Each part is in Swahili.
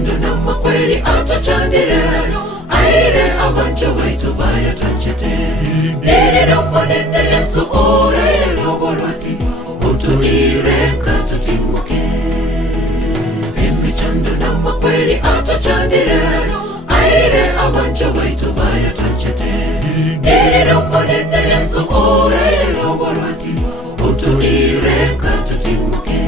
Emichando n'amakweri atacandire aire abantu baitu bari twachete Erero monene Yesu ore loborwati Utuire katutimuke Emichando n'amakweri atacandire aire abantu baitu bari twachete Erero monene Yesu ore loborwati Utuire katutimuke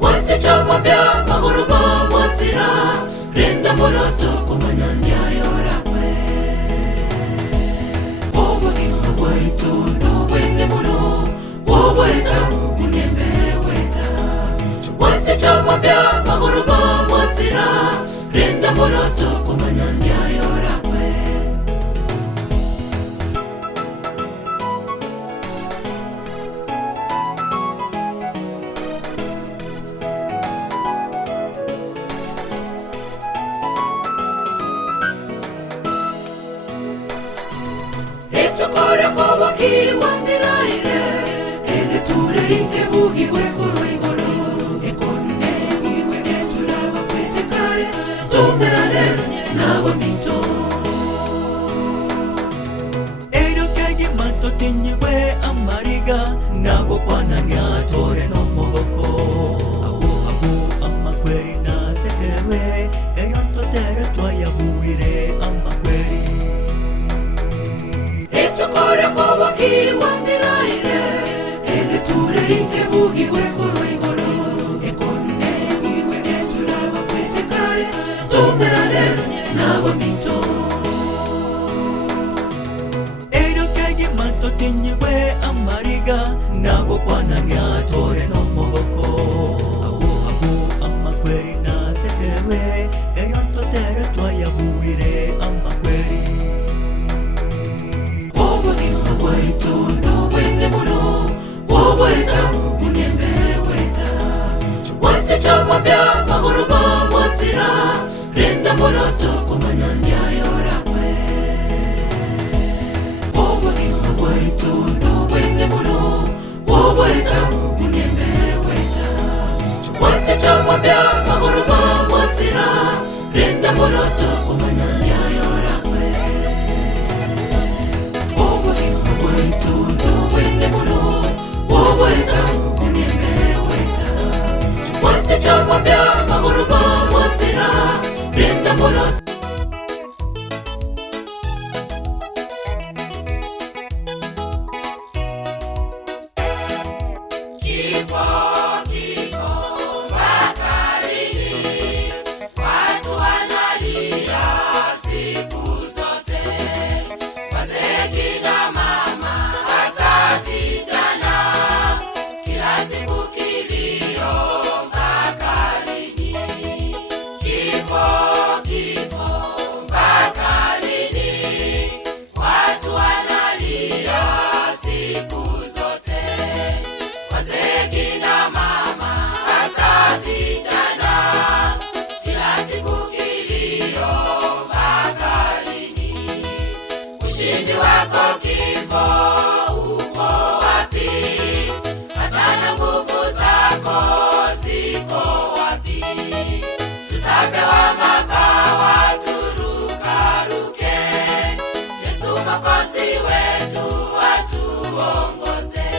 Wasichomwambia maguruma mwasira Renda moloto kumanyanya yorakwe Obagima waitu no wenge muno Waweta unyembe weta Wasichomwambia maguruma mwasira Renda moloto kumanyanya yorakwe Etukora kwa wakiwa niraire Ege ture rinke bugi wekoro igoro Ekone bugi weke turaba kwete kare Tomerane na wamito Edo kegi mato tinyiwe amariga Nago kwa nanya tore no mogoko Abu amakweri na sekerewe Eyoto tere twaya buire amakweri Etukora kwa wakiwa niraire Ege ture rinke bugi wekoro igoro Ekone bugi weke turaba kwete kare Tomerane na wamito Edo kegi mato tinyiwe amariga Nago kwa nanya tore no mogoko Abu amakweri na sekerewe Eyoto tere twaya buire amakweri Wasichomwambia maguruma mwasira Renda moloto kumanyanya yorakwe Obagima waitu no wenge muno Waweta unyembe weta Wasichomwambia maguruma mwasira Renda moloto kumanyanya yorakwe Obagima waitu no wenge muno Waweta unyembe weta Wasichomwambia maguruma mwasira Renda moloto Ushindi wako kifo uko wapi? Hata nguvu zako ziko wapi? Tutapewa mabawa turukaruke. Yesu Mwokozi wetu atuongoze.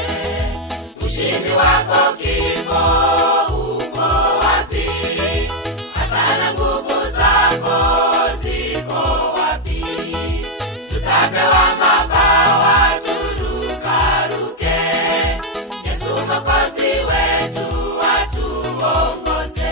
Ushindi wako kifo uko wapi? Hata nguvu zako ziko wapi? Tutapewa mabawa turukaruke. Yesu Mwokozi wetu atuongoze.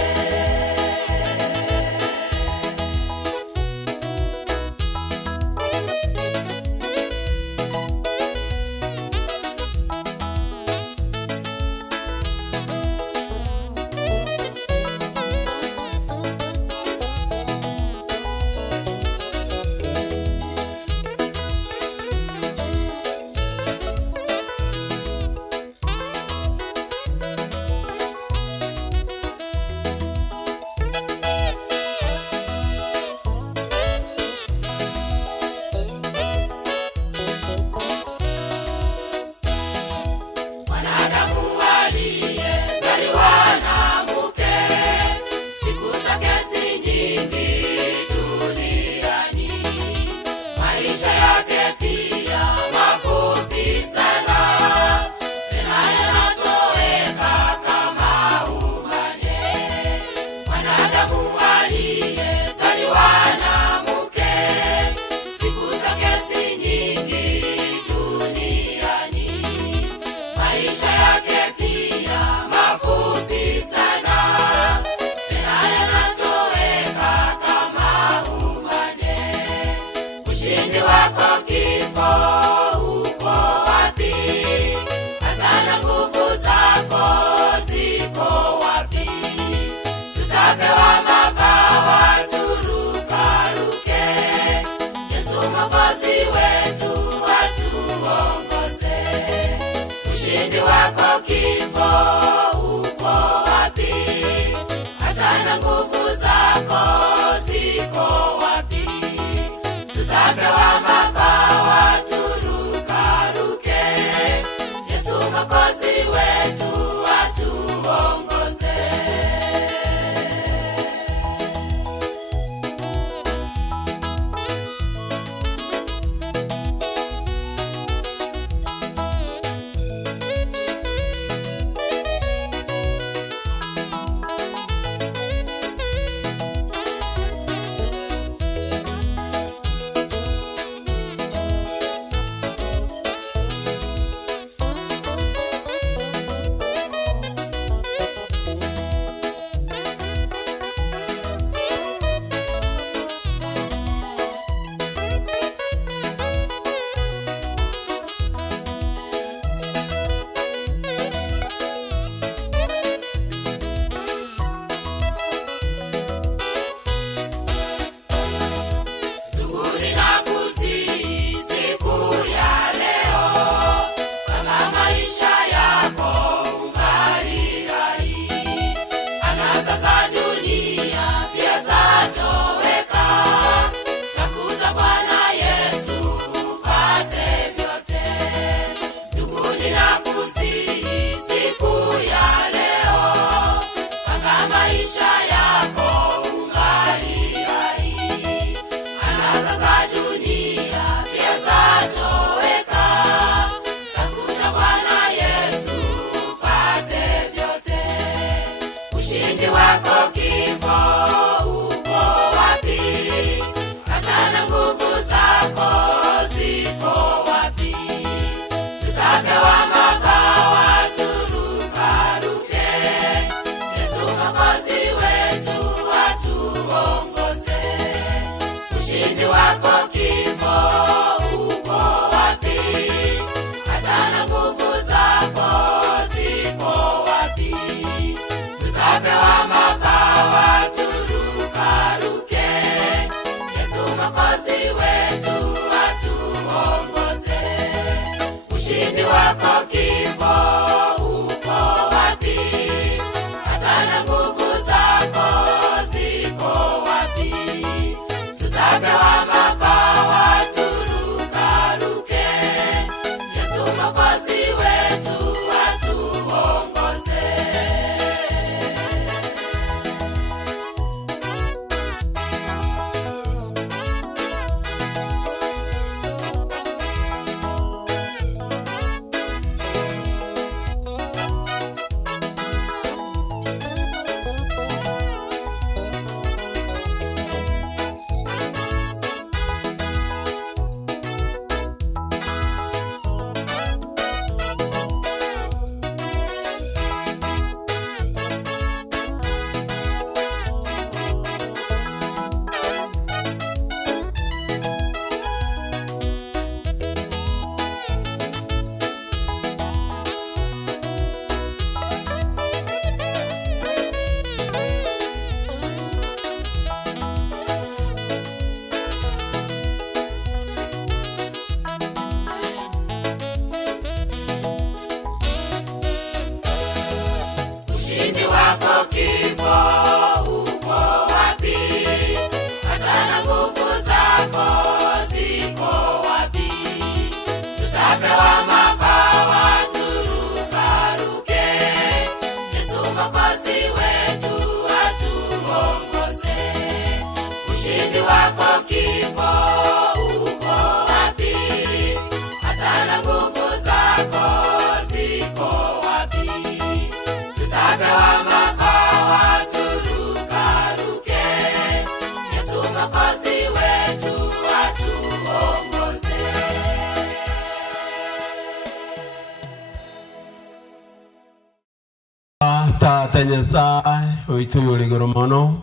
Tata Nyasaye oituyule iguru mono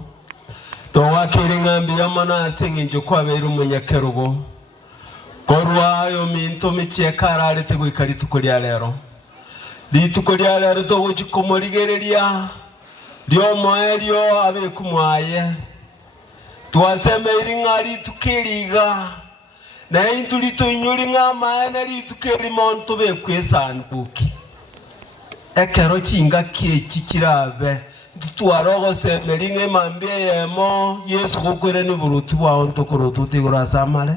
towakiri ng'ambi y'amano ase eng'encho kwabeire omonyakerubo korwayo minto micheka ararete goika rituko ria rero togochikomorigereria riomoerio abekumwaye twasemeiri ng'a rituko eriga na into ritoinyori ng'amaene rituko erimonto bekwesanduki ekero chinga kiechi chirabe tutwaro semeri ng'emambia yemo Yesu gokwere ni buruti bwao ntokorotu tigora asamare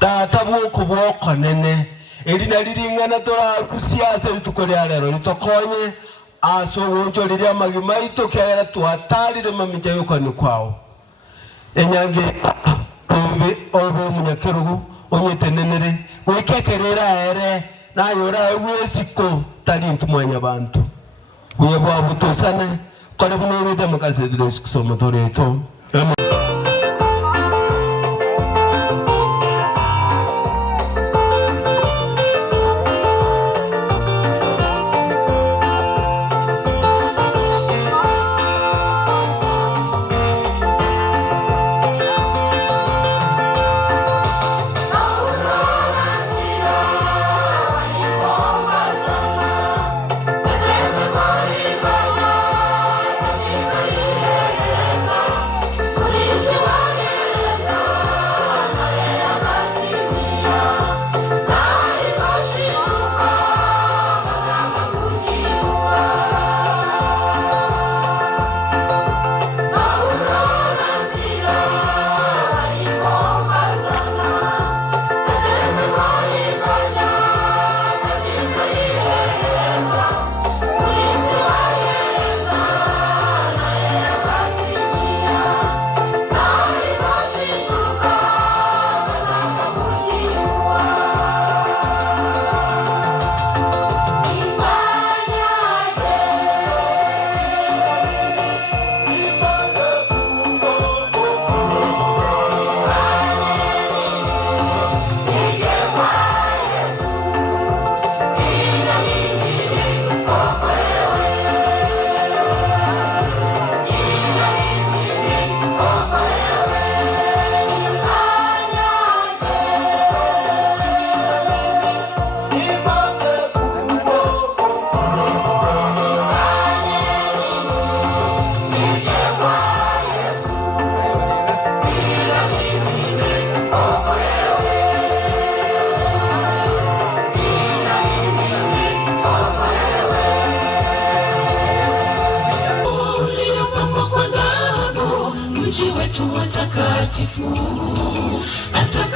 tata bwoko bwoko nene erina riringana torarusia ase rituko ria rero ritokonye aso woncho riria magima itokera twatarire maminja yokani kwao enyange obe munyakerugu onyetenenere gweketerera ere nayora wesiko talintu mwanya bantu uye bwa butosane kore bunuru demokrasi dros kusoma toreto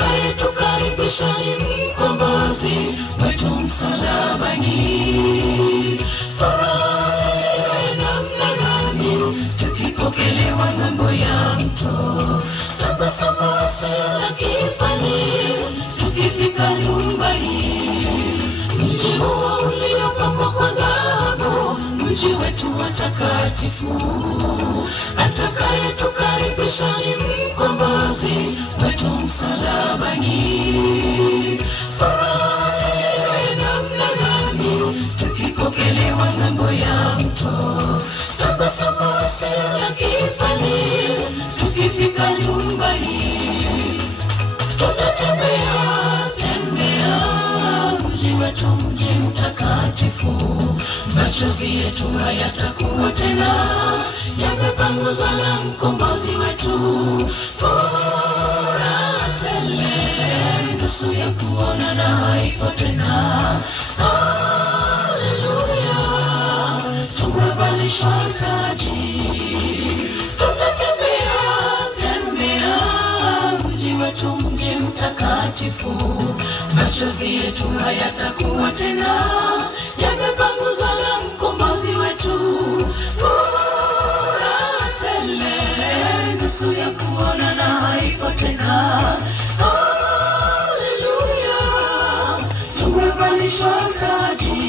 atakayetukaribisha ni mkombozi wetu msalabani. Furaha namna gani tukipokelewa ng'ambo ya mto, tabasamu usio la kifani tukifika nyumbani. Mji huo uliopambwa kwa dhahabu, mji wetu watakatifu, atakayetukaribisha ni mkombozi wetu msalabani. Furaha namna gani tukipokelewa ng'ambo ya mto, tabasamu usio la kifani tukifika nyumbani. Tutatembea tembea mji wetu, mji mtakatifu, machozi yetu hayatakuwa tena, yamepanguzwa na mkombozi wetu. Furaha tele, nusu ya kuona na haipo tena. Haleluya, tumevalishwa taji. Tutatembea tembea mji wetu, mji mtakatifu, machozi yetu hayatakuwa tena, yamepanguzwa na mkombozi wetu. Furaha tele, nusu ya kuona na haipo tena. Haleluya, tumevalishwa taji.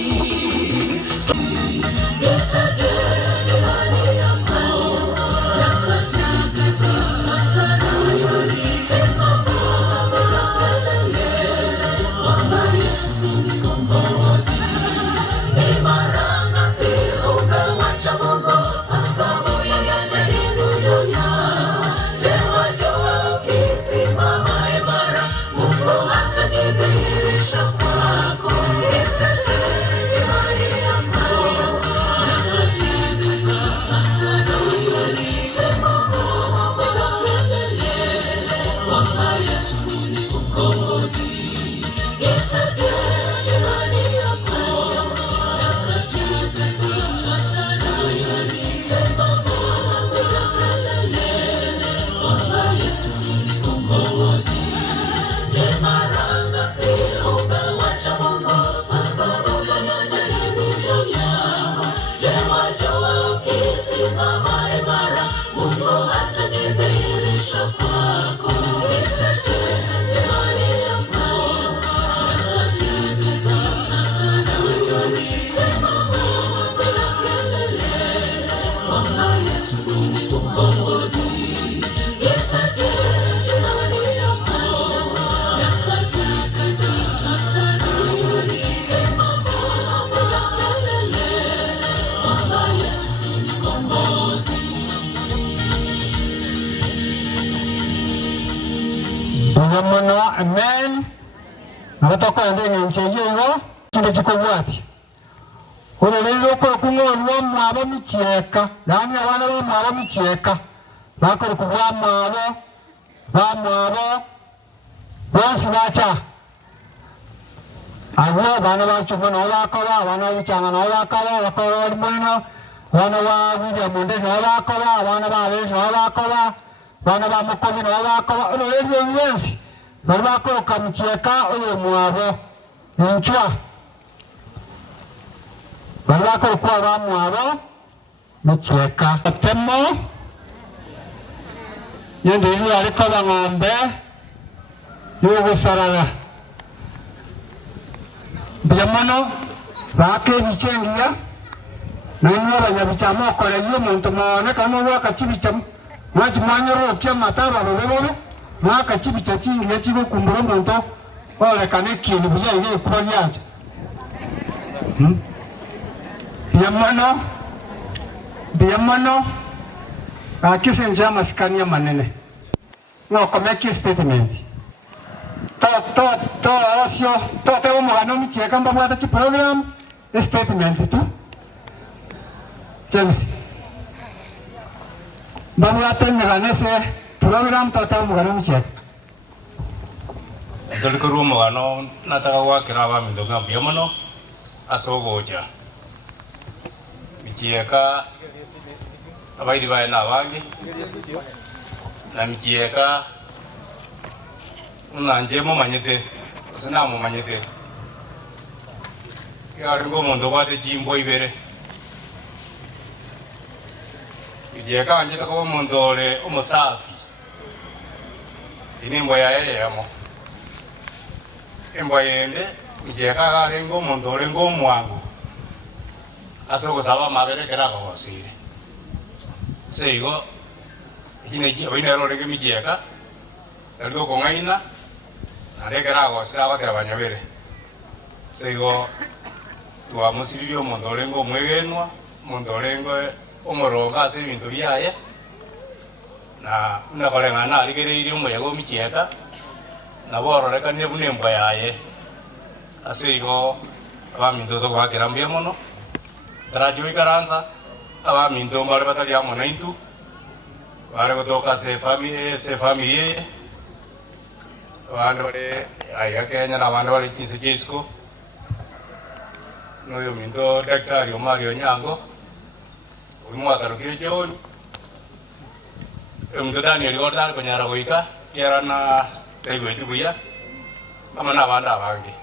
Yesu ni mkombozi, ni mara ngapi umewacha Amen. Nataka ndenge ncheyeyo kinde chikobwati. Ono lero ko kung'onwa mwaba micheka. Yani abana ba mwaba micheka. Bakora kubwa mwabo. Ba mwabo. Bose bacha. Abo bana ba chuma no bakora, bana bichanga no bakora, bakora mwana. Bana ba buja munde no bakora, bana ba be no bakora. Bana ba mukobi no bakora. Ono lero yensi. Babako kamcheka oyo mwabo nchwa babako kwa ba mwabo mcheka temo yende yu aliko ba ngombe yugo sarara biamono bake bichengia nanyo abanyabichamo kore yu muntu mone kama waka chibicham mwaji mwanyoro kya mataba bebolo mwaka chibicha chingi yachigo kumbura muntu ole kanekini buya ine kuba nyaje biamono akise njama sikania manene no komeki statement to asio to te umugano micheka mbabwata chi program statement tu James mbabwata nganese program tata mugano micheka Doliko rumo gano nataka wakira ba mindoga biamono asogoja micheka abaidi ba na bangi na micheka unanje mo manyete usina mo manyete yari ngo mondo bate jimbo ibere micheka anje ko mondole umusafi inimbo ya yamo embo yende micheka gari ngo mondole ngo mwangu asoko saba mabere kera ko sire seigo ikine jibo ina rore ke micheka algo ko ngaina arekera ko sira bate abanyabere seigo tuwa musirio mondole ngo mwegenwa mondole ngo omoronga ase bintu byaye na ndakolenga na aligere iri umuyago micheka na borore kanye bunembo yaye aseigo abaminto to gwakera mbiamono tarajo ikaranza abaminto mbare batali amo naintu bare gotoka se family bando de aya Kenya na bando wale kinse Jesco no yo minto daktari Mario Nyango umwaka rukire joni mto Daniel Gordon konyara goika kera na tego etubuya mama na banda bangi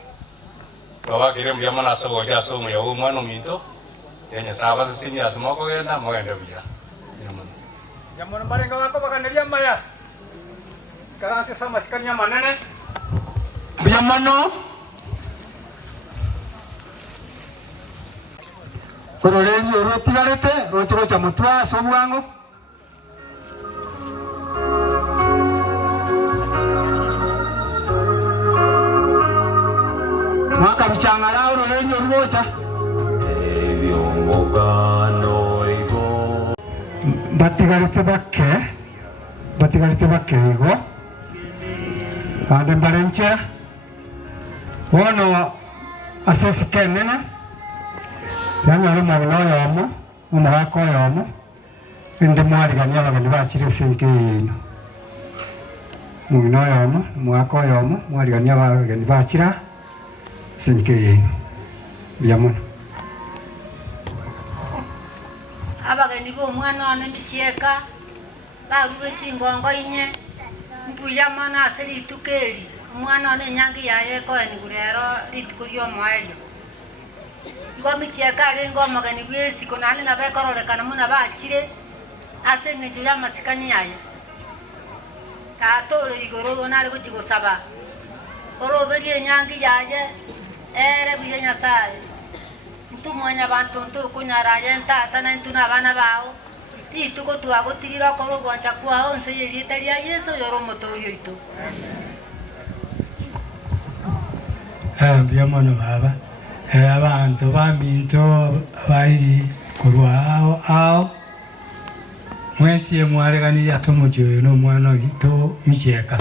baba kire mbiama na sogo ja so mu yawo mwana minto yenya saba sisinya asmoko genda mogenda buya Jamon barenga wako bakaneria maya karanse sama sikanya manene biamano kororeri orotigarete rochiro cha mutwa sobwango mwaka bichangara ororeri orubocha batigarite bake igo ande barenche wono asesi kenena yana rumo noyomo umwako yomo inde mwarigania abageni bakire senkeyino mubinoyomo mwako yomo mwarigania abageni bakira Sinke biamono. Abageni b'omwana ono mikyeka barube kingongo inye mbuya mana ase rituko eri omwana ono enyangi yaye ekoeni gurero rituko ry'omwaerio igo mikyeka arenga omogeni bwa esiko naende nabo ekororekana muna bakire ase eng'encho ya amasikani yaye tata ore igoro igo nare gochi gosaba oroberie enyangi yaye ere buya nyasaye ntumwanya bantu ntukunyaraye ntata na ntuna abana bao rituko twagotigire okora ogwancha kwao nse yerieta ria Yesu yoro omotori oito. Biamono baba abantu baminto bairi korwa ao mwesi mwareganiria tomojoyo no mwana gito micheka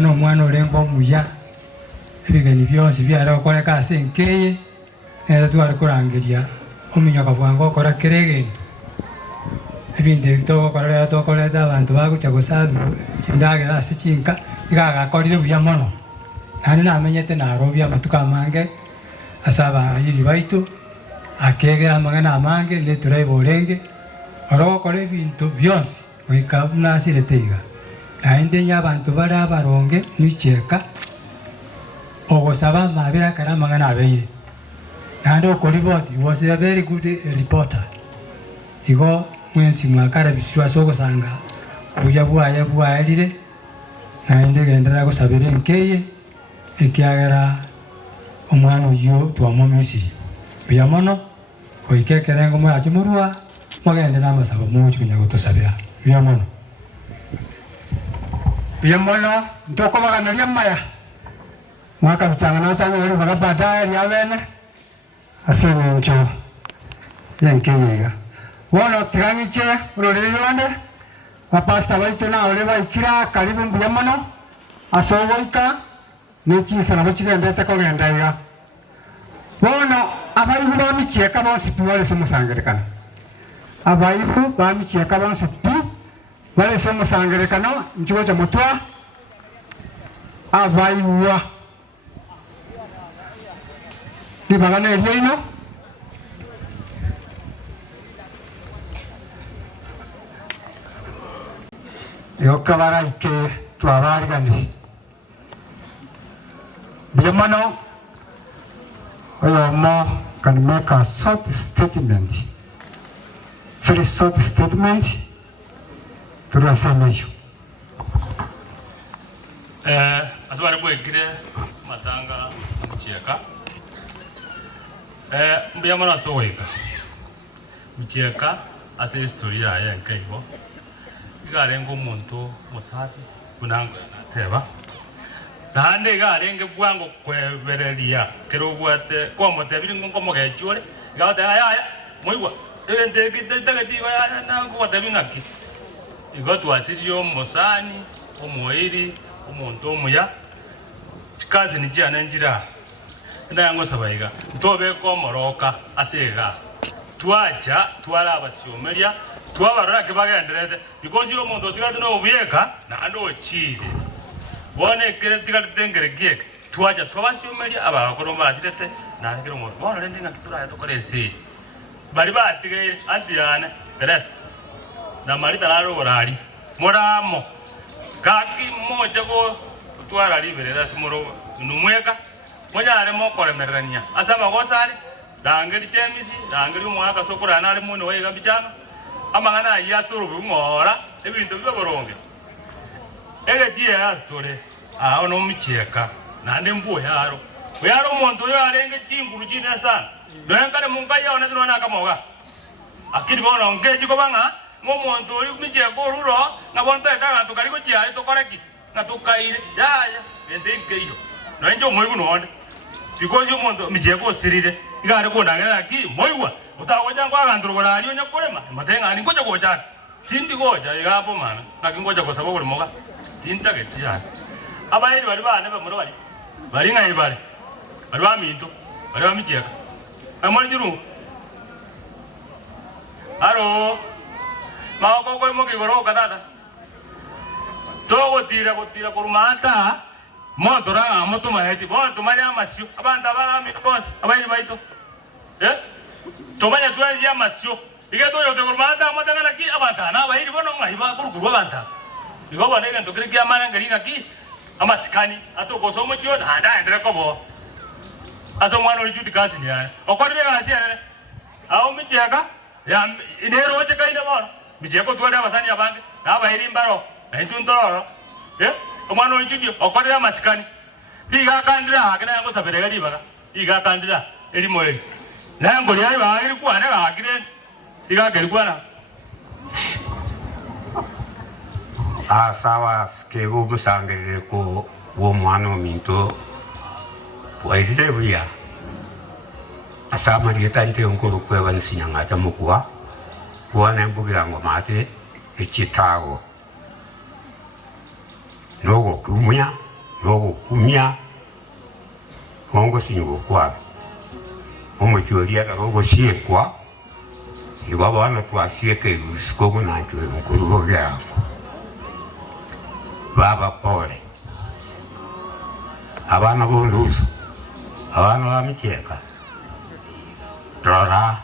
no mwana orengo muya ebigeni byose byara okoreka ase nkeye era twari kurangiria ominyoka bwango okora keregeni ebintu ebitogokora tokoreta abantu bagocha gosabi kindagera ase chinka igagakorire buya mono nani namenyete narobia amatuka amange ase abayiri baitu akegera amang'ana amange neturaiba orenge orogokora ebinto byonsi goika buna asirete iga naende nya abantu bare abaronge micheka ogosaba amabere akara amang'ana abeire naende okoriboti was a very good reporter igo mwensi mwakarabisirwe ase ogosanga buya bwaye bwaerire naende gendera gosabera enkeye ekiagera omwana oyo twamwa Misiri buya mono goika ekerengo morache morwa mogende namasaba mochi kunya gotosabera buya mono Ntokobaganaria maya mwaka bitanga na cyangwa bari bagabada ya bene ase ng'encho yenkeyega bono tiganyiche urorerionde bapasta baito na ole baikira karibu buya mono ase ogoika nechisana bachigendete kogenda iga bono abaibu bamicheka bonsi pi bale somusangerekana abaibu bamicheka bonsi pi bale somusangerekana nchigo cha motwa abaiwa libagana elino yokabara ike twabariganisi Biamano oyomo can make a short statement, very short statement to the same issue. Aswari bwegire matanga mcheka Biamano asoweka mcheka ase historia ya nkaibo igarengo muntu musafi kunanga teba nande garenge bwango kwebereria kerobwate kwa motebiri ngo mogechore gate aya moigwa ende kitagatiba ya na ngo tabinaki igotu asirio mosani omoiri omuntu omuya chikazi ni jana njira ndayango sabaiga tobe ko moroka asega twacha twara abasiomeria twabarora kibagenderete because yo muntu tigate no buyeka na ando chire bone kire tigatengere giek twaja twabasiumeria abakoro basirete na ngiro mo bone ndinga tutura tokorese bari batigere antiane Teresa na marita laro orari moramo kaki moja go twara libere das moro numweka monyare mo koremerania asaba gosare dangeri chemisi dangeri mwaka sokora nari muno wega bichana amangana yasuru ngora ebintu biboronge ere dia story ono micheka nande mbuo yaro muntu yo arenge chinguru chine sana nengare mungaya ona tuna kamoga akiri bona ngeji ko banga ngo muntu uri micheka oruro na bonto ekaga tukari ko chiari to koreki na tukaire ya ende ngeyo no enjo moigu no because muntu micheka osirire igare ko ndangera ki moigwa utagoja kwa ganduru gorari onya kurema matenga ni ngoja goja tindi goja igapo mana na kingoja ko sabo moga tinta ke tia abayiri bari bane bamuro bari ngai bari baminto bari bamicheka amari juru aro mako ko mo kigoro kadada to gotira kurumata moto ranga moto maheti moto manya masio abanda bara mikos abayi baito tomanya tuanzi ya masio igato yote kurmanda madangana ki abanda na bayi bono ngaiba kurukuru abanda igaba nega ndokire ki amana ngari ngaki amasikani atoko somo jona handa endere kobo aso mwana uri juti kasi ya okwadwe kasi ya au mijeka ya inero cheka ina bora mijeko tuwada abasani abange na bayiri mbaro na intundoro omwana uri juti okwadwe amasikani diga kandira akana yango sabere gadi baga diga kandira eri moeri na ngo yari bagiri kwana bagire diga gari kwana sawa skego musangere ko wo mwana minto wairire buya asama dieta nte onkoro kwewa nsinyanga tamukwa kuana mbugira ngomate echitago nogo kumya ongo singo kwa omochoria karogo siekwa ibaba wana twasieke uskogo na nto onkoro ya baba pole abana bonduso abana bamicheka rora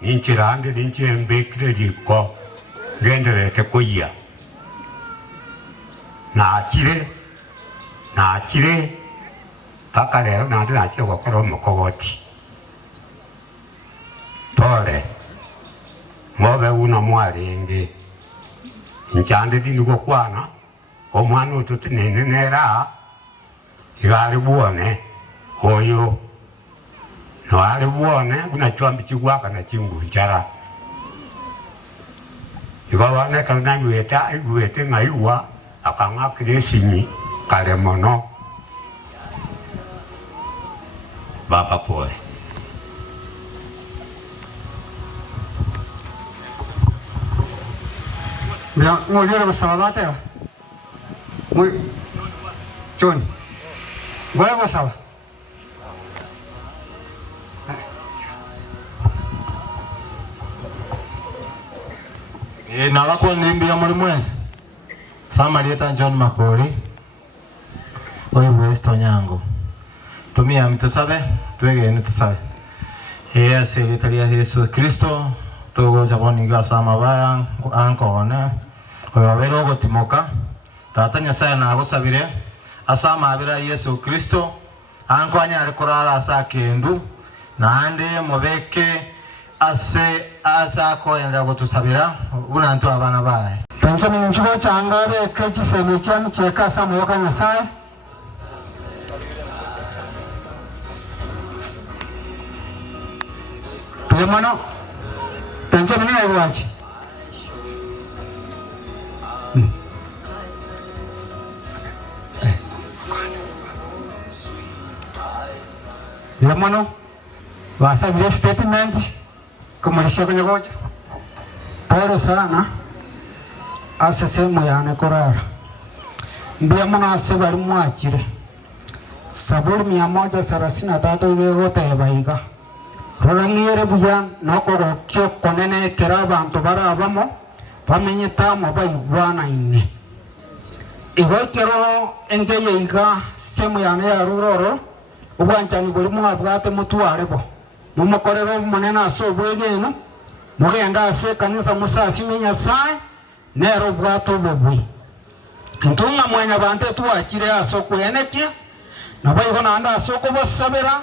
ninchirande ninchembekire diko genderete koya na chire paka leo nandi nachio gokoro mukogoti pole ngobe una mwarenge nchande dindugo kwana omwana ututi nenera igari buone oyo no ari buone una chwambi chigwaka na chingu chara igawane kana wete ngaiwa akanga kresimi kale mono baba pole ya ngojera basalate muy John Goya basawa nalakwa nimbia muri mwezi Samarieta John Makori oyi West Onyango tumia mtusabe twege tusabe sekretariya Yesu Kristo togo jaboni ga sama baya ankone oyo bero gotimoka tatanya saya na gusabire asama abira Yesu Kristo ankwanya ari kurara asakendu nande mubeke asa ko yenda gutusabira unantu abana bae Panchami nchuko changare kechi semechani cheka sama waka nyasaye Pemano Panchami ni aiwachi Lemano wasa vile statement kumalisha kwenye koja pole sana asa sehemu yane korara mbia mwana asebali mwachire Saburi 133 zegote baiga rorangire buya noko gokyo konene kera abantu barabamo bamenye tamo bayigwana ine igokero engeye iga sehemu yane ya ruroro ubwanjani buri mwabwate mutuarebo mumukorero munene asobwegeno mugenda ase kanisa musasi menya sai nero bwato bobwi ntunga mwanya bante tuakire asokwenekia nabayiho nanda asoko basabera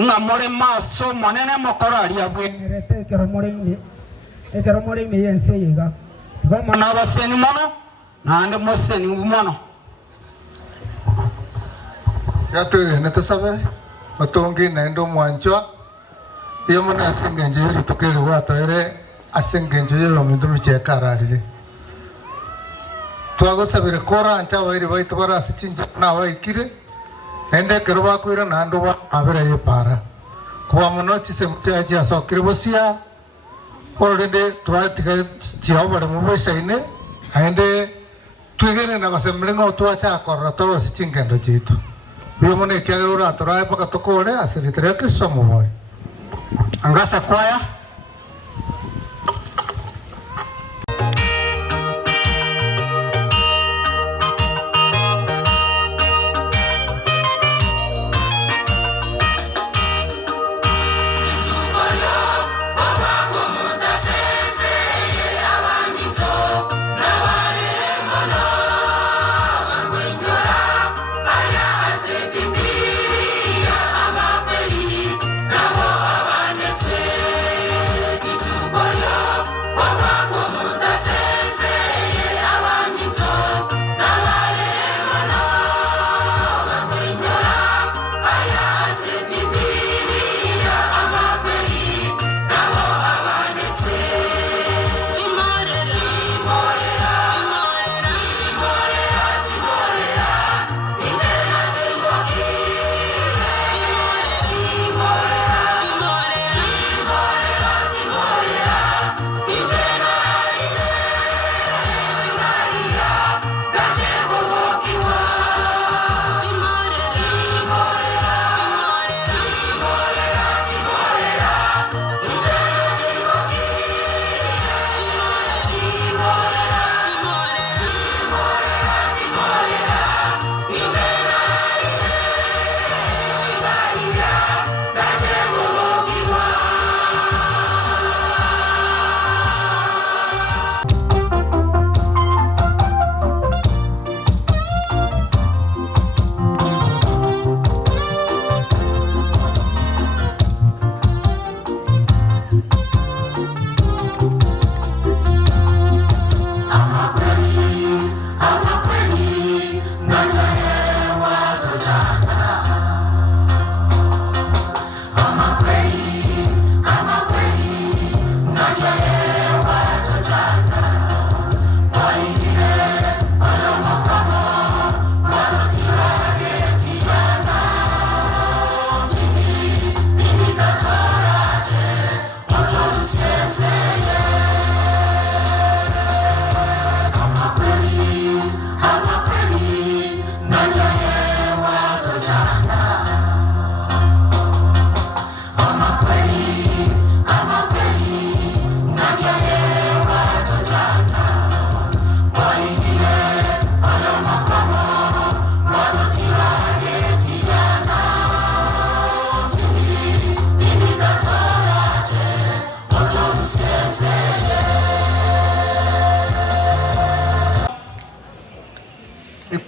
ngamore maso munene mokorari abwenerete ekero muri miyense yiga bamo nabaseni mono nande moseni mono yatu netusabe otongi nendo mwanchwa yomona asengenje litukere wataere asengenje yomindu michekararire twagosabire kora ncha bairi baitu barasi chinje na baikire ende kero bakwira nando ba abera yepara kwa muno chise mchaji asokire bosia orende twatika chiobare mubeshaine ende twigene na basemlengo twacha korra toro sichingendo chitu yomone kyagura torae paka tokore asiritere kisomo boy angasa kwaya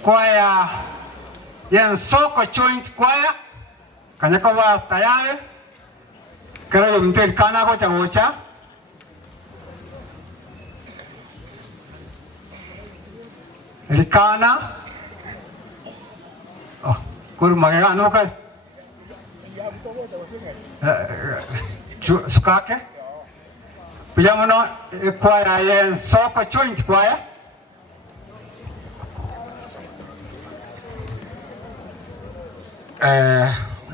kwaya yen soko joint kwaya kanyako ba tayari kero yumtel kana ko chawocha Rikana kur magega no kai skake pijamono kwaya yen soko joint kwaya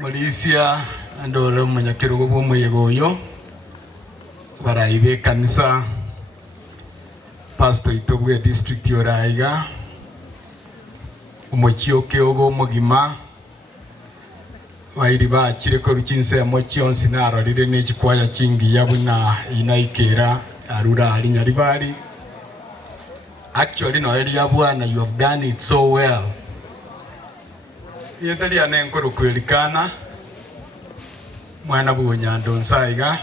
Malaysia andole munyakiro go muyegoyo baraibe kanisa pastor itobwe district yoraiga umukioke ogo mugima wairi bakire ko rukinse mochionsi nararire nekikwaya kingi yabuna inaikera arura ali nyaribali. Actually no area bwana, you have done it so well. Yetali anenkoro kwelikana mwana bunya ndonsaiga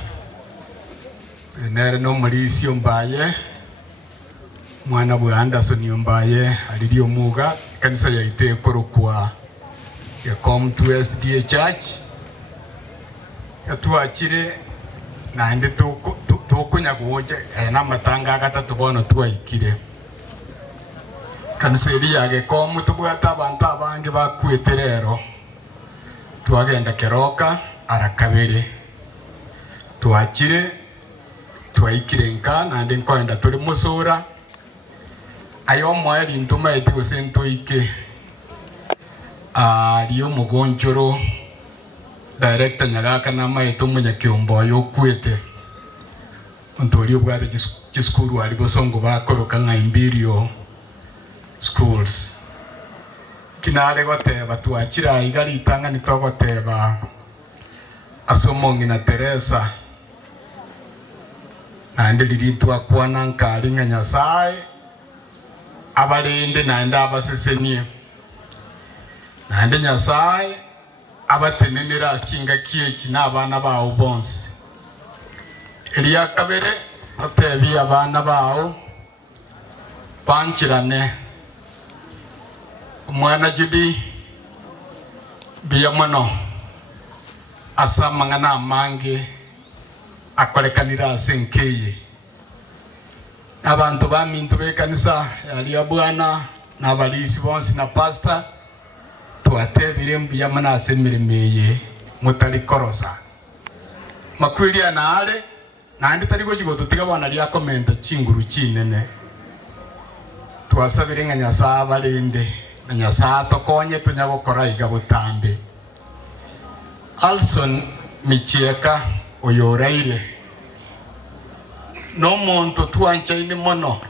nere no mulisi ombaye mwana bwa Anderson ombaye aliri omuga kanisa yaite korokwa ya come to SDA church yatwakire nande tokunya kuoje na matanga gatatu bono twaikire kanisa iri yage komu tugwata abantu abange bakweterero twagenda keroka arakabere twakire twaikire nka nande nkoenda turi musura ayo mwari ntuma yetiko sento ike ariyo mugonjoro director nyagaka na maito munyakyombo yo kwete ontori obwate kiskuru ali bosongo bakoroka nga Imperial schools kinale goteba twakira igari itanga nitogoteba asomongi na Teresa nande liritwa kwana nkali nga Nyasaye abalinde nande abasesenie nande Nyasaye abatenenera asinga kieki n'abana bawo bonse Eliya kabere atebi abana bawo panchirane mwana Judi biyamono asamanga na mange akolekanira asenkeye abantu bamintu bekanisa yali abwana n'abalisi bonse na pastor twatebire mbiyamana asemiremeye mutali korosa makwiri anale nandi tari go jigo tutiga bana lya comment chinguru chinene twasabire nga Nyasaye balinde na Nyasaye tokonye tunyagokora iga butambe Alson Michieka oyoraire no muntu twancha ini mono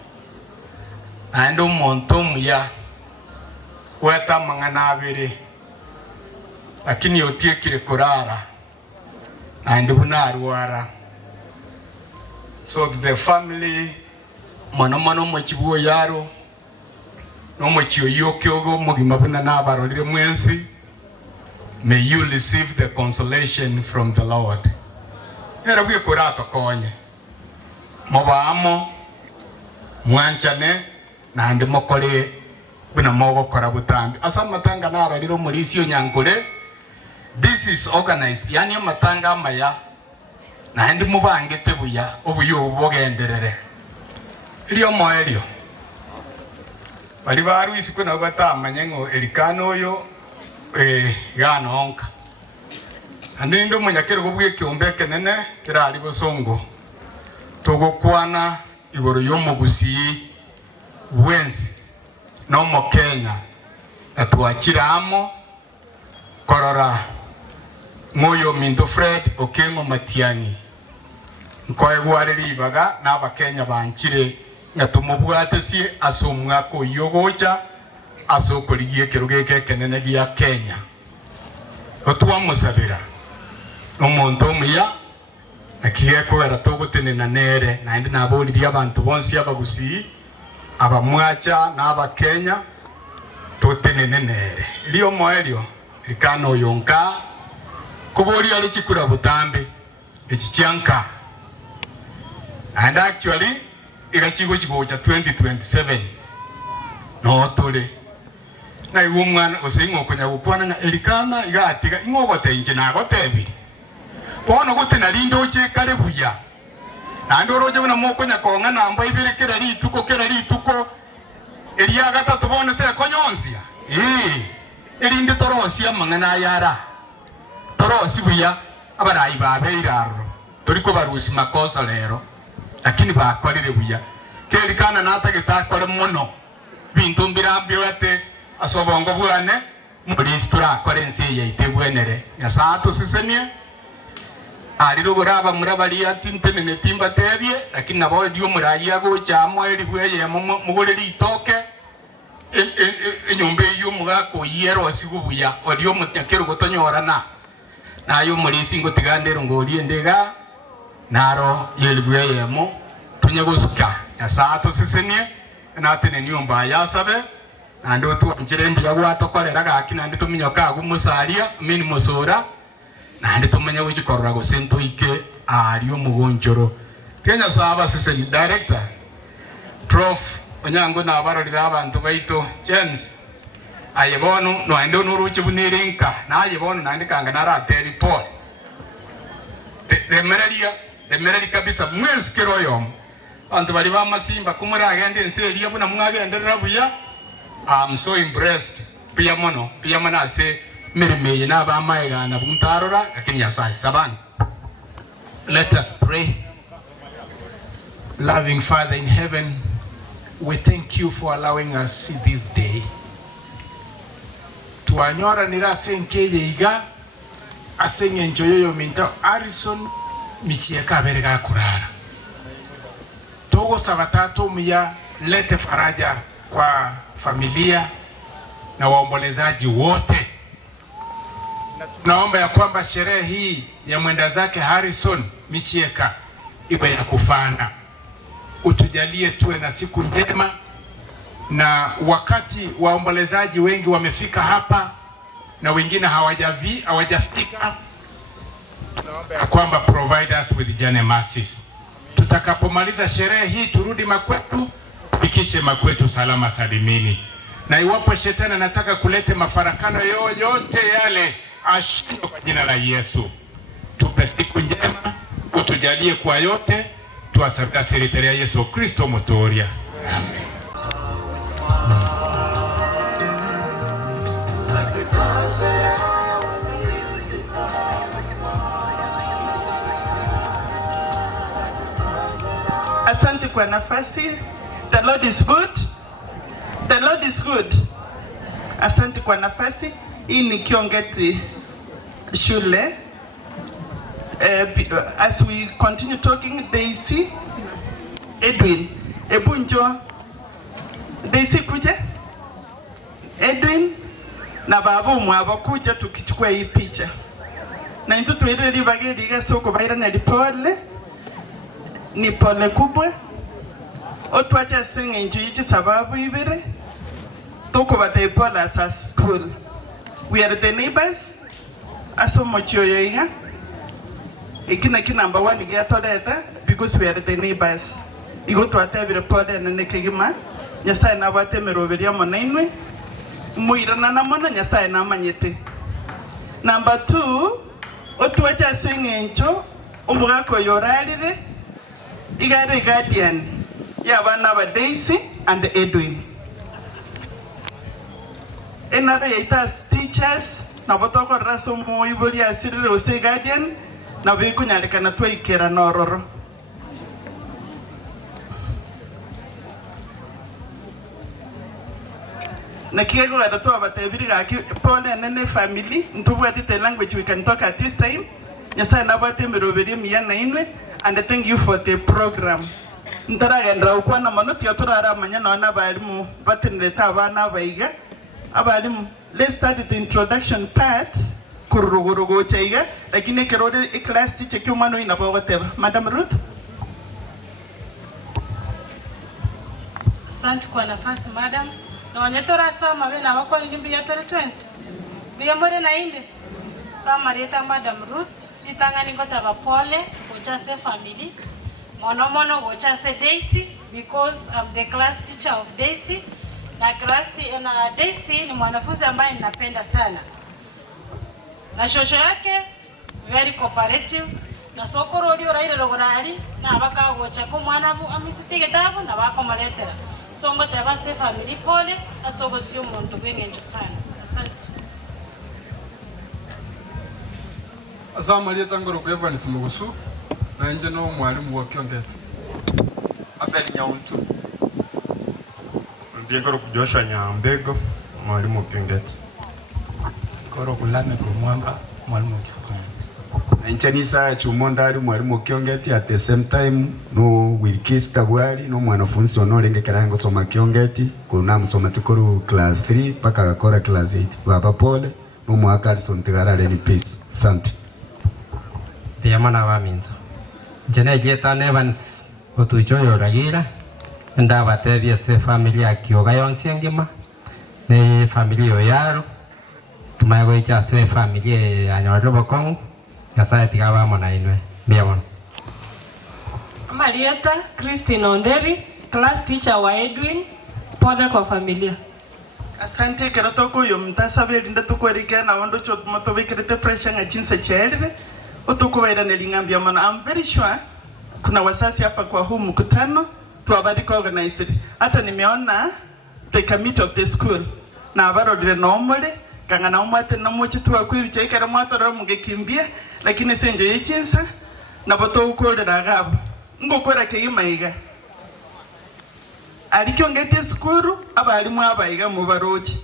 ando muntu muya weta mangana abiri lakini otiekire kurara andi bunarwara so the family mono mochibuo yaro no mochio yokyogo mugima buna nabarolire mwensi. May you receive the consolation from the Lord. Era bwe kurato konye mobamo mwanchane nandi mokole buna mogo kora butambi asa matanga nara liro mulisio nyankule. This is organized yani matanga amaya nandi mubange tebuya obuyo obugenderere liyo moelio bali baru isiku na batamanye ngo elikano yo ganonka andi ndo munyakero gobwe kyombe kenene kirali bosongo togokwana igoro yomugusi wensi no mo Kenya atwakiramo korora moyo Minto Fred Okengo Matiani nkoye gwariri baga n'abakenya bankire ngatumubwate si asomwa ko yogocha asokoligie kirugeke kenene gya Kenya otwa musabira omuntu omuya akiye ko era togotenena nere nandi naboliri abantu bonsi abagusi abamwacha n'abakenya totenene nere liyo moelio likano yonka kubori ali chikura butambe ekicyanka and actually irachigo chigo cha 2027 no tole na igu mwana osingo kunya gukwana nga elikana igatiga ingogote inje na gotebiri bono gote na lindo che kare buya na ndoro je buna moko nya konga na mba ibere kera rituko elia gatatu bono te konyonsia elinde torosia mangana yara torosi buya abarai babe iraro toriko barusi makosa lero lakini bakorire buya kelikana natageta kore muno bintu mbirambyo ate asobongo bwane muri stura kore nse yaitegwenere yasato sisenie ariro goraba murabali atintene netimba tebye lakini nabo dio muraya go chamo eri bweye mugoreri itoke enyombe yo mugako yero sigubuya odio mutakero gotonyorana nayo muri singo tigandero ngori endega naro yelbweye mo tunyagosuka yasato sisenie natene nyumba yasabe ando tu njirembi yagwato kolera gakina ndi tuminyoka gumusaria mini musora nandi tumenya wigikorora go sento ike ari umugonjoro Kenya saba sise director Prof onyango na barorira abantu baito James ayebono no endo nuruchi bunirinka na ayebono nandi kanga narate report demereri kabisa mwezi keroyom antu bali ba masimba kumura agende nseri yabuna mwagende rabuya. I'm so impressed pia mono pia manase miremeye na ba maiga na buntarora lakini yasai sabani. Let us pray. Loving Father in heaven, we thank you for allowing us see this day. Tuanyora nira senkeye iga asenge njoyoyo minta Harrison michieka berega kurara. Togo sabatatu mya lete faraja kwa familia na waombolezaji wote. Na tunaomba ya kwamba sherehe hii ya mwenda zake Harrison Michieka iwe ya kufana. Utujalie tuwe na siku njema, na wakati waombolezaji wengi wamefika hapa na wengine hawajafika, tunaomba ya kwamba provide us with journey mercies. Tutakapomaliza sherehe hii turudi makwetu, fikishe makwetu salama salimini. Na iwapo shetani anataka kulete mafarakano yoyote yale, ashindwe kwa jina la Yesu. Tupe siku njema, utujalie kwa yote, tuasabira serikali ya Yesu Kristo Motoria. Amen. Asante kwa nafasi. The Lord is good. The Lord is good. Asante kwa nafasi. Hii ni Kiongeti shule. As we continue talking, Daisy, Edwin, Ebunjo, Daisy kuja, Edwin, na babu mwabo kuja tukichukua hii picha. Na into tuwele libage liga soko baira na lipole, ni pole kubwa. Otwacha singa injuichi sababu ibere. Toko bate pole as a school. We are the neighbors. Aso mochioyo inga. Ikina number 1 igia toleta because we are the neighbors. Igo twate bire pole na nekigima. Nyasaye na bate meroberia monainwe. Muirana na mona nyasaye na manyete. Number 2, otwacha singa incho umugako yoralire. Igare guardian ya bana ba Daisy and Edwin. Enare yaita teachers na botoko raso mo iboli asirire ose guardian na bikunyalika na twaikera nororo. Na kiego ga to abatebiri ga ki pole nene family ntubwa the language we can talk at this time. Nyasa na bate meroberi miyana inwe. And thank you for the program. Ntaragendra ukwana manoti yaturara manyana na balimu batenreta abana baiga abalimu. Let's start the introduction part kurugurugo chaiga lakini kerode class teacher kyumano inabawateba. Madam Ruth. Asante kwa nafasi madam. Na wanyatora sama bena wako ngimbi ya tore twins. Biya more na inde. Sama reta Madam Ruth itangani ngota bapole gochase family. Mono gochase Daisy because I'm the class teacher of Daisy. na Daisy ni mwanafunzi ambaye ninapenda sana, na shosho yake very cooperative na sokoro rio raire rogorari na bakagocha ko mwana bu amisite gitabu na bakomaletera songo teba se family pole asogo sio muntu bwengenjo sana. Asante. Asama lieta ngoro kwa Evans Mugusu na nje no mwalimu wa Kiongeti. Abel Nyauntu. Ndiye ngoro Joshua Nyambego mwalimu wa Kiongeti. Ngoro kulame kwa Mwamba mwalimu wa Kiongeti. Nchanisa Chumondari mwalimu wa Kiongeti at the same time no Wilkis Tabwali no mwanafunzi onolengekera ngosoma Kiongeti kuna msoma tukuru class 3 paka akora class 8 baba pole no mwaka Alison Tigarare ni peace. Asante. Yamana wa minto jene jeta Evans otuchoyo ragira nda batebye se familia kioga yonse ngima ne familia yaro tumago icha se familia anyoro bokong Nyasaye tigaba mona inwe biamon. Marieta Christine Onderi, class teacher wa Edwin, pole kwa familia. Asante keratoko yo mtasabe linda tukwerike na wando chot moto wekirete pressure nga chinsa cherire utukuwaida nelingambia mana. I'm very sure kuna wasasi hapa kwa huu mkutano tuwabadika organized. Hata nimeona the committee of the school na abaro dire nomole kangana umate na mochi tuwa kuibicha ikara mwato ra mugekimbia lakini senjo yichinsa na boto ukolera gabo ngokora keyimaiga alikyo ngete skuru abalimu abaiga mu barochi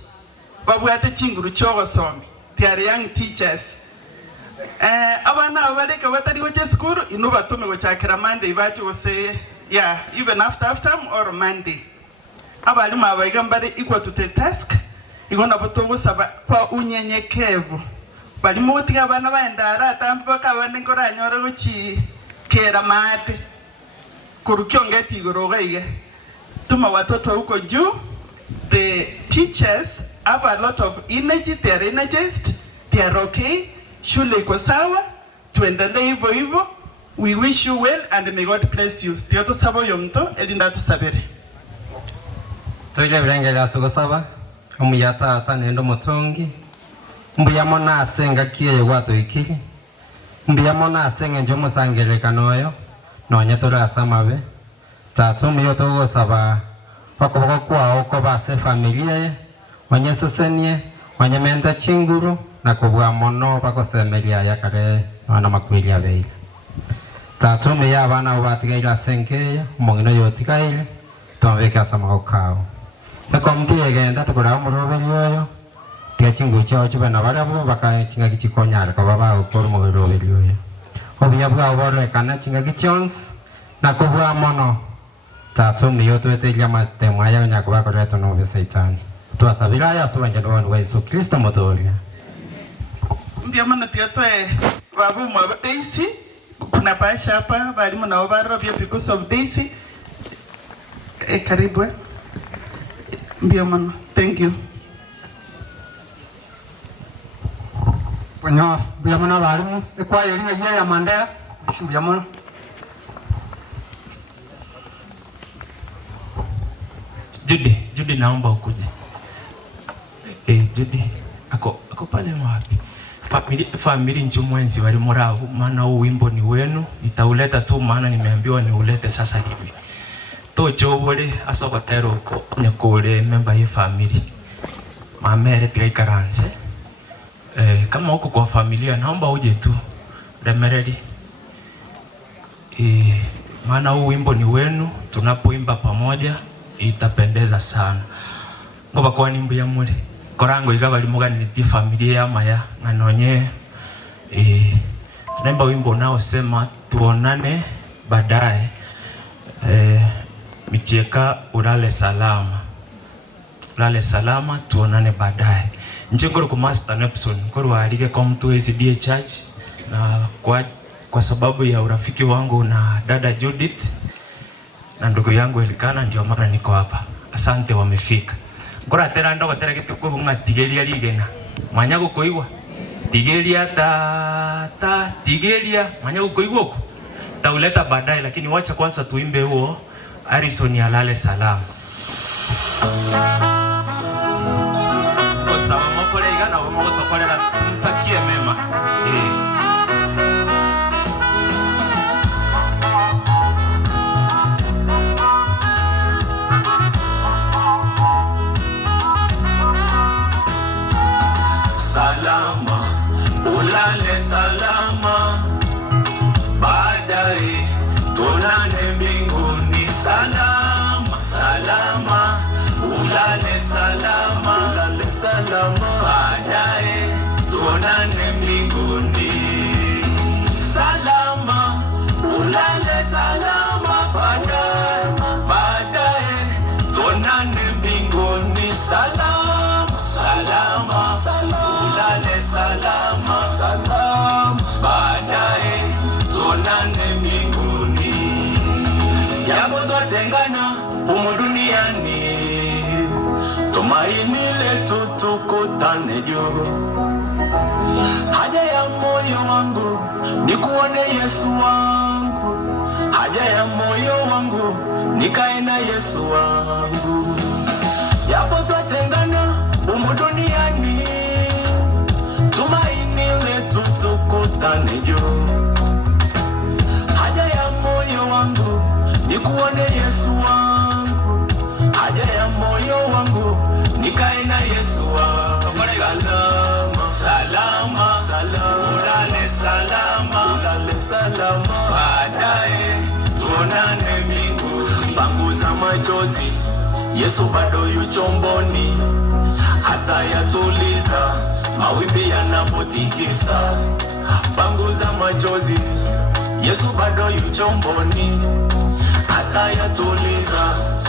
babwate chinguru chogosomi they are young teachers abana abaleka batari goche skuru ino batume gochakira Monday bacho gose yeah even after time or Monday abalimu abaiga mbare equal to the task igona botogo saba kwa unyenyekevu balimu gutiga abana baendara atambi bakabane ngora nyora gochi kera mate kurukyo ngeti igoroga tuma watoto huko juu. The teachers have a lot of energy, they are energized, they are okay, shule iko sawa, tuendelee hivyo hivyo. We wish you well and may God bless you. Tiyoto sabo yomto elinda tusabere. Toile brenge la sugo saba omuyata atanendo motongi mbuyamo na asenga kiye wato ikiri mbuyamo na asenga njomo sangele kanoyo nonyetora asamabe tatu miyo togo saba wakoboko kwa oko base familia wanyesesenie wanyemenda chinguru na kubwa mono bako semelia yakare wana makwilia beile tatu miya abana ubatiga ila senkeya umongino yotika ile tuambeke asama okao Nakomti agenda tukura umuroberi yoyo tia chingu chao chuba na barabu baka chinga kichikonyara kwa baba ukoro muroberi yoyo obiyabwa obore kana chinga kichons na kubwa mono tatu miyo tuete llama temaya nyakwa kwa reto no Satan tuasabira ya suwanje no wa Yesu Kristo motoria ndio maana tiato babu mwa Daisy kuna pasha hapa balimu na obaro bia because of Daisy karibu ndio maana thank you Bueno, biamana balimu kwa yeringa ya mandea biamana Judy naomba ukuje. Judy ako pale wapi? Family njumwenzi wali murao maana huu wimbo ni wenu nitauleta tu maana nimeambiwa niulete sasa hivi. Tocho wale asokotero ko nyakole member ya family. Mamere pia ikaranze. Kama uko kwa familia naomba uje tu. Remeredi. Maana huu wimbo ni wenu tunapoimba pamoja itapendeza sana. Ngoba kwa nimbu ya mure. Korango igabali muganiti familia ya maya nganonye tunaimba wimbo nao sema tuonane baadaye. Micheka ulale salama. Ulale salama tuonane baadaye. Njengoro ku Master Nepson koro alike kwa mtu SDA Church na kwa sababu ya urafiki wangu na dada Judith na ndugu yangu Elikana ndio maana niko hapa. Asante wamefika. Ngora tera ndo gotera kitu ko bunga tigelia ligena. Mwanya gukoigwa. Tigelia tigelia mwanya gukoigwa ko. Tauleta baadaye lakini wacha kwanza tuimbe huo Harrison alale salama. twatengana humu duniani, tumaini letu tukutane juu. Haja ya moyo wangu ni kuone Yesu wangu, haja ya moyo wangu nikae na Yesu wangu. Japo twatengana humu duniani, tumaini letu tukutane juu. Haja ya moyo wangu ni kuone Yesu wangu, haja ya moyo wangu nikae na Yesu wangu. Salama, salama, salama, ulale salama, ulale salama, baadaye tuonane mbinguni. Panguza machozi, Yesu bado yu chomboni, hata yatuliza mawimbi yanapotikisa. Panguza machozi, Yesu bado yu chomboni, hata yatuliza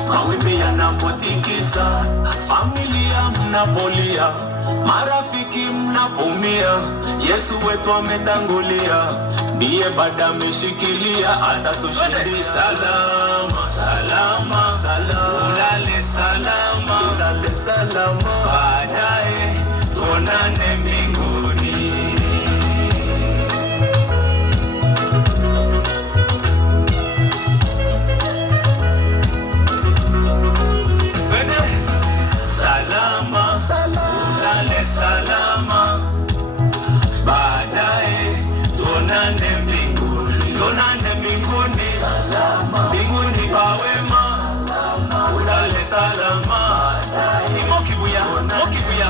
mawimbi yanapotikisa. Familia mnapolia, marafiki mnapumia, Yesu wetu ametangulia, ndiye bado ameshikilia, atatushindi. Salama, salama, salama, ulale salama, ulale salama, baadaye tuonane mbinguni. Salama, ulale salama, baadaye tuonane mbinguni, tuonane mbinguni. Mbinguni pa wema, ulale salama, mokibuya, mokibuya,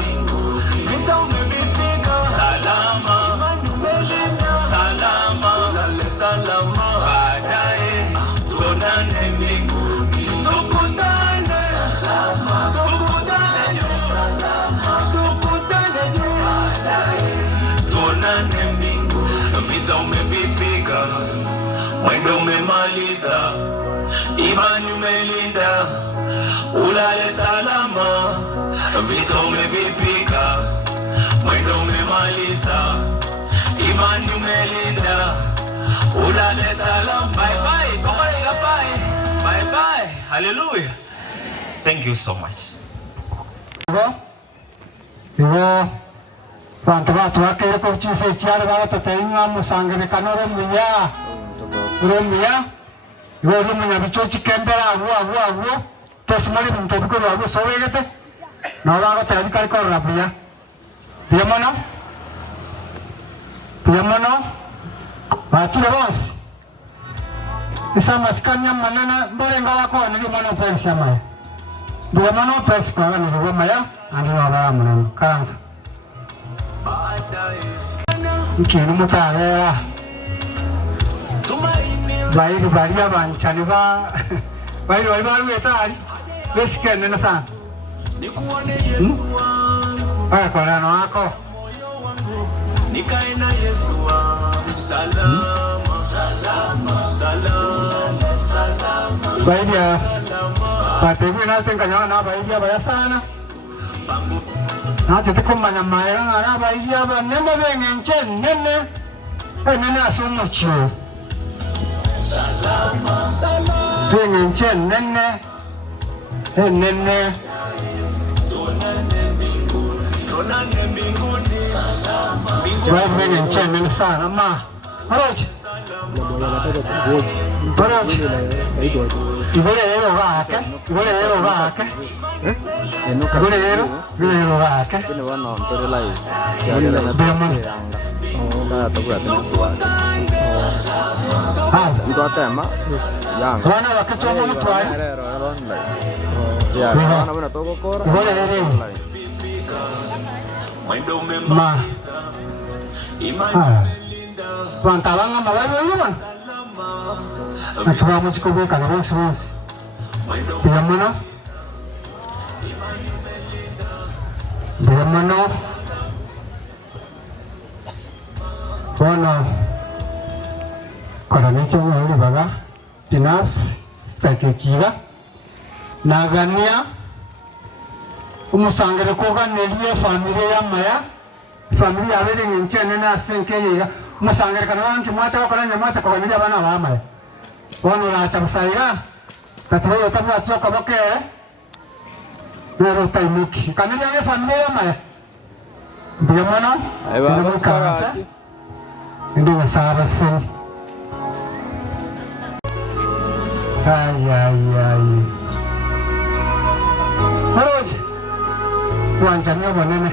vita umevipiga. Salama, imani umelinda. Salama, ulale salama, baadaye tuonane mbinguni. Tukutane salama, tukutane salama, tukutane baadaye tuonane mbinguni. Vita umevipiga, mwendo umemaliza, imani umelinda, ulale salama. Vita umevipiga, mwendo umemaliza, imani umelinda, ulale salama. Bye bye, bye bye, bye bye. Hallelujah. Thank you so much. Iwo bantu batwakire ko chise cyane batatayinwa musangire kanoro muya romiya iwo rumunya bichochi kembera awu tosmari muntu bikoro awu sowegete na ora ta bikari ko rabuya piamono bachire bose isa maskanya manana borenga wako ni mono pensa maya piamono pensa ko ni ngoma ya andi ora muno kanza ikintu mutabera bairi baria banchani ba bairi wetari besikene na sana aya kwa no wako nikae na Yesu wangu. Salama, salama, salama, salama. Baidia patebu na tenganya na baidia baya sana na tete kumana maera na baidia ba nemo bengenche nene nene asuno cho salama, salama bengenche nene nene tonane mbinguni salama bengenche nene sana ma roche roche Ibolero vake. Wana wakachoma mtwai. Ma. Pantalanga mawayo yun. Natuwa mo si Kubo kalabos. Bilang mo no? Bueno, karami chong uli baga tinas stakechiga nagania umusangere ko ganelie familia abere nchene na senke yiga umusangere kana wanki mwata ko kana nyamata ko ganelia bana ba maya wono la chamsaira Katiba yote mwachoka bokeo. Nero taimuki. Kanili yange familia mae. Ndiyo mwana. Ndiyo mkansa. Ndiyo masara sini. Ay. Maroje. Wanjania bonene.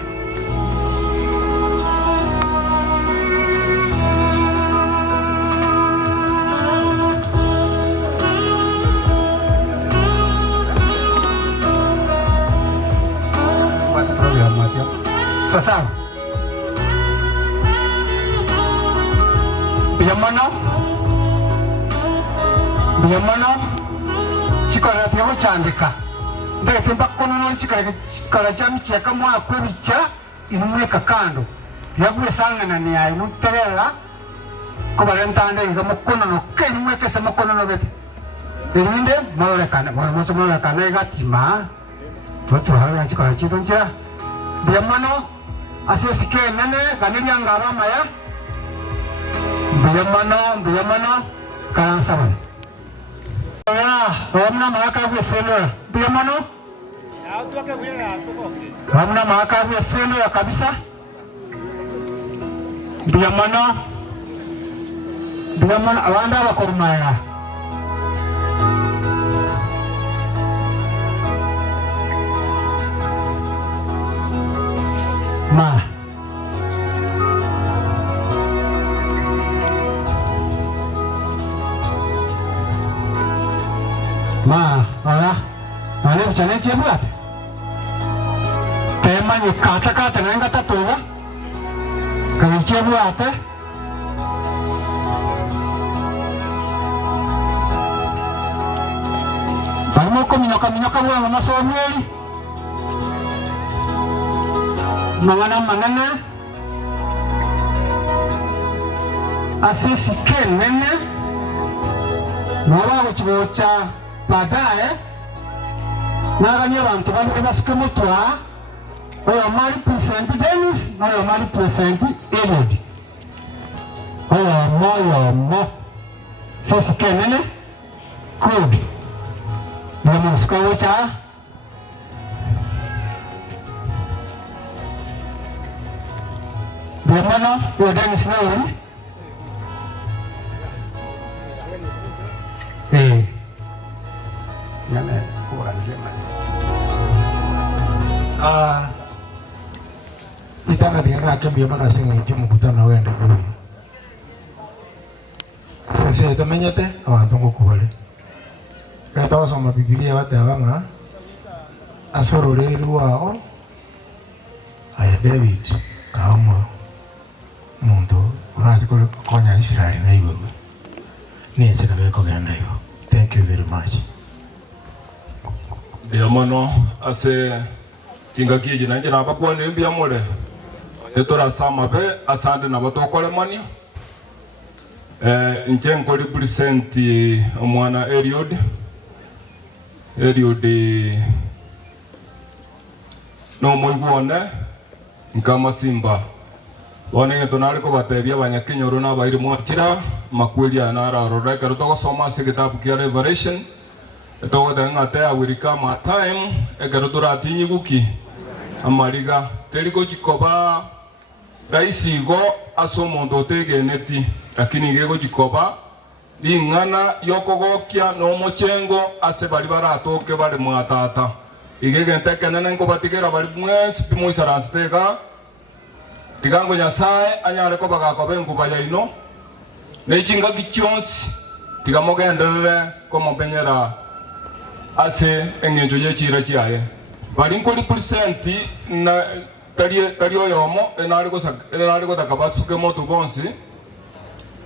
Sasa. Biyamano. Chikora tiyo chandika. Ndeke mbakono no chikora jami cheka mwa kwebicha inumweka kando. Yaguye sangana ni ayi muterera. Ko barentande ngamo kono no kenumweka sama kono no beti. Birinde malekana, malekana igatima. Tutu hawe chikora chitonja. Biyamano asesike nene kanili angara maya. Biyamano karang saban. Ramna mahakavu selo. Biyamano? Ramna mahakavu selo ya kabisa. Biyamano awanda wakormaya. Ma, ora, ane bichane chebuat. Tema ni kata nanga tatuwa. Kani chebuat. Parmo ko minyoka buang mama somyeli. Mangana. Asisi kenene. Nawa kuchibocha baadaye naganye abantu bali basuke mutwa oyo mali present Dennis oyo mali present Eliud oyo mo sisi kenene good ndio msukawo cha Bwana yo Dennis nawe Itanga dianga kembia mana singa ikimu kutana wende hivi. Sasa itamenyete abantu ngokubale. Kata wasoma Biblia wate abanga asoro lero wao aya David kama muntu urazi konya Israeli na iwe. Nense na beko ganda yo. Thank you very much. Biyamano ase kinga kiji nanje nabakwa nembi amole etora sama be asande nabatokole mani njengo represent omwana Eliud no moigwone nkama simba one ntonale ko batebya abanyakinyoro n'abairi mwakira makwelia nararoreka rutogosoma se kitabu kia Revelation etogotenga te awirika ma time egerutura tinyiguki amariga teriko chikoba raisi go asomo ndotegeneti lakini gego chikoba lingana yokogokia no mochengo ase bari baratoke bari mwatata igegente kenene ngo batigera bari mwese pimo isarastega tigango nyasaye anyare ko bagakobe nguba yaino nechinga kichonsi tigamogenderere komo benyera ase engenjo yechira chiaye bari nkoli percent na tario yomo enari ko takabatsuke moto bonsi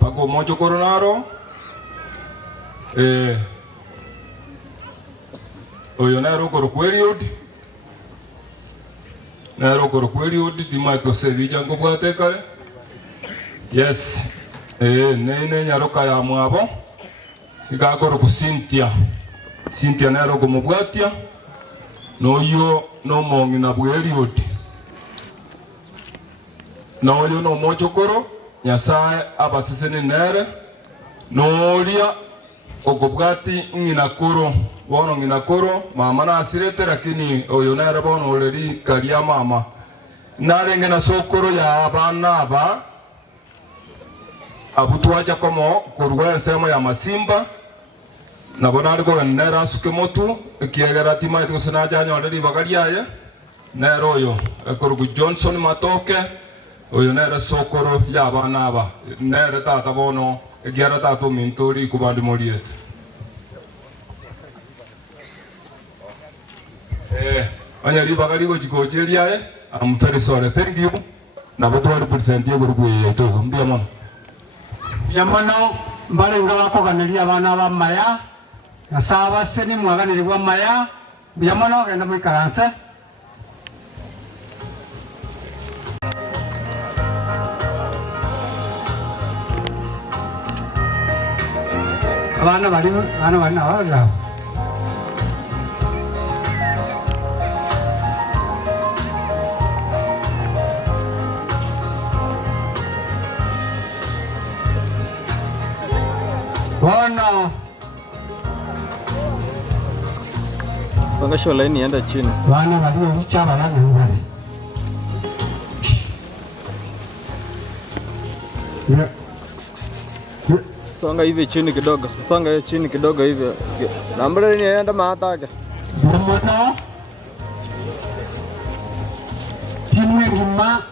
pako mojo koronaro oyo nero Eliud di Michael Sevilla ngo bwatekale yes nene nyaroka ya mwabo igakoro ku Cynthia nero go mubwatia noyo no mongi na Eliud noyo no mojo koro nyasaye abasisene nere noria okobwati ng'inakoro bono ng'inakoro mama nasirete lakini oyo nere bono oreri karia mama narenge na sokoro ya abana aba abutwaja komo kurwa ensemo ya masimba nabo nari kogenera asuke motu ekiegera tima etugusena janyoneri bagariaye nero oyo ekorugu Johnson Matoke oyo nere sokoro ya abana aba nere tata bono egiara tata mintori kubandi moriete anyari bagari gochikocheriaye. I'm very sorry. Thank you. Nabo twari present ye gurugu yeto mbia mono. Mbia mono mbale ngala koganiria abana ba maya. Nasaba seni mwaganirwa maya. Mbia mono genda mwikaranse. Abana bali na Bwana songa shola ini enda chini. Bwana walioicha bana ngwale. Songa hivi chini kidogo. Songa chini kidogo hivi. Nambara ni enda mahata yake. Bwana timu ngima.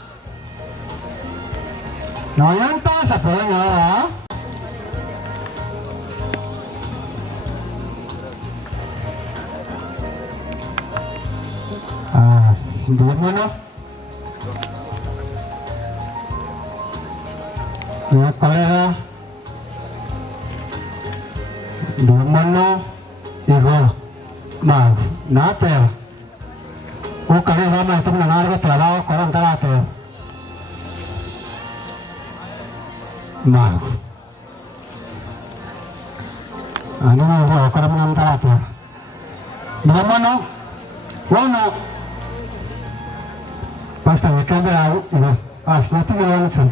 Na yanta sapanya. Mbia mono ya kolera mbia mono igoro mau na tera ukare bana tumna narga tera koran tera tera mau anu na koran nam tera tera mbia mono wono Basta kamera uno. Nanti kita langsung.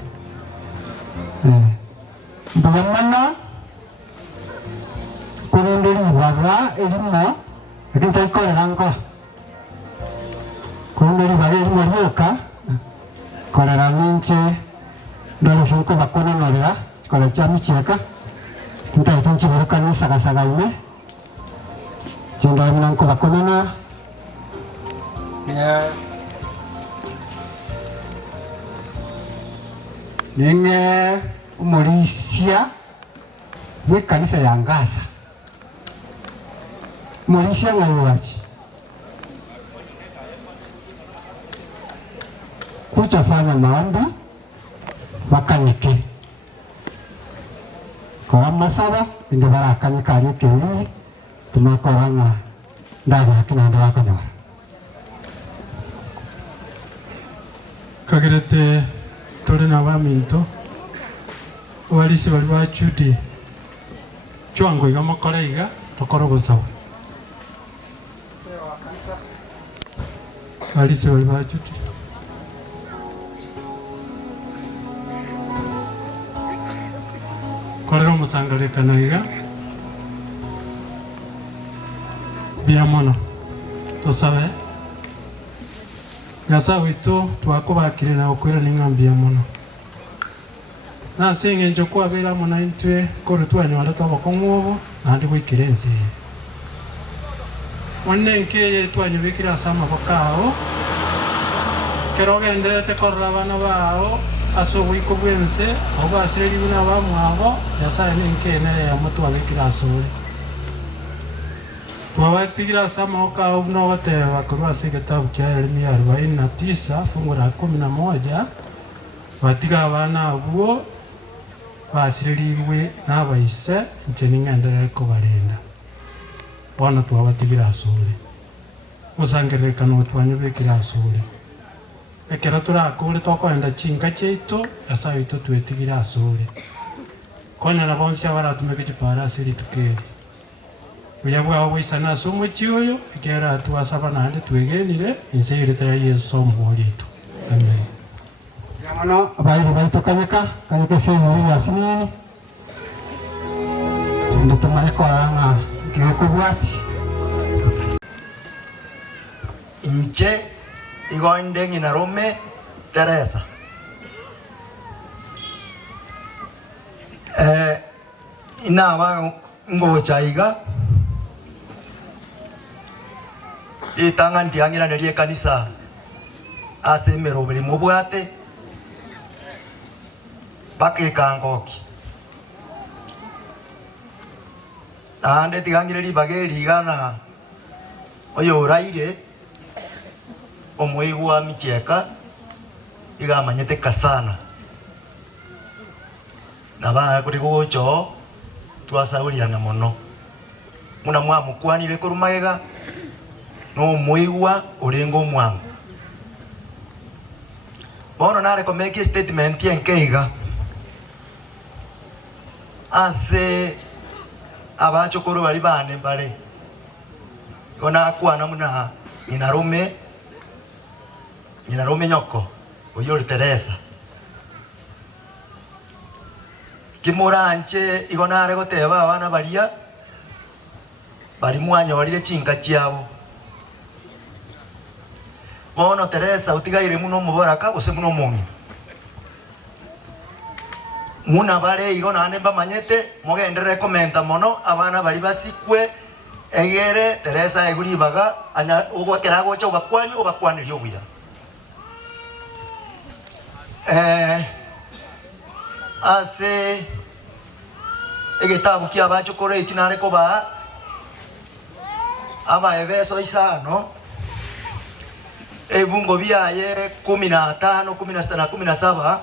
Bagaimana? Kurang dari warga ini mah, kita tak kau rangka. Kurang dari warga ini mah juga. Kalau ramince, dari sangko bakona nolera, kalau jam ceka, kita itu cuma ni saga ini. Jangan menangko bakona na. Nenge Malaysia we kanisa ya Ngasa. Malaysia ngaiwachi kuchafanya maombi wakanike kwa masaba ndio barakani kali kiri tumakoranga ndaba hakina ndo wakana kagerete tole na baminto walisi bali bachudi chwango iga makoreiga tokoro gusawa walisi bali bachudi korero musangalekana iga bia mono tosabe Gasa witu twakubakire na okwira ningambia muno. Na senge njokwa bera muna intwe koru twanyora twabakongwobo nandi gwikirenze. Wanne nke twanyubikira sama bakao. Kerogenderete korra bana bao aso wiko bwense oba asireli bina bamwabo yasa ninke ne amatu abikira asore. Tuwawakigira sama oka uno wate wakurua kitabu cha Yeremia 49 fungu la 11 watiga abana abuo basiririwe n'abayise ncheninga ndera ko balenda wana tuwabatigira asore musangereka no twanyubikira asore ekera turakure tokwenda chinga cheito yasa ito twetigira asore konya na bonsi abaratumeke kipara asiri tukeri Uyabwa wisana somo chiyoyo kera tuwasaba nande twegenire inseyire tera Yesu somo lito. Amen. Yamano abairi baito kanyaka seyo yasinini. tumarekorana ngikubwati inche igoinde ng'inarume Teresa inaba ngochaiga itanga ndiang'iranerie kanisa ase emero beri mobwate bakekangoki ande tigang'ireri bageriga oyo oraire omwigwa micheka igamanyeteka sana naba kuri gocho twasauriana mono muna mwamukwanire kurumagega no mwigwa urengo mwangu bono nare ko make statement yenkeiga ase abachokoro bari bane bare ona kwana muna inarume nyoko oyo Teresa kimuranche igonare goteba abana baria bari mwanya barire chinka chiabo bono Teresa utigaire muno muboraka gose muno mungi muna bare igona ane bamanyete mogendere komenta mono abana bari basikwe egere Teresa eguribaga anya ugwakera gocha ugakwanirio buya ase egitabu kia bachokore itinare koba aba Efeso isano ebungo biaye 15 16 na 17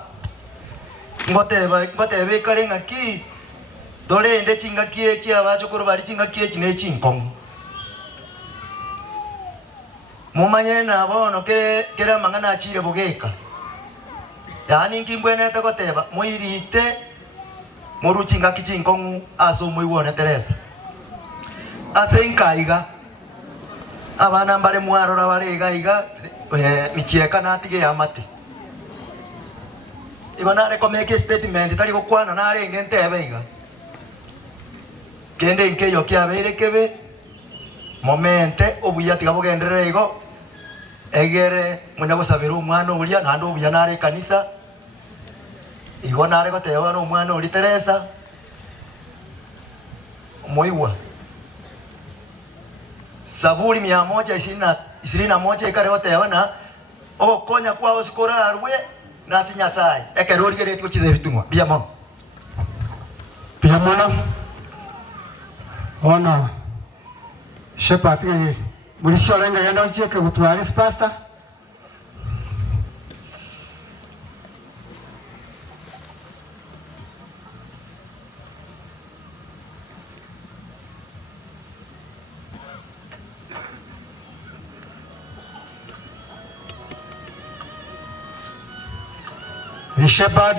ngotebe kare ngaki dore ende chingaki echi abachokoro bari chingaki echi ne chinkong mumanye na bono kere mangana achire bugeka yani ngimbwenete goteba muirite muruchinga kichinkong aso muiwone Teresa ase nkaiga abana mbare mwarora barega iga michieka natige amate igona ko make statement tari gukwana narenge ntebe iga kende nkeyo kiabere kebe momente obuya tigabugenderere igo egere munyago sabira umwana ulia nando obuya nare kanisa igo nare goteba no umwana uri Teresa moiwa Zaburi 121 ikare goteba na okonya kwao sikorarwe nasi Nyasaye ekerori gere tikuchize bitunwa biamono ona shepherd ngi muri shorenga yanda cheke gutwara pastor shepherd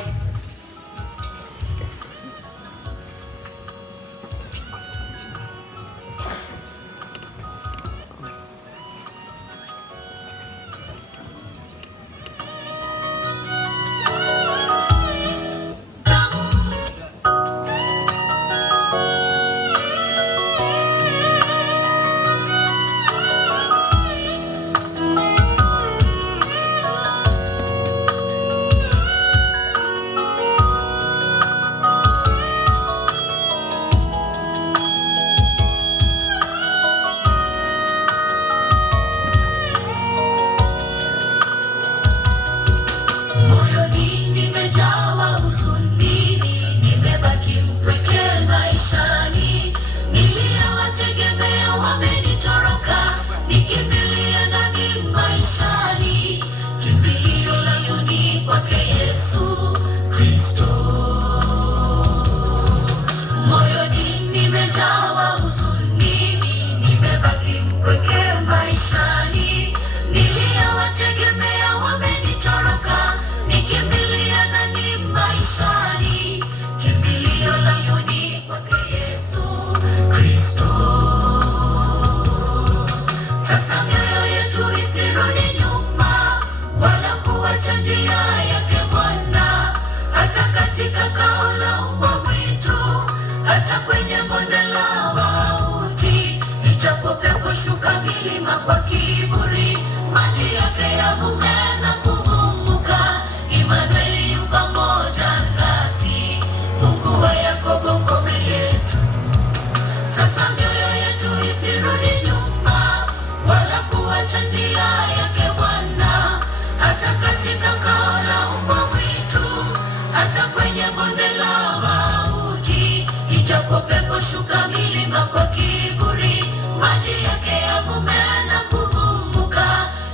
pepo shuka milima kwa kiburi, maji yake yavume na kuvumuka.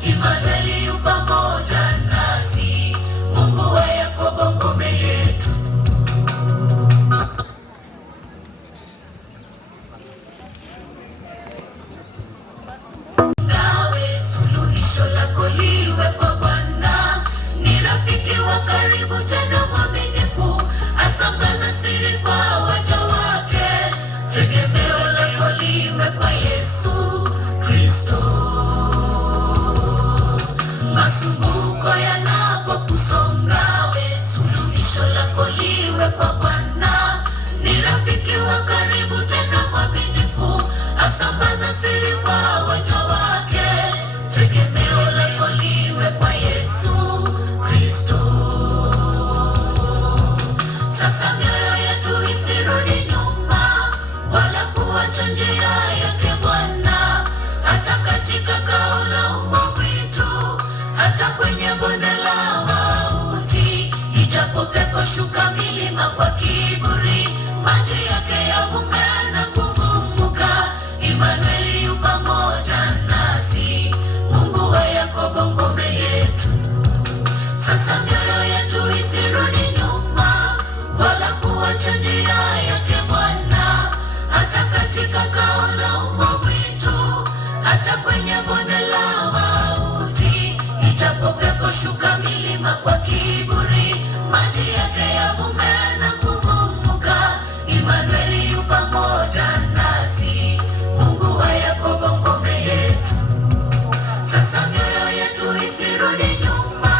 Imanueli yu pamoja nasi, Mungu wa Yakobo ngome yetu. Ngawe suluhisho lako liwe kwa Bwana, ni rafiki wa karibu tena mwaminifu, asambaza siri kwa waja wake. Tegemeo lako liwe kwa Yesu Kristo. Masumbuko yanapokusonga, we suluhisho lako liwe kwa Bwana, ni rafiki wa karibu tena mwaminifu, asambaza siri kwa waja wake. Tegemeo lako liwe kwa Yesu Kristo. Sasa mioyo yetu isirudi nyuma, wala kuacha njia yake Bwana, hata katika kao la umbwa mwitu, hata kwenye bonde la mauti. Ijapo pepo shuka milima kwa kiburi, maji yake yavume na kuvumuka. Imanueli yu pamoja nasi, Mungu wa Yakobo ngome yetu. Sasa mioyo yetu isirudi nyuma, wala kuacha njia yake Bwana, hata katika kao la umbwa mwitu, hata kwenye bonde la mauti. Ijapo pepo shuka milima kwa kiburi, maji yake yavume na kuvumuka. Imanueli yu pamoja nasi, Mungu wa Yakobo ngome yetu. Sasa mioyo yetu isirudi nyuma,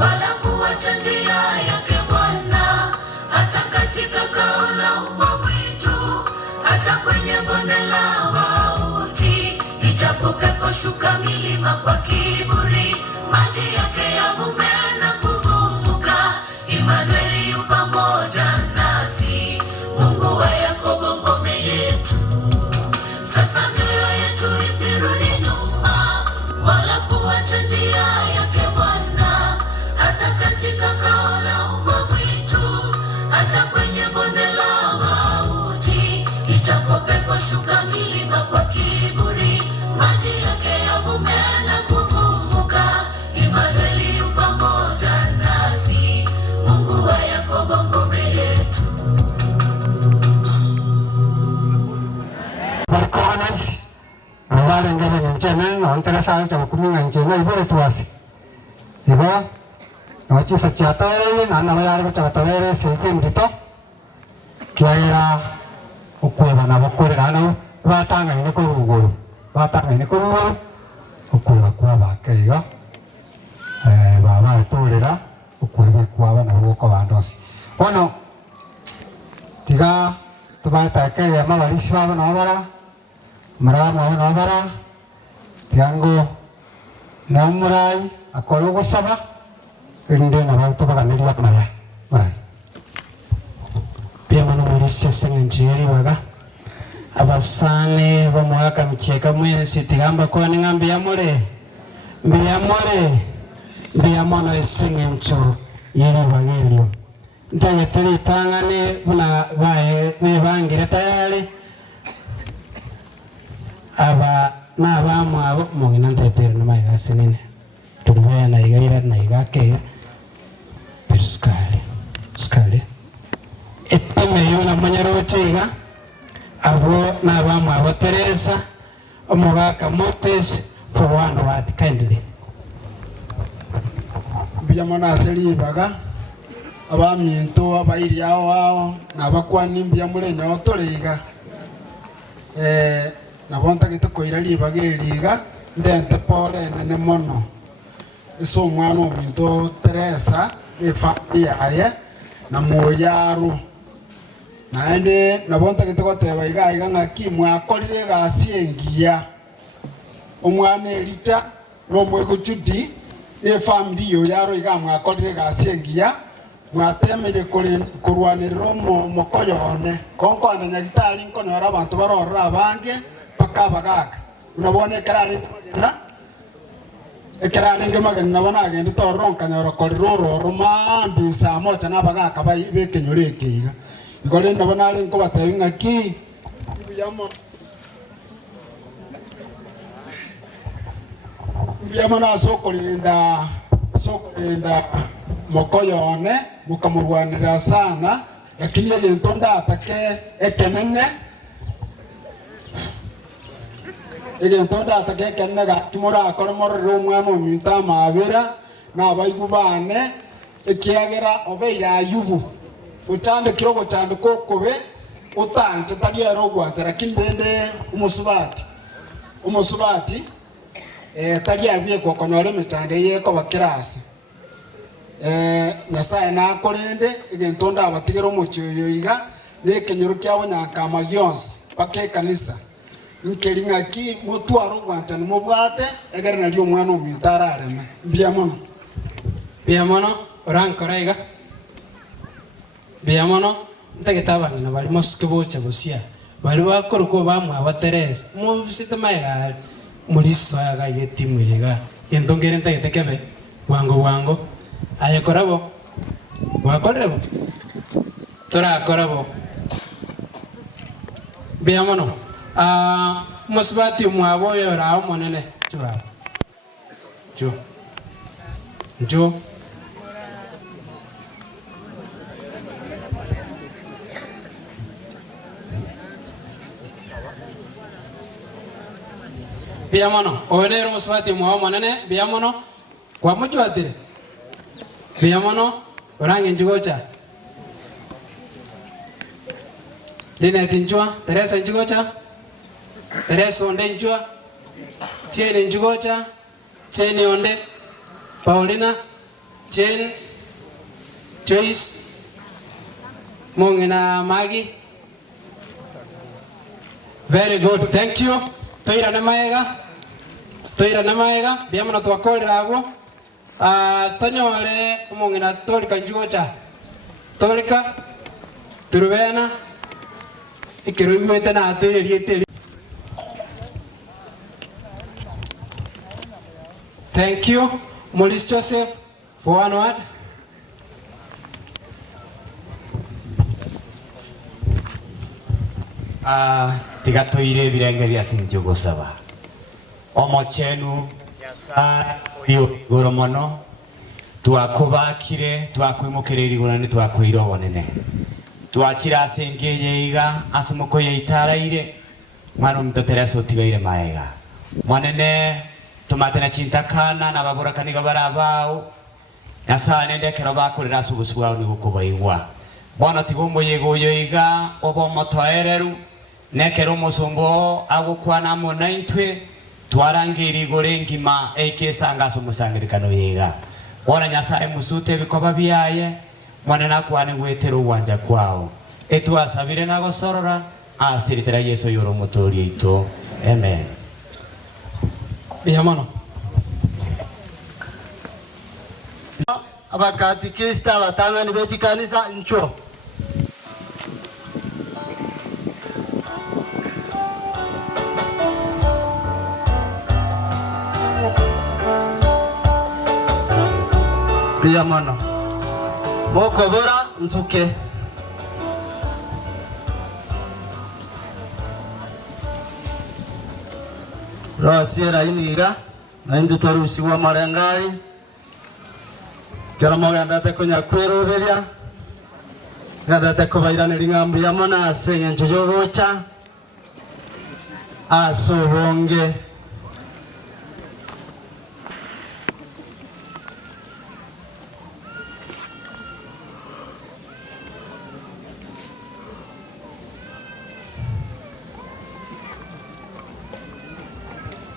wala kuacha njia yake Bwana, hata katika kao la umbwa mwitu, hata kwenye bonde la mauti. Ijapo pepo shuka milima kwa kiburi, maji yake yavume na kuvumuka. Imanueli yu pamoja nasi, Mungu wa Yakobo ngome yetu. Sasa mioyo yetu isirudi nyuma, wala kuacha njia yake Bwana, hata katika kao la umbwa mwitu, hata kwenye bonde la mauti. Ijapo pepo shuka milima kwa kiburi, maji yake yavume na kuvumuka. Imanueli yu pamoja nasi, Mungu wa Yakobo ngome yetu. Barkohanas, ambare ngene ngene no antara sal cha kuminga ngene ibore tuasi. Iba nochi sachatare na na yar ko chatare se ke mdito. Kiara ukweba na bakorera no batanga ine ko ruguru. Batanga ine ko ruguru. Ukweba kwa bakaiga. Baba torera ukweba kwa bana boko bandosi. Ono tiga tubata ke ya mabarisi baba no bara. Mara no bara. Tiango namurai akologo saba. Rinde na bantu baganiriya mara. Mara. Pia mano mulisi sengenjeri waga. Abasane bamuhaka micheka mwezi tigamba kwa ningambi ya more. Mbia mono esengencho yeri wagelio. Ntageteri tangane buna bae bangire tayari. Aba na bamu abo mongina nteteri na maiga sinene. Turubaya na igaira na igake perskali. Etime yona manyaro chiga abo na bamu abo Teresa omugaka Moses for one word kindly. Biyamona aselibaga abaminto abairi aho nabakwani biyamulenya otoliga nabonta gitukoira libaga eliga ndente pole nene mono eso mwana ominto Teresa efamia aye na moyaru naende nabonta gitugoteba iga ng'aki mwakorire gasiengia omwana Elita no mwego Judi ne family yo yaro iga mwakorire gasiengia mwatemere kurwanirira mukoyone konko na nyagitari nkonyora abantu barorora abange paka bagaka unabone karani na ekerane ngemagana nabona agende toronka nyoro koriroro rumambi saa moja nabagaka bayi bekenyorekiga igole ndabona ari nko batebi ngaki mbiyamana sokulinda mokoyone mukamurwanira sana, lakini egintu ndatake ekenene gakimurakore mororere omwana ominto amabera nabaigu bane ekiagera obeire Ayubu ochandikire ogochandika okobe otanche tariere ogwante, lakini rende omusubati tariabie gokonyora emechande yekoba kirasi Nyasaye nakorende egento ndabatigera omochoyo iga nekenyoro kiabo nyankama gionsi paka ekanisa nkeri ng'aki motwara ogwanchani mobwate egere nario omwana ominto arareme biamono orankora iga biamono ntagete abang'ina bari mosuke bocha bosia bari bakorokwa bamwaba Teresa mobisite maega murisoyaga yetimu iga gento ngere ntagete kebe bwango ayekorabo wakorebo torakorabo biamono musibati mwabo yorao monene churabo jo biamono olero musibati mwabo monene biamono kwa mujwadire biamono orange njugocha Linet njua Teresa njugocha Teresa onde njua Chene njugocha Chene onde Paulina Chen Joyce Mongina Maggie. Very good, thank you. Toira na maega biamono twakorera abo tonyore mongina tolika njugocha tolika turubena ikero igwete na atereriete. Thank you Maurice Joseph for one word. Tigatoire birenge bya sinjo gosaba omochenu oyo goromono twakubakire twakwimukirira igurane twakwira bonene twakira sengeye iga asumoko yeitaraire mwana mtotereso tigaire maega mwanene tumatena chintakana na babura kaniga barabao Nyasaye ndekero bakorera subusubwa ni gukubaigwa bona tigombo yego yoiga obo motoereru nekero musombo agukwana monaintwe twarangiri gore ngima ekesanga sumusangirikano yega bona Nyasaye musute bikoba biaye mwana nakwane gwetero wanja kwao etwasabire nagosorora asiritera Yesu yoro mutori ito amen. Biamono abakatikista abatangani bechikanisa ncho Biamono mokobora nsuke Rosiera iniga na indi torusi wa marengari Jara moganda te konya kwero beria ngada te ko bairane ringambi amana asenge njojo gocha asobonge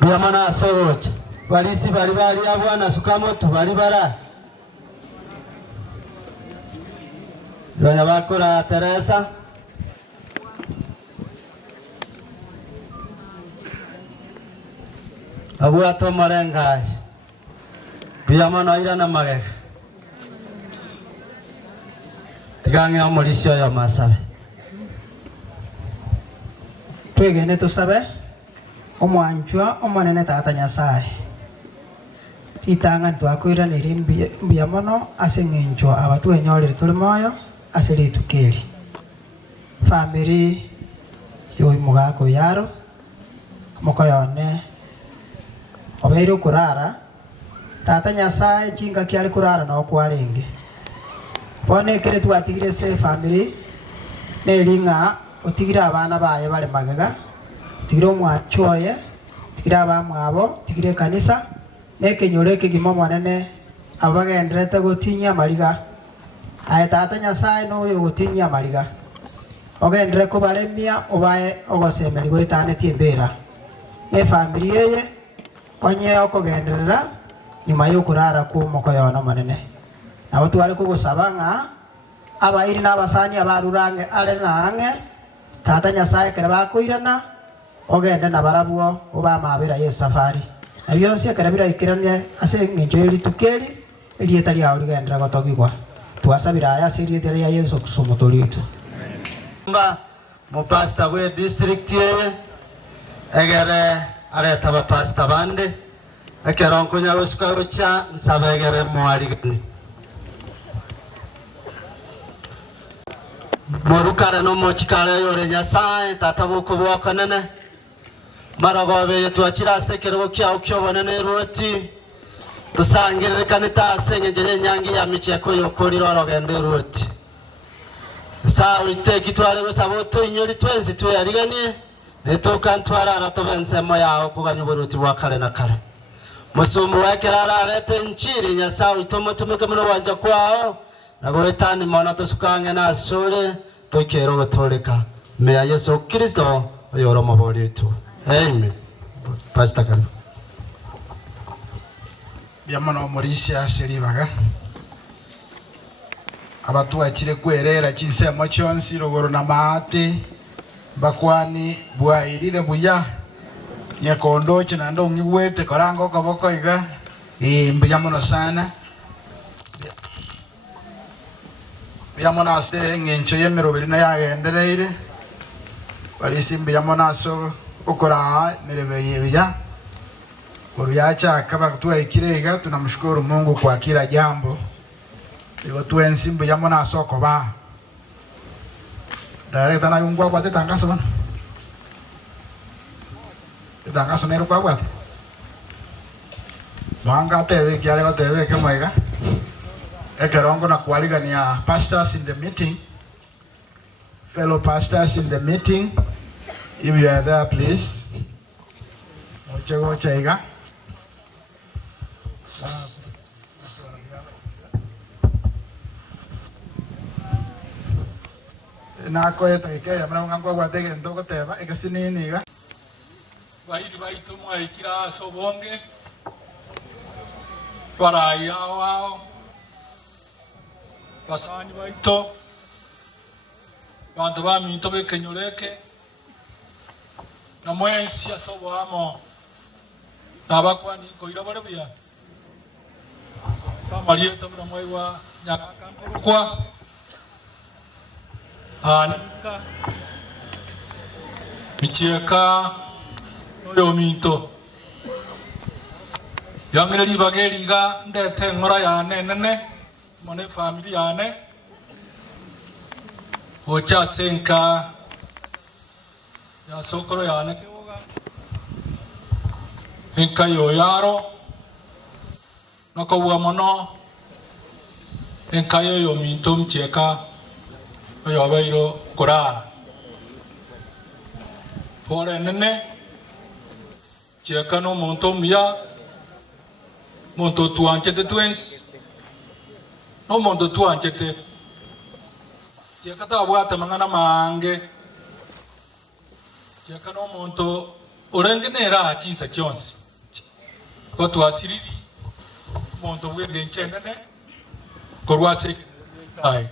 biamana asogocha balisi bali abwana sukamoto bali bara Doña bakora Teresa abua to marengai biamana ira na magega tigange amorisio ya masabe twegene tusabe omwanjwa omonene tata Nyasaye itanga twakwira nirimbi biamono aseng'enjwa abatwenyorere turi moyo aseritukeri family yo mugako yaro mokoyone obeiro kurara tata Nyasaye chinga kiari kurara no kwarenge pone kere twatigire se family ne ringa otigira abana baye bale magaga tigire omwachoye tigire abamwabo tigire kanisa ne kenyoreke gimo mwanene abagenderete gotinya mariga aye tata Nyasaye no yo gotinya mariga ogendere ko baremia obaye ogosemeri goitane tiembera ne family yeye onye okogenderera nyuma yo kurara ku mokoyono manene nabo twari kugusabanga abairi n'abasani abarurange ale nange tata Nyasaye kere bakoirana ogende na barabwo obamabera ye safari abyonse kere biraikirane ase ngenjeri tukeri elieta lya uligendera gotogigwa twasabira aya seriete ya Yesu kusomotolitu mu pastor we district ye egere areta ba pastor bande ekeronko nyawe sukarucha nsabegere mwarigani morukare no mochikare yore Nyasaye tata buko bwakanene maragobe twachira sekero kya ukyobonene roti tusangirire kanita asengeje nyangi ya micheko yokoriro rogende roti saa iteki tware gusabo tunyori twensi tuyariganie netoka ntwara ratobensemo yao kuganya buruti bwa kare na kare musumbu wake rararete nchiri Nyasaye itomo tumike muno wanja kwao nagoetani mona tusukange na sore tokero gotoleka meya Yesu Kristo oyoro mabori tu amen. Pastor karibu byamano Mauricia Seribaga abatuakire kwerera kinsemo cyonsi rogoro na mate bakwani bwairire buya nyakondo kinando ngiwete korango kaboko iga mbyamano sana byamano ase ngencho yemerobiri na yagendereire barisimbe byamano aso ukora merebeye biya Uruyacha akaba tuwaikirega tunamshukuru Mungu kwa kila jambo. Iko tuensimbe jambo na soko ba. Director na yungwa kwa tangazo bana. Tangazo nero kwa. Mwanga tewe kiale kwa tewe kama iga. Ekerongo na kualigania pastors in the meeting. Fellow pastors in the meeting. If you are there please. Oche iga. Na ko eta ke ya mna ngangwa kwa tege ndoko teba ekasinini ga baidi baitu mwa ikira sobonge para yao basani baito bantu ba minto be kenyoreke na mwensi asobo amo na bakwani ko ira bare bia samarie tabra mwewa nyaka kwa Anika micheka no minto yangere libageri ga ndete ngora ya nene mone family yane ocha senka ya sokoro yane enka yo yaro noko wa mono enka yo minto micheka yo bairo kurara pore nene cheka no monto mia monto tuanchete twins no monto tuanchete cheka ta bwata mangana mange cheka no monto orenge nera chinsa chonsi ko tuasiriri monto wende chenene korwase ai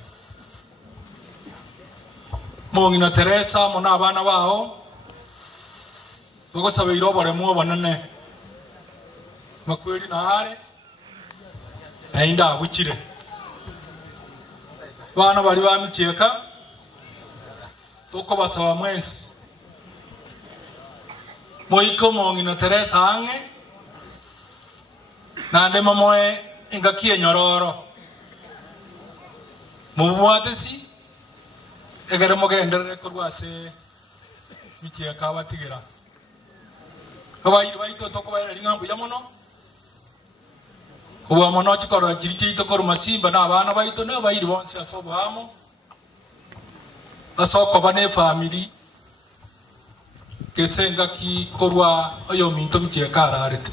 Mongina Teresa mona abana bao boko sabeiro bare mu banane makweli na are ainda buchire bana bali bamicheka toko basaba mwensi moiko Mongina Teresa ange na ndema moe ingakie nyororo mubwatesi egere mogendere kurwase micheka batigira abairi baito tokubaira lingambu ya mono kuba mono chikoro chirichi tokoro masimba na abana baito na abairi bonse asobo hamo asoko bane family kesenga ki korwa oyo minto micheka ararete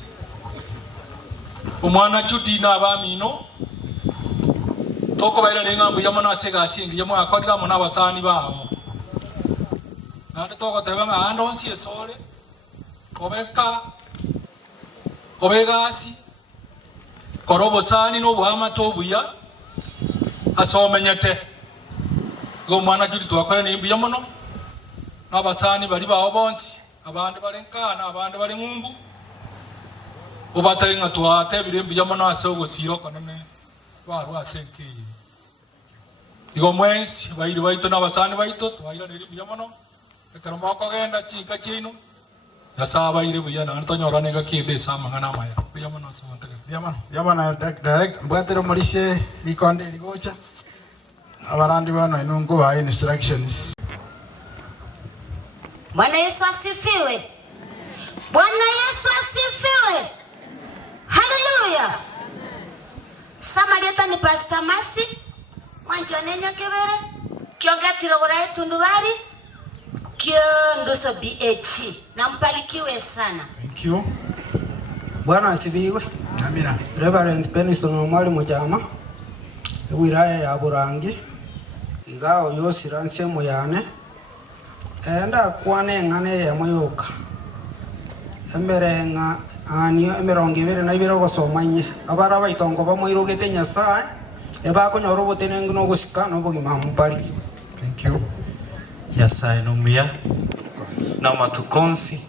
umwana chuti na abamino tokubaira lingambu ya mono asega asingi yamo akorira mona basani baho nade toko tebanga ando nsi esore obegasi korobo sani no buhama tobuya asomenyete go mwana juri twakora ni mbiya mono nabasani bali baho bonsi abandi bali nkana abandi bali ngungu obataye ngatwa tebire mbiya mono asogo siro konene barwa senkiyi igo mwensi bayiri baito nabasani baito twayira ni mbiya mono ekero moko genda chika chino yasaba ire buya na ntonyora nega kide sama ngana maya buya mono sonte yamana direct mbwatero morise bikonde ligocha abarandi bano inungu ba instructions. Bwana Yesu asifiwe. Bwana Yesu asifiwe. Haleluya. Samarieta ni Pastor Masi mwanjonenya kebere kyogatiro gora tundubari Ndoso BH. Nampalikiwe sana. Thank you. Bwana asifiwe. Amina. Reverend Benson Mwalimu Jama. Wilaya ya Burangi. Igao yosi ranse moyane. Enda kwane ngane ya moyoka. Emberenga anio emeronge bere na ibero gosomanye. Abara baitongo bamoirogete Nyasaye. Eba konyoro botenengo no gusika no bogima mpalikiwe. Thank you. Nyasaye numia na matukonsi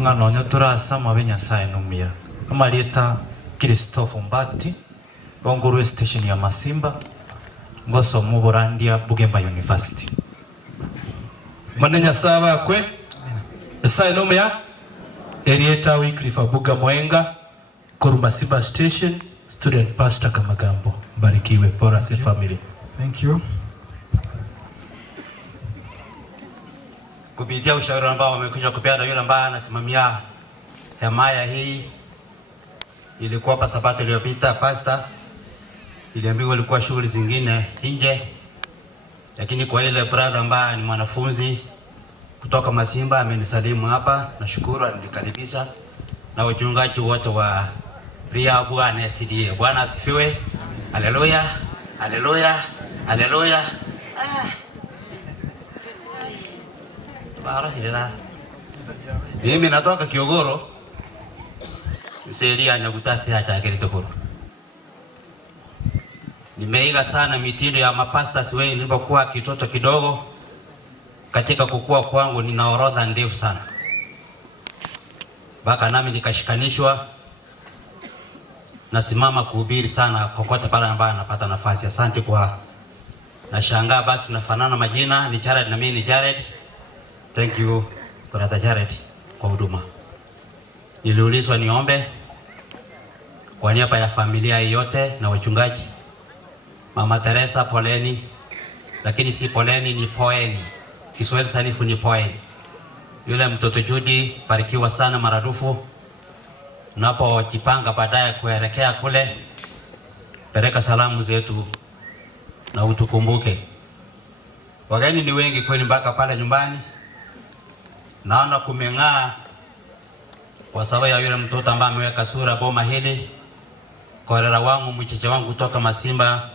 ngano nyotura sama be Nyasaye numia amalieta Christophe Mbati Bonguru station ya Masimba ngoso mu Burandia Bugemba University. Mane Nyasaye kwe Nyasaye numia Erieta Wycliffe Buga Mwenga Kurumasiba station student pastor Kamagambo barikiwe pora se family. Thank you. Kupitia ushauri ambao wamekuja kupeana yule ambaye anasimamia hemaya hii, ilikuwa pa Sabato iliyopita pastor iliambiwa ilikuwa shughuli zingine nje, lakini kwa ile brother ambaye ni mwanafunzi kutoka Masimba amenisalimu hapa, nashukuru alinikaribisha, na wachungaji wote wa Ria Bwana SDA. Bwana asifiwe. Haleluya. Haleluya. Haleluya. Mimi natoka Kiogoro. Mselia Nyagutasi hata Kiritokoro. Nimeiga sana mitindo ya mapastors wengi nilipokuwa kitoto kidogo. Katika kukua kwangu nina orodha ndefu sana. Baka nami nikashikanishwa. Nasimama kuhubiri sana kokote pale ambapo napata nafasi. Asante kwa nashangaa basi tunafanana majina, ni Jared na mimi ni Jared. Thank you Brother Jared kwa huduma. Niliulizwa niombe kwa niaba ya familia yote na wachungaji. Mama Teresa poleni, lakini si poleni ni poeni. Kiswahili sanifu ni poeni. Yule mtoto Judy barikiwa sana maradufu. Unapojipanga baadaye kuelekea kule, peleka salamu zetu na utukumbuke. Wageni ni wengi kweli mpaka pale nyumbani. Naona kumeng'aa kwa sababu ya yule mtoto ambaye ameweka sura boma hili. Korera wangu mchiche wangu kutoka Masimba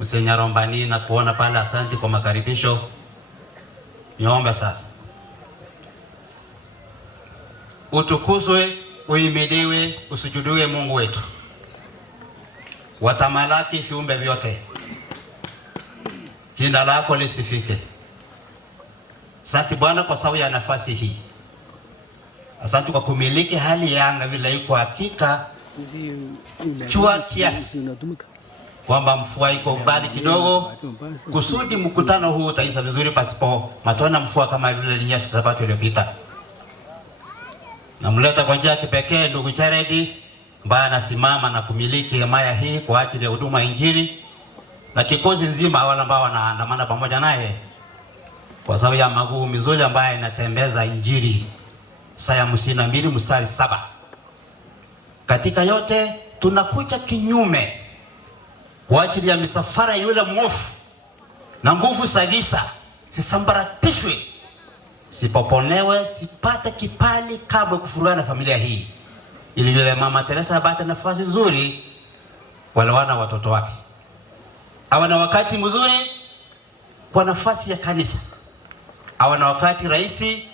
Msenya Rombani na kuona pale, asante kwa makaribisho. Niombe sasa. Utukuzwe, uimidiwe, usujudiwe Mungu wetu. Watamalaki viumbe vyote. Jina lako lisifike. Asante Bwana kwa sababu ya nafasi hii. Asante kwa kumiliki hali ya anga vile iko hakika. Chua kiasi kwamba mvua iko mbali kidogo, kusudi mkutano huu utaisha vizuri pasipo matona mvua kama vile ilinyesha Sabato iliyopita. Namleta kwa njia ya kipekee ndugu Jared ambaye anasimama na kumiliki hemaya hii kwa ajili ya huduma Injili, na kikosi nzima wale ambao wanaandamana pamoja naye. kwa sababu ya magumu mizuri ambayo inatembeza injili. Isaya 52 mstari 7. Katika yote tunakuja kinyume kwa ajili ya misafara yule mwovu na nguvu za giza sisambaratishwe, sipoponewe, sipate kipali kabla kufurugana na familia hii, ili vile Mama Teresa apate nafasi nzuri kuelewana watoto wake, awe na wakati mzuri kwa nafasi ya kanisa, awe na wakati rahisi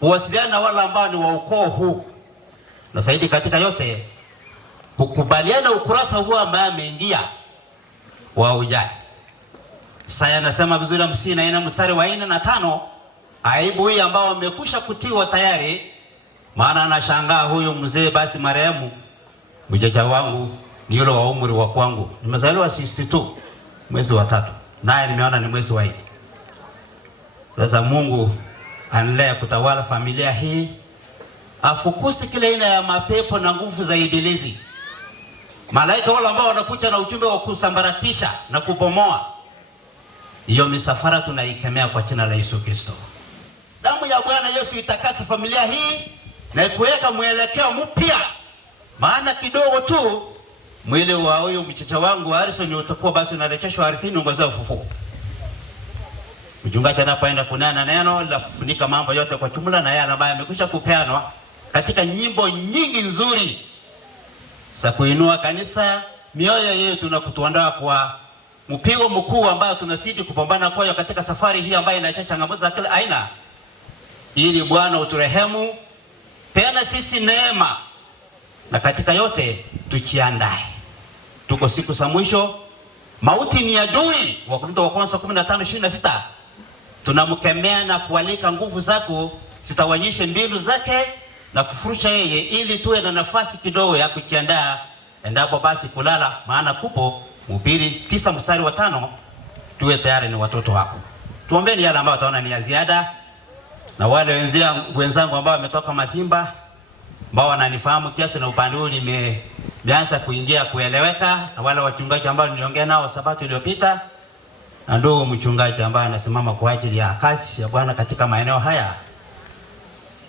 kuwasiliana na wale ambao ni wa ukoo huu, na zaidi katika yote kukubaliana ukurasa huu ambaye ameingia wa ujai. Isaya anasema vizuri 54 mstari wa 4 na 5, aibu hii ambao wamekusha kutiwa tayari, maana anashangaa huyu mzee basi marehemu mjaja wangu ni yule wa umri wa kwangu, nimezaliwa 62 mwezi wa 3, naye nimeona ni mwezi wa 8. Sasa Mungu anaendelea kutawala familia hii, afukusi kila aina ya mapepo na nguvu za ibilisi. Malaika wale ambao wanakuja na ujumbe wa kusambaratisha na kubomoa, hiyo misafara tunaikemea kwa jina la Yesu Kristo. Damu ya Bwana Yesu itakasa familia hii na kuweka mwelekeo mpya, maana kidogo tu mwili wa huyu mchicha wangu Harrison utakuwa basi unarejeshwa ardhini ungozea ufufuo. Mchungaji anapoenda kunena neno la kufunika mambo yote kwa jumla, na yale ambayo amekwisha kupeanwa katika nyimbo nyingi nzuri za kuinua kanisa, mioyo yetu na kutuandaa kwa mpigo mkuu ambao tunazidi kupambana kwayo katika safari hii ambayo inaacha changamoto za kila aina, ili Bwana uturehemu, tena sisi neema, na katika yote tujiandae. Tuko siku za mwisho, mauti ni adui. Wakorintho wa kwanza 15:26. Tunamkemea na kualika nguvu zako zitawanyishe mbinu zake na kufurusha yeye, ili tuwe na nafasi kidogo ya kujiandaa endapo basi kulala, maana kupo Mhubiri 9 mstari wa 5, tuwe tayari ni watoto wako. Tuombeeni yale ambao wataona ni ya ziada, na wale wenzangu ambao wametoka Masimba ambao wananifahamu kiasi na upande huu nimeanza kuingia kueleweka, na wale wachungaji ambao niliongea nao Sabato iliyopita, na ndugu mchungaji ambaye anasimama kwa ajili ya kazi ya Bwana katika maeneo haya.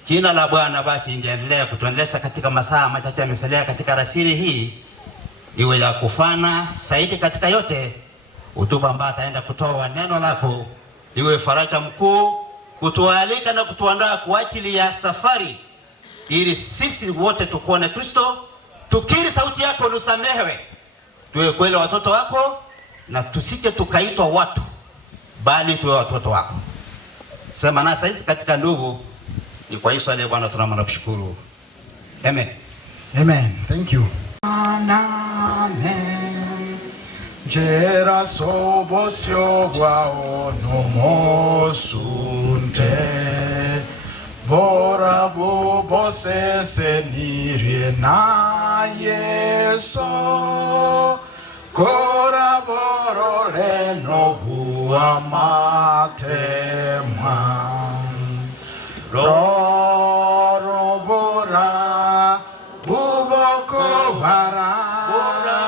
Jina la Bwana basi ingeendelea kutuendeleza katika masaa machache yamesalia katika rasili hii, iwe ya kufana zaidi katika yote. Hotuba ambayo ataenda kutoa neno lako iwe faraja mkuu, kutualika na kutuandaa kwa ajili ya safari, ili sisi wote tukuone Kristo, tukiri sauti yako nusamehewe, tuwe kweli watoto wako, na tusije tukaitwa watu, bali tuwe watoto wako. Sema na saizi katika ndugu, ni kwa Yesu aliye Bwana tunaomba na kushukuru. Amen. Amen. Thank you. Amen. Jera sobosyo bwao nomosunte bora bobose senire na Yeso kora borore no bua matemwa roro bora buboko bara ora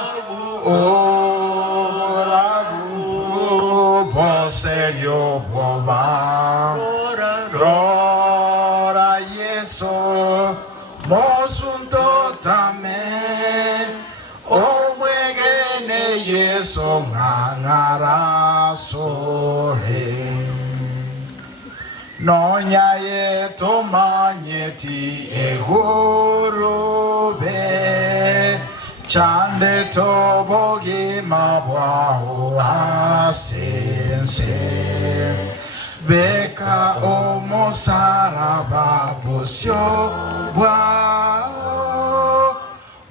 bubose yo boba rora Yeso mosunto tame omwegene Yeso ngangara sore nonya ye tomanyeti egurube chande tobogi mabwaho asense beka omosaraba bosyo bwao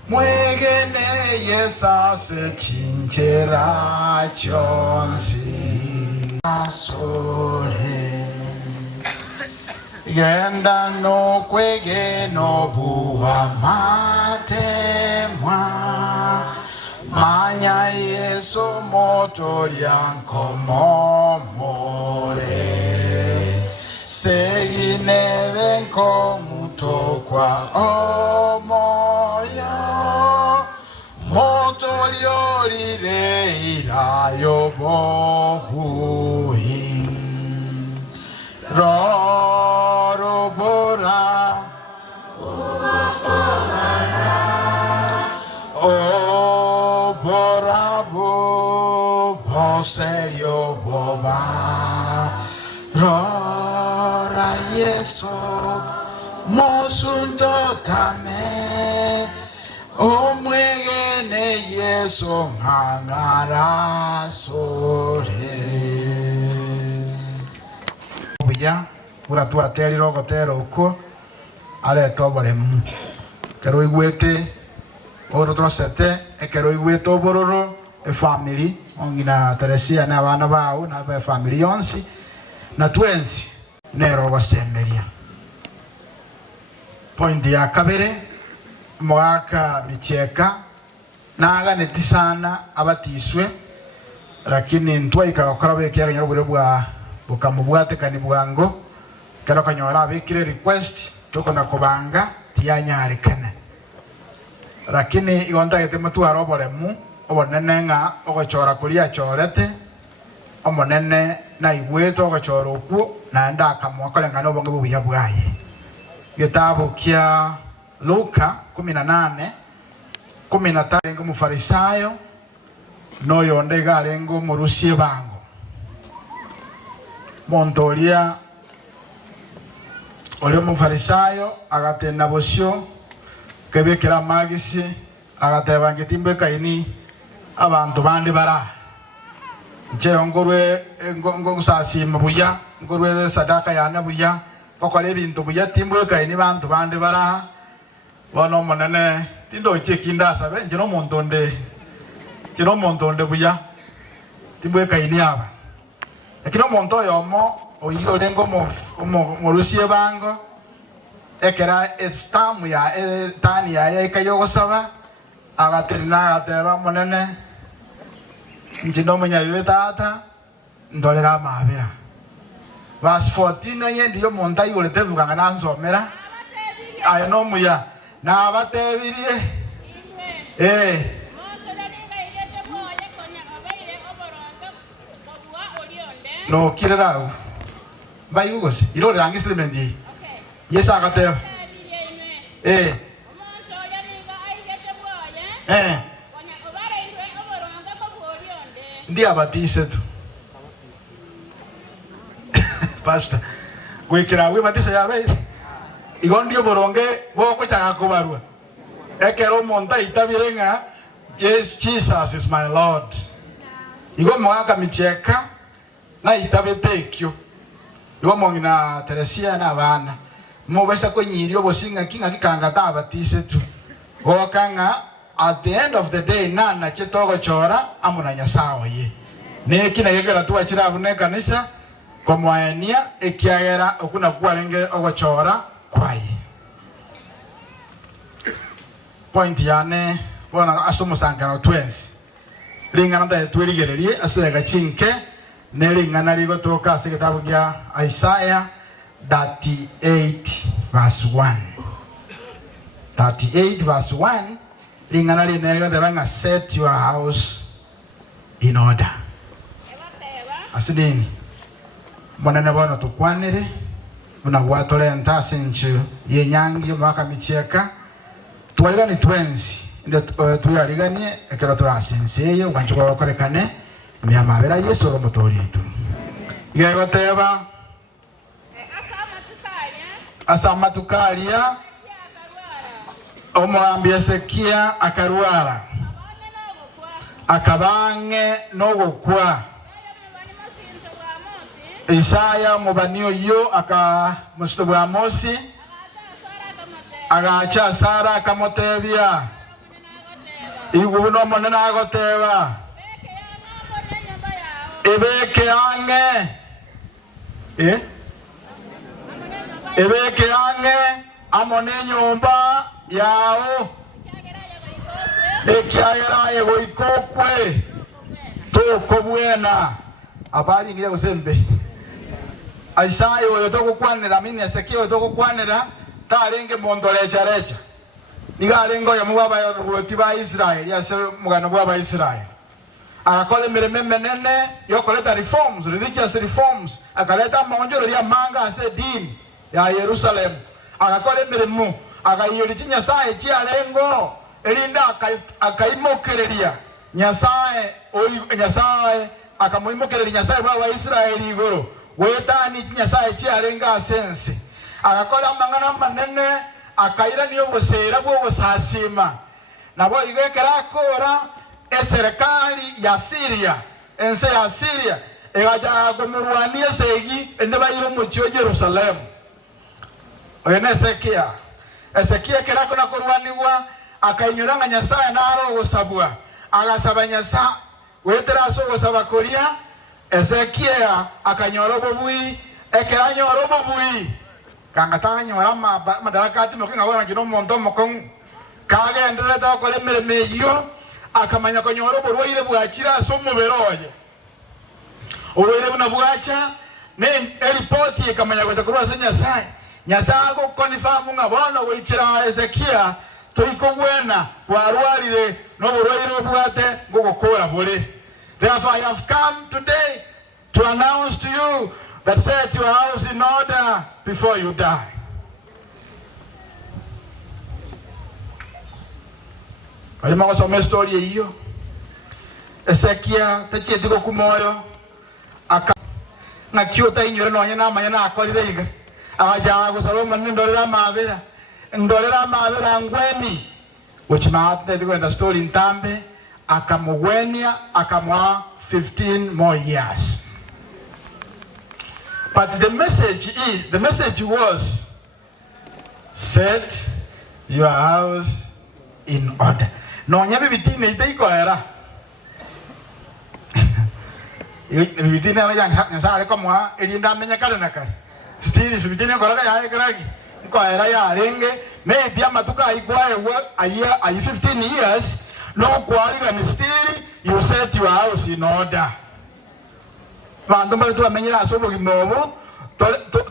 mwegene yesa se chinchera chonsi asore yenda no kwege no buwa matemwa manya Yeso moto lyanko momore segine venko mutokwa omoyo moto lyolire irayo bohui moselio boba rora Yeso mosunto tame omwegene Yeso ngangara sore buya ura tu ateri rogotero uko ale tobore mu kero igwete oro trosete e kero igwete obororo e family ongina Teresia na abana bawo na ba family yonsi na twensi nero gosemeria point ya kabere mwaka bicheka naga netisana abatiswe lakini ntwa ikakora bekera nyarugure bwa bukamubwate kani bwango kero kanyora bekire request toko na kubanga tiyanyarekane lakini igonda gete mutu aroboremu obonene nga ogochora kuria chorete omonene na igweto ogochora oku na ndaka mwakolenga no bonge bubuya bwaye gitabu kia Luka 18:15 ngo mufarisayo no yonde galengo murusie bango montolia ole mufarisayo agatenda bosyo kebekera magisi agateba ngitimbe kaini abantu bandi bara nje ngorwe ngosasi mabuya ngorwe sadaka yana buya bakole ibintu buya timbwe kaini bantu bandi bara bono monene tindo chekinda sabe njino montonde buya timbwe kaini aba ekino monto yomo oyiyo lengo mo rusie bango ekera estamu ya tani ya ekayogo saba agatrina ateba monene njino munya yetata ndolera mabira verse 14 yendi yo monta yolete buganga nansomera ayo no muya na abatebirie no kirarau bayi ugose iro rangi statement yi yesa agateba ndi abatise tu pastor gwikira we batise yabe igondi oboronge boko chaka kubarua ekero monta itabirenga Jesus is my Lord igo mwaka micheka na itabetekyo igo mongina Teresia na bana mobesa ko nyiri obosinga kinga kikangata abatise tu gokanga at the end of the day nana kitogo chora amuna nyasawo ye neki na yegera tu achira abune kanisa komwaenia ekiagera okuna kwalenge ogochora kwaye point yane bona asomo sankano twins lingana da tweligererie asega chinke nelingana ligo toka sekitabu gya Isaiah 38 verse 1 38 verse 1 lingana linelega debanga set your house in order asidini monene bono tukwanire buna gwatole ntase nchu yenyangi mwaka micheka twaliga ni twensi ndio tuyaliganie ekero turasenseyo wanchuko bakorekane myamabera Yesu romotori tu yego teba asama tukalia omwambia Ezekia akarwara akabange nogokwa Isaya mubanio yo aka mustobo Amosi agacha Sara kamotebia igubuno monena agoteba ebeke ange ebeke ange amone nyumba yao ekiagera yegoikokwe tokobwena abali ngiye kusembe Isaya oyo tokukwanira mini Ezekia oyo tokukwanira tarenge mondolecha nigarengo ya mubaba ruti ba Israel yase mugano bwa Israel akakole mireme menene yokoleta reforms religious reforms akaleta maonjoro ya manga ase dini ya Yerusalem akakole miremu akayiri Nyasaye chialengo elinda akaimokereria Nyasaye akamuimokerera nyasaye wa Israeli igoro wetani nyasaye cyarenga sense agakora amangana manene akaira niyo busera bwo busasima nabo igekera akora eserikali ya Syria ense ya Syria egaja kumurwania segi ende bayiro mu cyo Jerusalem oyene Ezekia kera kuna kurwaniwa akainyuranga nyasaye naro gusabwa agasaba nyasa wetera so gusaba koria Ezekia akanyoro bobui ekera nyoro bobui kanga tanyora madaraka ati mokinga wona ngino mondo mokong kage ndere ta kole meremeyo akamanya konyoro borwaire bwakira so muberoye obwere buna bwacha ne report ikamanya kwenda kurwasa nyasaye nyasaye ko confirm nga bona wikira Ezekia toiko wena warwarire no borwaire bwate ngokokora bore. Therefore I have come today to announce to you that set your house in order before you die. Alima kwa some story hiyo Ezekia tachitiko kumoyo aka na kiota inyore no nyana manyana akorire iga abaja gusaba ndorera mabera ngweni which maate diko na story ntambe akamugwenia akamwa 15 more years. But the message was set your house in order. No nyabe bitine itaiko era bitine ara yang sare komwa elinda menya kare nakare still bitine koraga ya karagi ko era ya renge maybe amatuka aikwae aya 15 years no kwali ga still you set your house in order. Vandu mbali tu amenyera asobo gimobo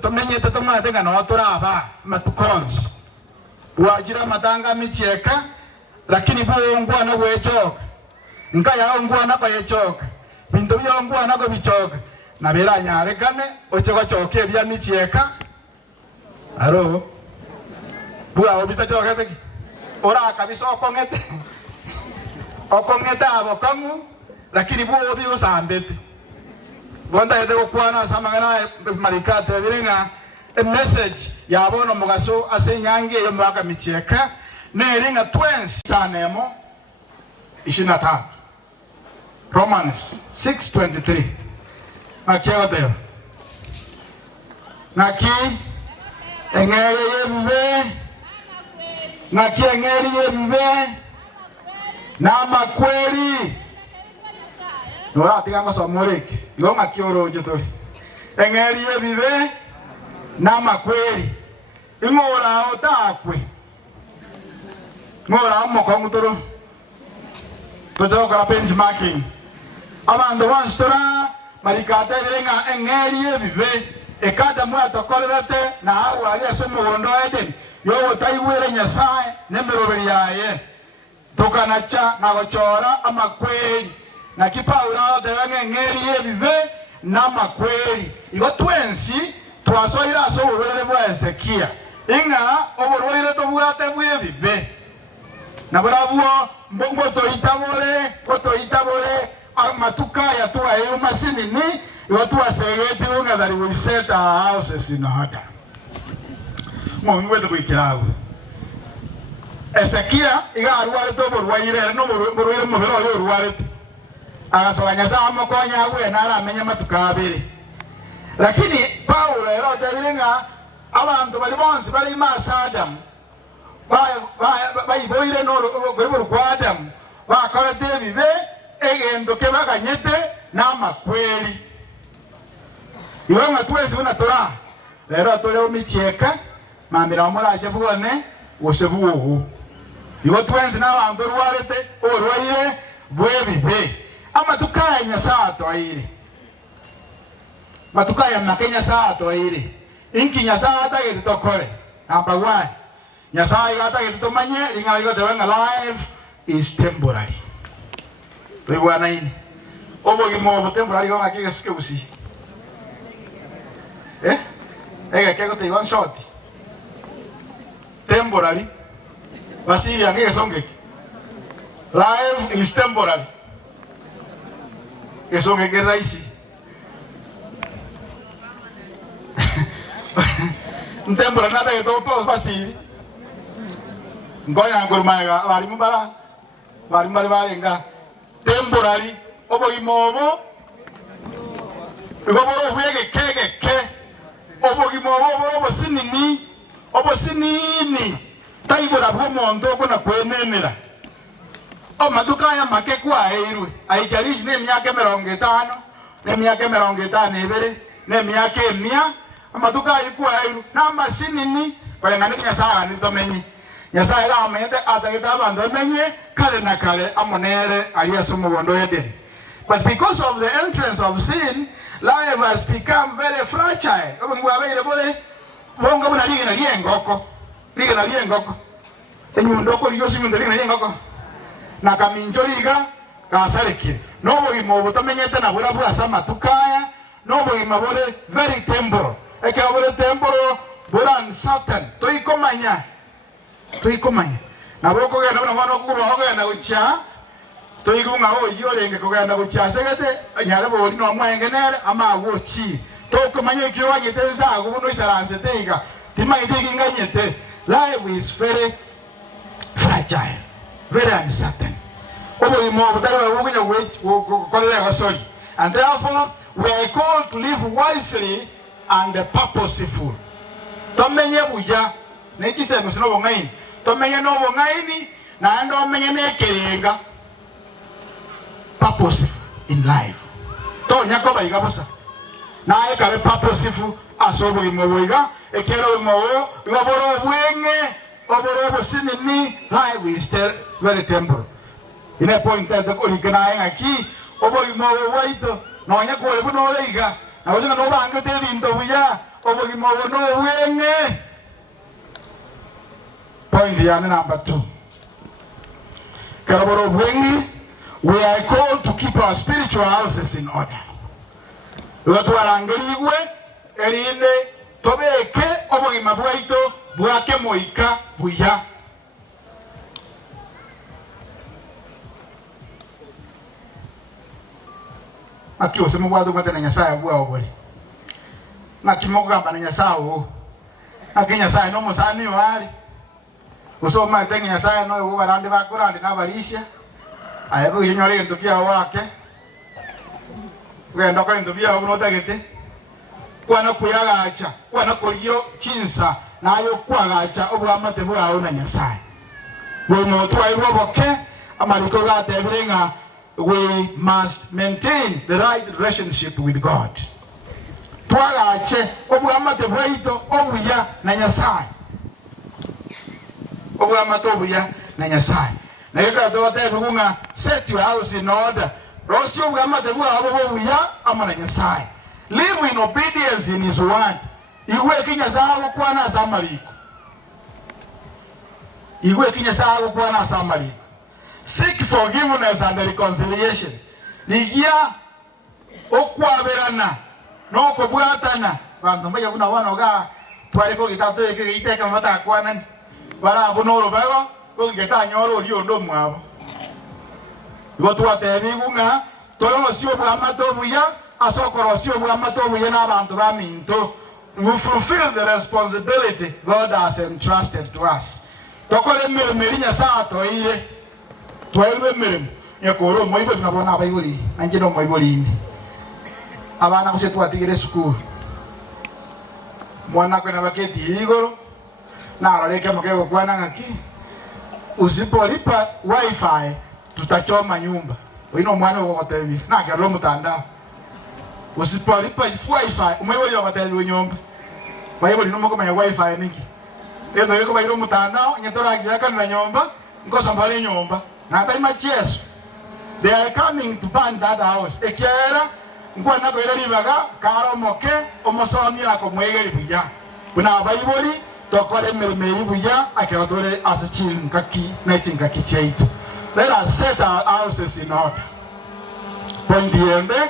to menyete to matenga no toraba matukons wajira matanga micheka lakini bwo ngwana wechoka nkaya ngwana kwa yechoka bintu byo ngwana ko bichoka na bera nyare kane ochoko choke bya micheka aro bwa obita choka teki ora kabisa okongete abo kangu lakini bwo obi osambete bonda yete okwana samangana marikate birenga a message ya bono mugaso asenyange yo mwaka micheka neringa twins sanemo 23 Romans 6:23 akiwa deo naki engere yembe naki engere yembe na makweli nora tiganga somoreke yo makioro jotori engere yebibe na makweli ingora otakwe ngora moko ngutoro tojoka benchmarking abando wanstora marikate birenga engeri ebibe ekada mwa tokorete na awu ali asomo wondo eden yo taiwere nyasaye nemeroberi yaye tokanacha na gochora amakweli na kipaula de engeri ebibe na makweli igo twensi twasoira so urwere bwa Ezekia inga oburwere to bwate bwebibe na barabuo mbongo to itabore amatuka ya tuwa yo masini ni yo tuwa segeti unga that we set our houses in order. Mongwe to bikirawo Ezekia iga arware to burwaire no burwire mo bero yo urware agasabanya samo konya we na aramenya matuka abiri. Lakini Paulo era dabirenga abantu bali bonse bali masadam bayiboire no gweburu kwa Adam bakora debibe egendo kebaganyete na makweli iwe matwezi buna tora lero atoleo micheka mamira omuraje bwone wosebuwo iwe twenzi na bantu rwarete orwaire bwebibe amatukanya sato aire matukaya makenya sato aire inkinya sato agete tokore amba why Nyasai gata kitumanye lingali ko tewenga life is temporary. Tuwa na ini. Obo gimo temporary ko ngaki sike usi. Ega keko te one shot. Temporary. Basiri ange songe. Life is temporary. Gesonge ke raisi. Ntembura nada que todo pos basi. Ngoya Gor Mahia bari mumbara. Bari mbari barenga. Temporary obo gimobo. Igoboro bwege ke. Obo gimobo obo sinini. Obo sinini. Taibora bwo mondo ko na kwenenera. O maduka ya make kwa erwe. Aikarishi ne myaka 50, ne myaka 52 ne myaka 100. Amaduka ikuwa erwe. Na masinini kwa ngani Nyasaye ni zomenyi. Nyasaye la amende atageta bando menye kale na kale amonere aliyesomo bondo yede. But because of the entrance of sin, life has become very fragile. Obo ngwabeire bole bonga buna ligena liengoko. Ligena liengoko. Enyundo ko liyo simundo ligena liengoko. Na kaminjo liga kasarekire. Nobo gimobo tomenyete na bura bwa sama tukaya. Nobo gimabole very temporal. Eke abole temporal bura uncertain. Toikomanya. Na boko genda na mwana kuba hogenda gucha. Toigunga ho yorenge kugenda gucha segete nyare bo no mwengenere ama awochi. Tokomanya ikyo wagete za gubuno isaranse teiga. Timaitegi nganyete. Life is very fragile. Very uncertain. And therefore, we are called to live wisely and purposeful. Tomenye buja, neki se musino bongaini. Tomenye no bongaini, na endo menye nekerenga. Purposeful in life. To nyako ba igabosa. Na eka be purposeful asobo imoboiga, ekero imobo, igoboro bwenge, oboro sinini. Life is still very temporal. In a point that the Kolikana aki, over Imo Waito, no Yako no Lega, I was no longer in the Villa, over Imo no way. Point the other number 2. Karaboro Wengi, we are called to keep our spiritual houses in order. Watu warangeliwe, erinde, tobeke, over Imabuaito, Buake Moika, Buya. Akiwa sema bwado kwate na Nyasaye bwa obole. Na kimogamba na Nyasaye o. Akenya Nyasaye no musani wali. Usoma tenga Nyasaye no wo barande bakurande na barisha. Ayego yonyore ndokia wake. Wenda kwa ndobia obuno tagete. Kwana kuyagacha, kwana koliyo chinsa nayo kwagacha obwamate bwa na Nyasaye. Wo mo twairwa boke amaliko gate birenga. We must maintain the right relationship with God. Twagache obwamate bwaito obuya na Nyasaye. Obwamate obuya na Nyasaye. Na yeka dote bugunga set your house in order. Rosio obwamate bwa obuya amana Nyasaye. Live in obedience in his word. Iwe kinya zawo kwana samariko. Iwe kinya zawo kwana samariko. Seek forgiveness and reconciliation. Ligia okwaberana no kobwatana bantu mbaye kuna wana ga twari ko gitato eke iteka mata kwanan bara abuno robago ko gita nyoro liondo mwabo gotu atebi gunga tolo sio bwa mato buya asokoro sio bwa mato buya na bantu ba minto. We fulfill the responsibility God has entrusted to us. Tokole merinya sa to ile Twelve million. Yakoro moibo na bona baibuli. Anjeno moibuli. Abana kuse twatigire school. Mwana kwena baketi igoro. Na aroleke mkego kwana ngaki. Usipolipa wifi tutachoma nyumba. Wino mwana wokotebi. Na kalo mutandao. Usipolipa wifi umwewe yo bateli nyumba. Baibuli no moko ya wifi niki. Eno yeko bairo mutandao nyetora gyaka na nyumba. Ngosa mbale nyumba. Na taima cheso. They are coming to burn that house. Ekera ngwa nako ira libaga karo moke omosomi la komwegeri buya. Kuna bayiboli tokore merme buya akatore asichin kaki na chinkaki cheito. Let us set our houses in order. Point the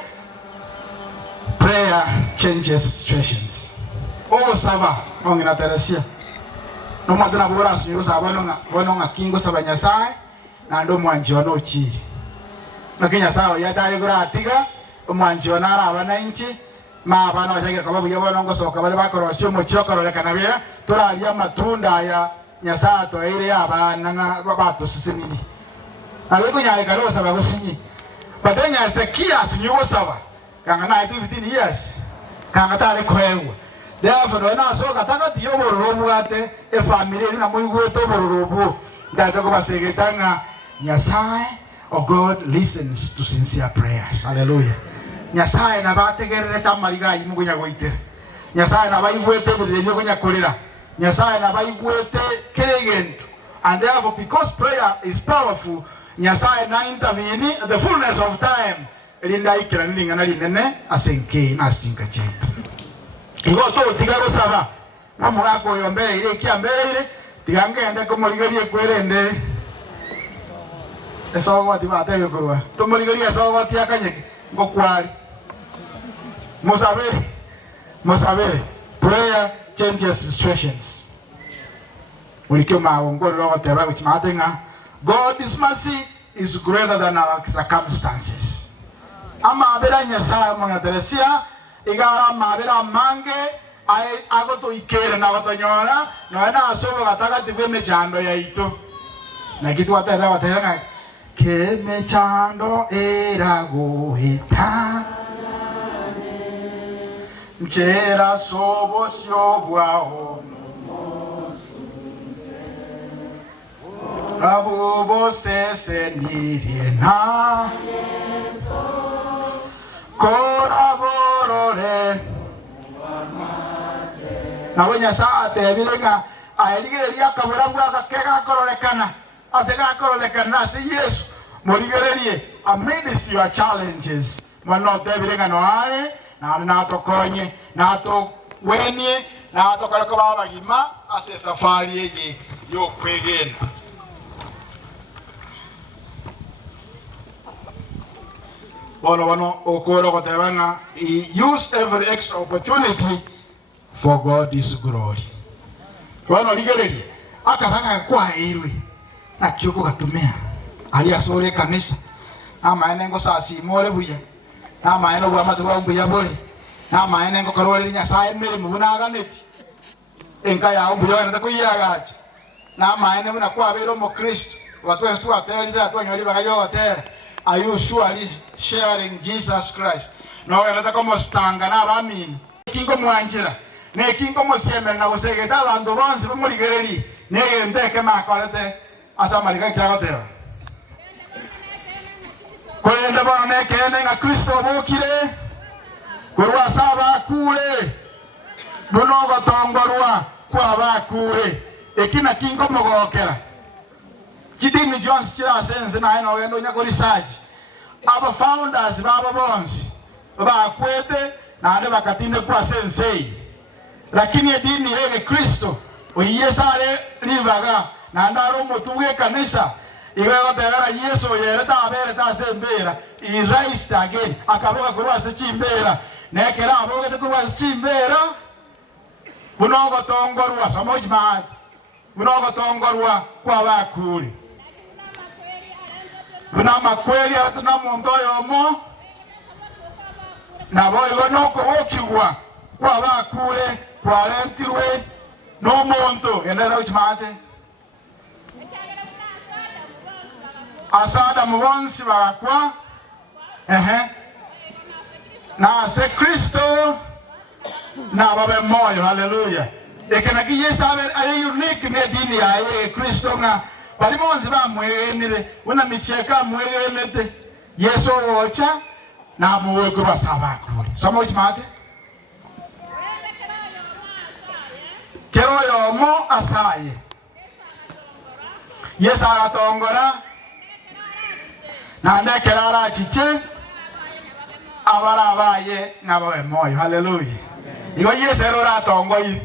prayer changes situations. Oh saba ongina teresia. No madana bora sio saba no kingo saba Nyasaye. Na ndo mwanjo no chiri. Na Kenya sawa ya dai gura atiga omwanjo nara abananchi ma bana bajage kwa babu yabo nongo soka bale bakorosyo muchoko rolekana bya turalia matunda ya nyasato ile abana na bato sisimini aleko nyaye kalo saba gosinyi badenya sekia sinyo saba kanga na itu 15 years kanga tale kwewa therefore na soka taka tiyo bororobu ate e family na muigo to bororobu ndaka ko basegetanga nyasaye or God listens to sincere prayers. Hallelujah. Nyasaye na bategerere tamariga imugunya goite. Nyasaye na baigwete budenyo gonya kolera. Nyasaye na baigwete keregento. And therefore, because prayer is powerful, Nyasaye na intervene at the fullness of time. Elinda ikira ninga na linene asenke na sinka chetu. Igo to tigaro saba. Mamura ko yombe ile kiambere ile tigangende ko moligalie kwerende. Eso wati bate yo kurwa. To moligalie so wati akanye ngokwali. Mosabere. Prayer changes situations. God's mercy is greater than our circumstances. Ama abera nyasa mwana teresia igara mabera mange ago to ikere na goto nyora no na asobo gataka tibwe mechando ya ito na kitu atera watera ke mechando era goita mchera sobo siobwao Rabubo sese nirina Koraborore Nabonya saate bilenga aeligereria kaburamu akakeka korolekana aseka korolekana si Yesu moligererie amidst your challenges manote bilenga noare na tokonye na to wenye na to kalako baba gima ase safari yeye yo kwegena he used every extra opportunity for God's glory. Wano ligerelie akabanga kwa irwe na kyoko katumea ali asore kanisa ama enengo sasi more buya ama eno bwa matu bwa buya bole ama enengo karole nya sai mere mubuna ganeti enka ya buya na takuyaga na ama ene buna kwa bero mo Kristo watu estu atelira twanyoli bagayo watera. Are you surely sharing Jesus Christ? No, anataka como stanga na bamini. Kingo mwanjira. Ne kingo mosieme na gosegeta bando bonse bumuligereri. Ne ndeke makolete asa malika kyagotera. Kwenda bana ne kene nga Kristo bokire. Kurwa saba kule. Bunogo tongorwa kwa bakure. Ekina kingo mogokera. Kidini John sira sense na eno yendo nyako research aba founders baba bonsi baba kwete na ande bakatinde kwa sensei lakini edini ile Kristo oyesale livaga na ndaro motuwe kanisa iwe gotera Yesu yere ta abere ta sembera I raised again akaboka kurwa se chimbera nekera aboge te kurwa se chimbera bunogo tongorwa samojma bunogo tongorwa kwa bakuri Buna makweli abatuna muntu oyomo na boyo noko okiwa kwa bakure kwa lentirwe no muntu endera uchimate asada mubonsi bakwa na se Kristo na babe moyo haleluya ekena ki Yesu ale unique ne dini ya Kristo nga Balimonzi ba mwegenire wona micheka mwegenete Yesu wocha na muwego basaba kule somo chimate kero yomo asaye Yesu aratongora na ndekerara chiche abara abaye ngabawe moyo haleluya igo Yesu erora tongoyi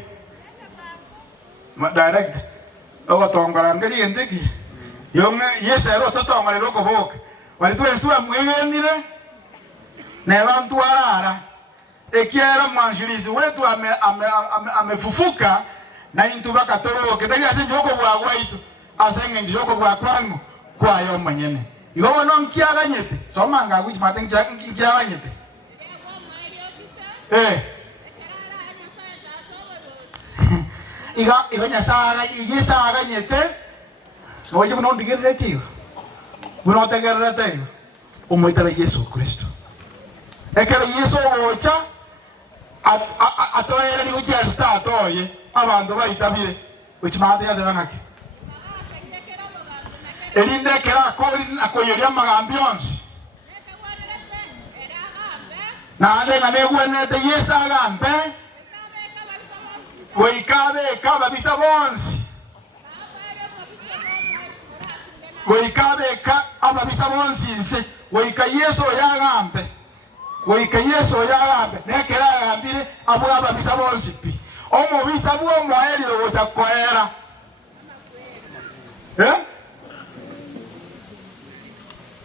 direct Ogo tongora ngeli endeki yonge yesero totongora loko boka bali twestura mwegenire ne bantu arara ekiera mwanjurizi wetu amefufuka na intu bakatoro kedali ase joko bwa gwaitu asenge joko bwa kwangu kwa yo manyene igo wono nkiaganyete soma nga kuchi matengi nkiaganyete iga nyasaga yisaga nyete oye buno ndigere tiyo buno tegere tiyo umuitabe Yesu Kristo ekere Yesu ocha atoyere ni kuja start oye abantu baitabire uchimade ya derangake elinde kera akoyeria magambionsi na ale na negwene de Yesu agambe weikabe kaba bisa bonsi weikabe ka aba bisa bonsi nse weika Yesu yagambe weika Yesu yagambe nekera agambire abo aba bisa bonsi pi omo bisa bwo mwaeli ocha koera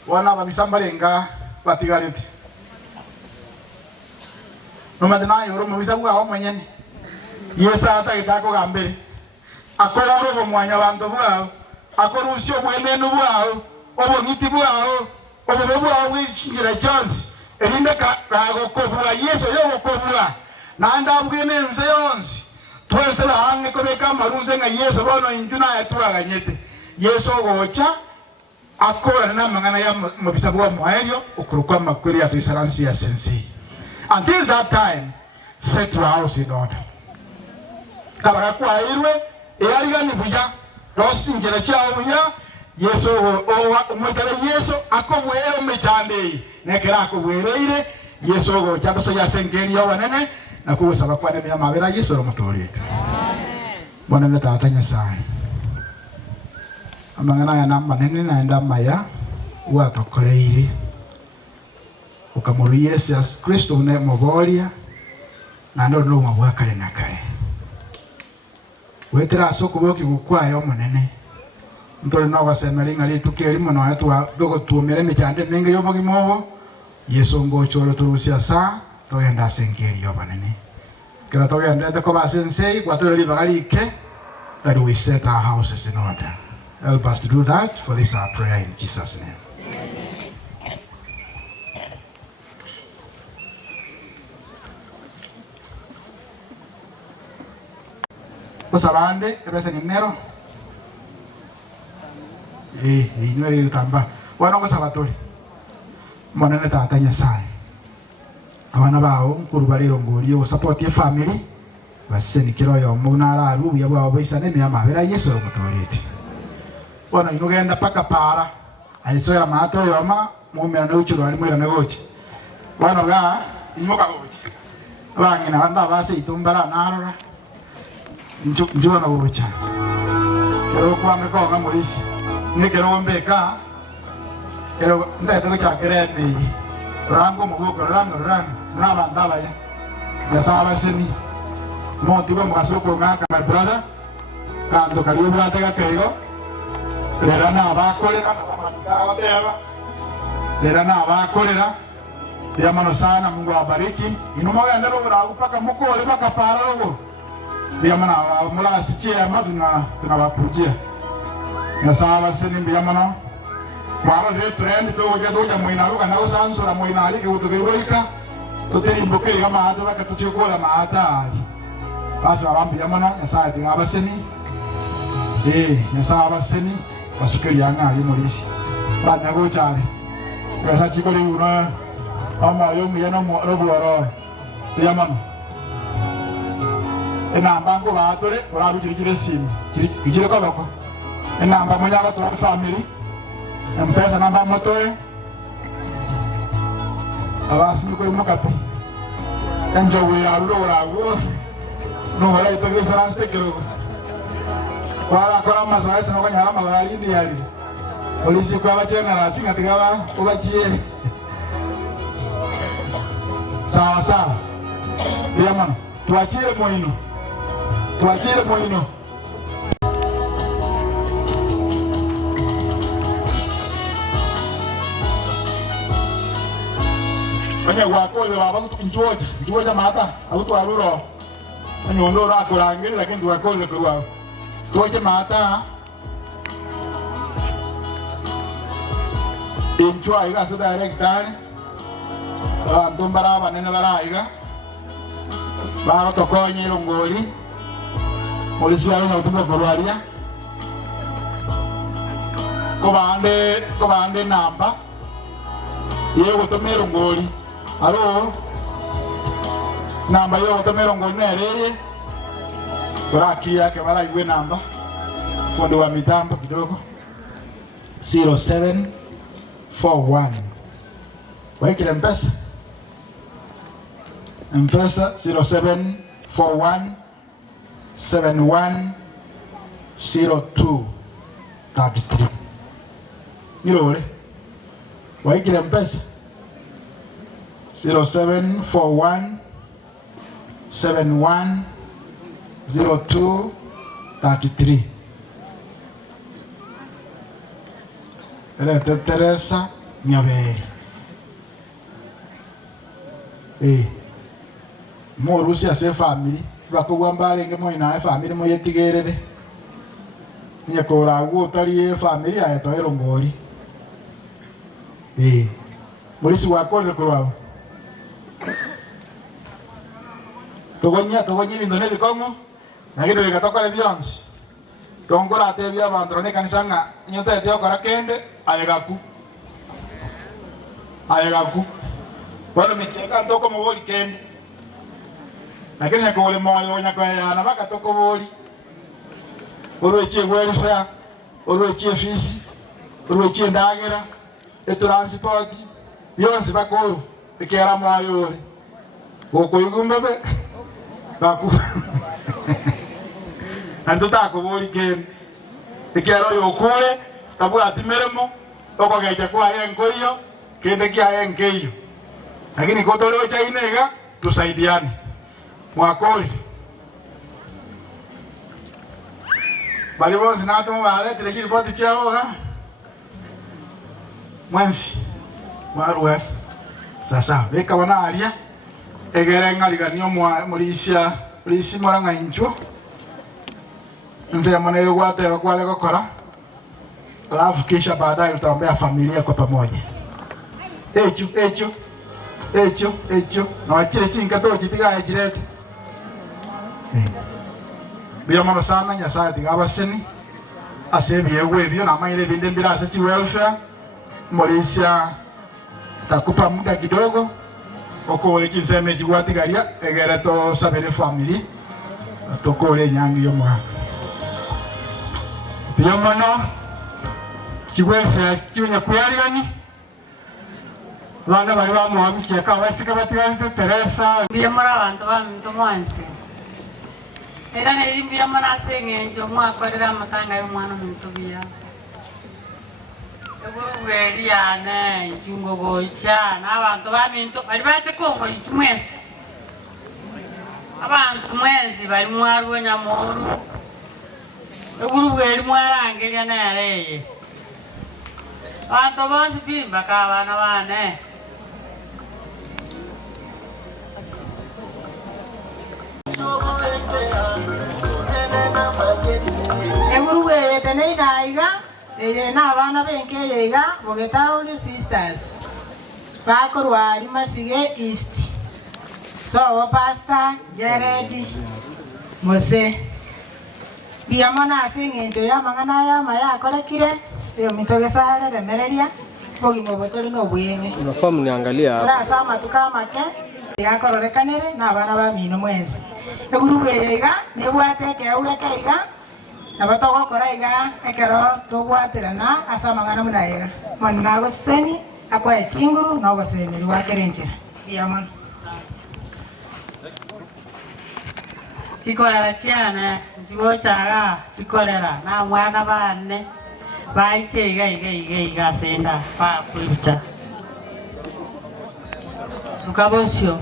wana aba bisa mbalenga batigarete no madena yoro mo bisa bwa mwenyene Yesu atagitako gambere akora robo mwanya bantu bwao akora usyo bwenenu bwao obo ngiti bwao obo bwao wishingira chance elinde kago kobwa Yesu yo kobwa nanda bwene nze yonsi twese la hange kobeka marunze nga Yesu bono injuna yatwaganyete Yesu gocha akora na mangana ya mabisa bwa mwaelyo okurukwa makweli ya tuisaransi ya sensi. Until that time, set your house in order. Kabaka kwa irwe eyaliga nibuja rosinjera chawo buya Yesu omwetale Yesu akobwere omechande nekera akobwereire Yesu go chakoso ya sengeri yo banene nakubusaba kwa nemya mabera Yesu romutorete amen bonene tata Nyasaye amangana ya namba nene naenda maya watokoreire ukamuri Yesu Kristo ne mobolia na ndo mabwa kale na kale wetera soko boki gukwayo munene ntore no gasemelinga litukeli muno yatwa dogo tuomere mechande menge yobogi mobo Yesu ngochoro turusia sa toyenda senkeli yobanene kera toyenda ko basensei kwatore libagalike that we set our houses in order. Help us to do that, for this our prayer in Jesus' name. Osabande ebese nimero inwere itamba wana ngosabatori monene tata Nyasaye abana bawo kurubariro nguriyo support ye family basenikiro yo munara arubu yabo bayisane myamabera Yesu romutorete wana inugenda paka para ayisoya mato yoma mumera no uchiro ali mwira negoche wana ga inyoka goche abangina banda base itumbara narora njua na ubucha ero kwa mekonga mulisi nekero mbeka ero ndaitego chakerete rango mubuko rango nabandala ya yasaba semi motivo mukasoko ngaka my brother kando kaliyo bratega kego lera na abakolera nabamanigara wateba lera na abakolera yamano sana Mungu awabariki inuma wenda robo paka mukole paka para robo yamana mula sichia matuna tunawakujia nasaba seni yamana mwaro de trend to doja muinaruka na usansura muinari ke utogeroika toteri mboke kama hata bakatuchokola maata basi abambi yamana yasaya tingaba seni yasaba seni basukeli yanga ali mulisi banyago chale yasa chikoli una ama yomi yana mo robo yamana enamba ngo batore orabujirikire simu kijire ko bako enamba monyaga to family mpesa namba motoe abasimi ko mukapi enjo we arulo rago no wala itoge saraste kero wala kora masoesa no kanyara magali ni yali polisi kwa bachenga la singa tigaba ubachie sawa sawa yamana tuachire moino tuachire moino anya wakole baba kutukinjoja mata auto aruro anyo ndora akorangire lakini wakole kwa toje mata enjoy ga sa director ndombara banene baraiga Bago tokonye irongori. Polisi wao na utumwa korwaria. Kobande namba. Iyo gutumira irongori. Alo. Namba yo gutumira irongori nereye. Koraki yake bara iwe namba. Fundi wa mitambo kidogo. 0741. Waikile mpesa. Mpesa 0741 710233. Mirole. Waikile mpesa 0741 710233. Elete Teresa Nyabeli. Morusi ase family bakugwa mbalenge moina family mo yetigerere nyakora gutari family ayeto irongori polisi wakole kurwa togonya bindone bikongo nagiro bikatokole byonsi tongora atebya abantu ne kanisa nga nyota yete okora kende ayegaku wala mikeka ndoko mo boli kende lakini yakole moyo nyakaya na baka toko boli orweche welfare orweche fees orweche ndagera transport byonse bakoro bikera moyo ole goko igumbe baku ando tako boli ken bikera yokule tabu atimeremo oko gaita kwa yenkoyo kende kia yenkeyo lakini kotolewe chainega tusaidiane mwakoli bali bonse nato wale trekiri poti chao ha mwansi marwe sasa beka wana alia egerenga liganio mulisia polisi moranga incho nze maneno wate wakwale kokora alafu kisha baadaye utaombea familia kwa pamoja echo na wachire chinga to chitiga ejirete biya mono sana nyasaye tigabaseni asebi ebyo na maile binde mbira ase welfare Malaysia takupa muda kidogo okole kizeme jiwati garia egere to sabere family tokole nyangi yo mwaka biya mono welfare chunya kuyaligani bana bali bamuhamicheka basika batigante Teresa biyamara abantu baminto mwansi era ne biyamara sengenjo mwakorera amatanga y'umwana omuntu biya eburu yana jungo gocha n'abantu baminto bali bache kongo mwezi abantu mwezi bali mwarwo nyamoru eburu mwarangeria nareye abantu bose bimba kabana bane Eguruwe tene inaiga na abana benke yega bogetauli sisters bakorwa Masige East so pastor Jared Mose biyamana asingenjo ya mangana ya maya korekire yo mitogesa remereria bogi mobotori no buyenge unafahamu niangalia ora sama tukamake yakororekanere na abana ba mino mwezi eguruwe yega nebwate ke uweka iga nabatoko koraiga ekero togwaterana asamangana munaiga mwana goseni akwa chinguru no gosemeri wakerenjera biyamana chikorera chiana chigochaga chikorera na mwana bane baiche iga senda pa kuicha sukabosio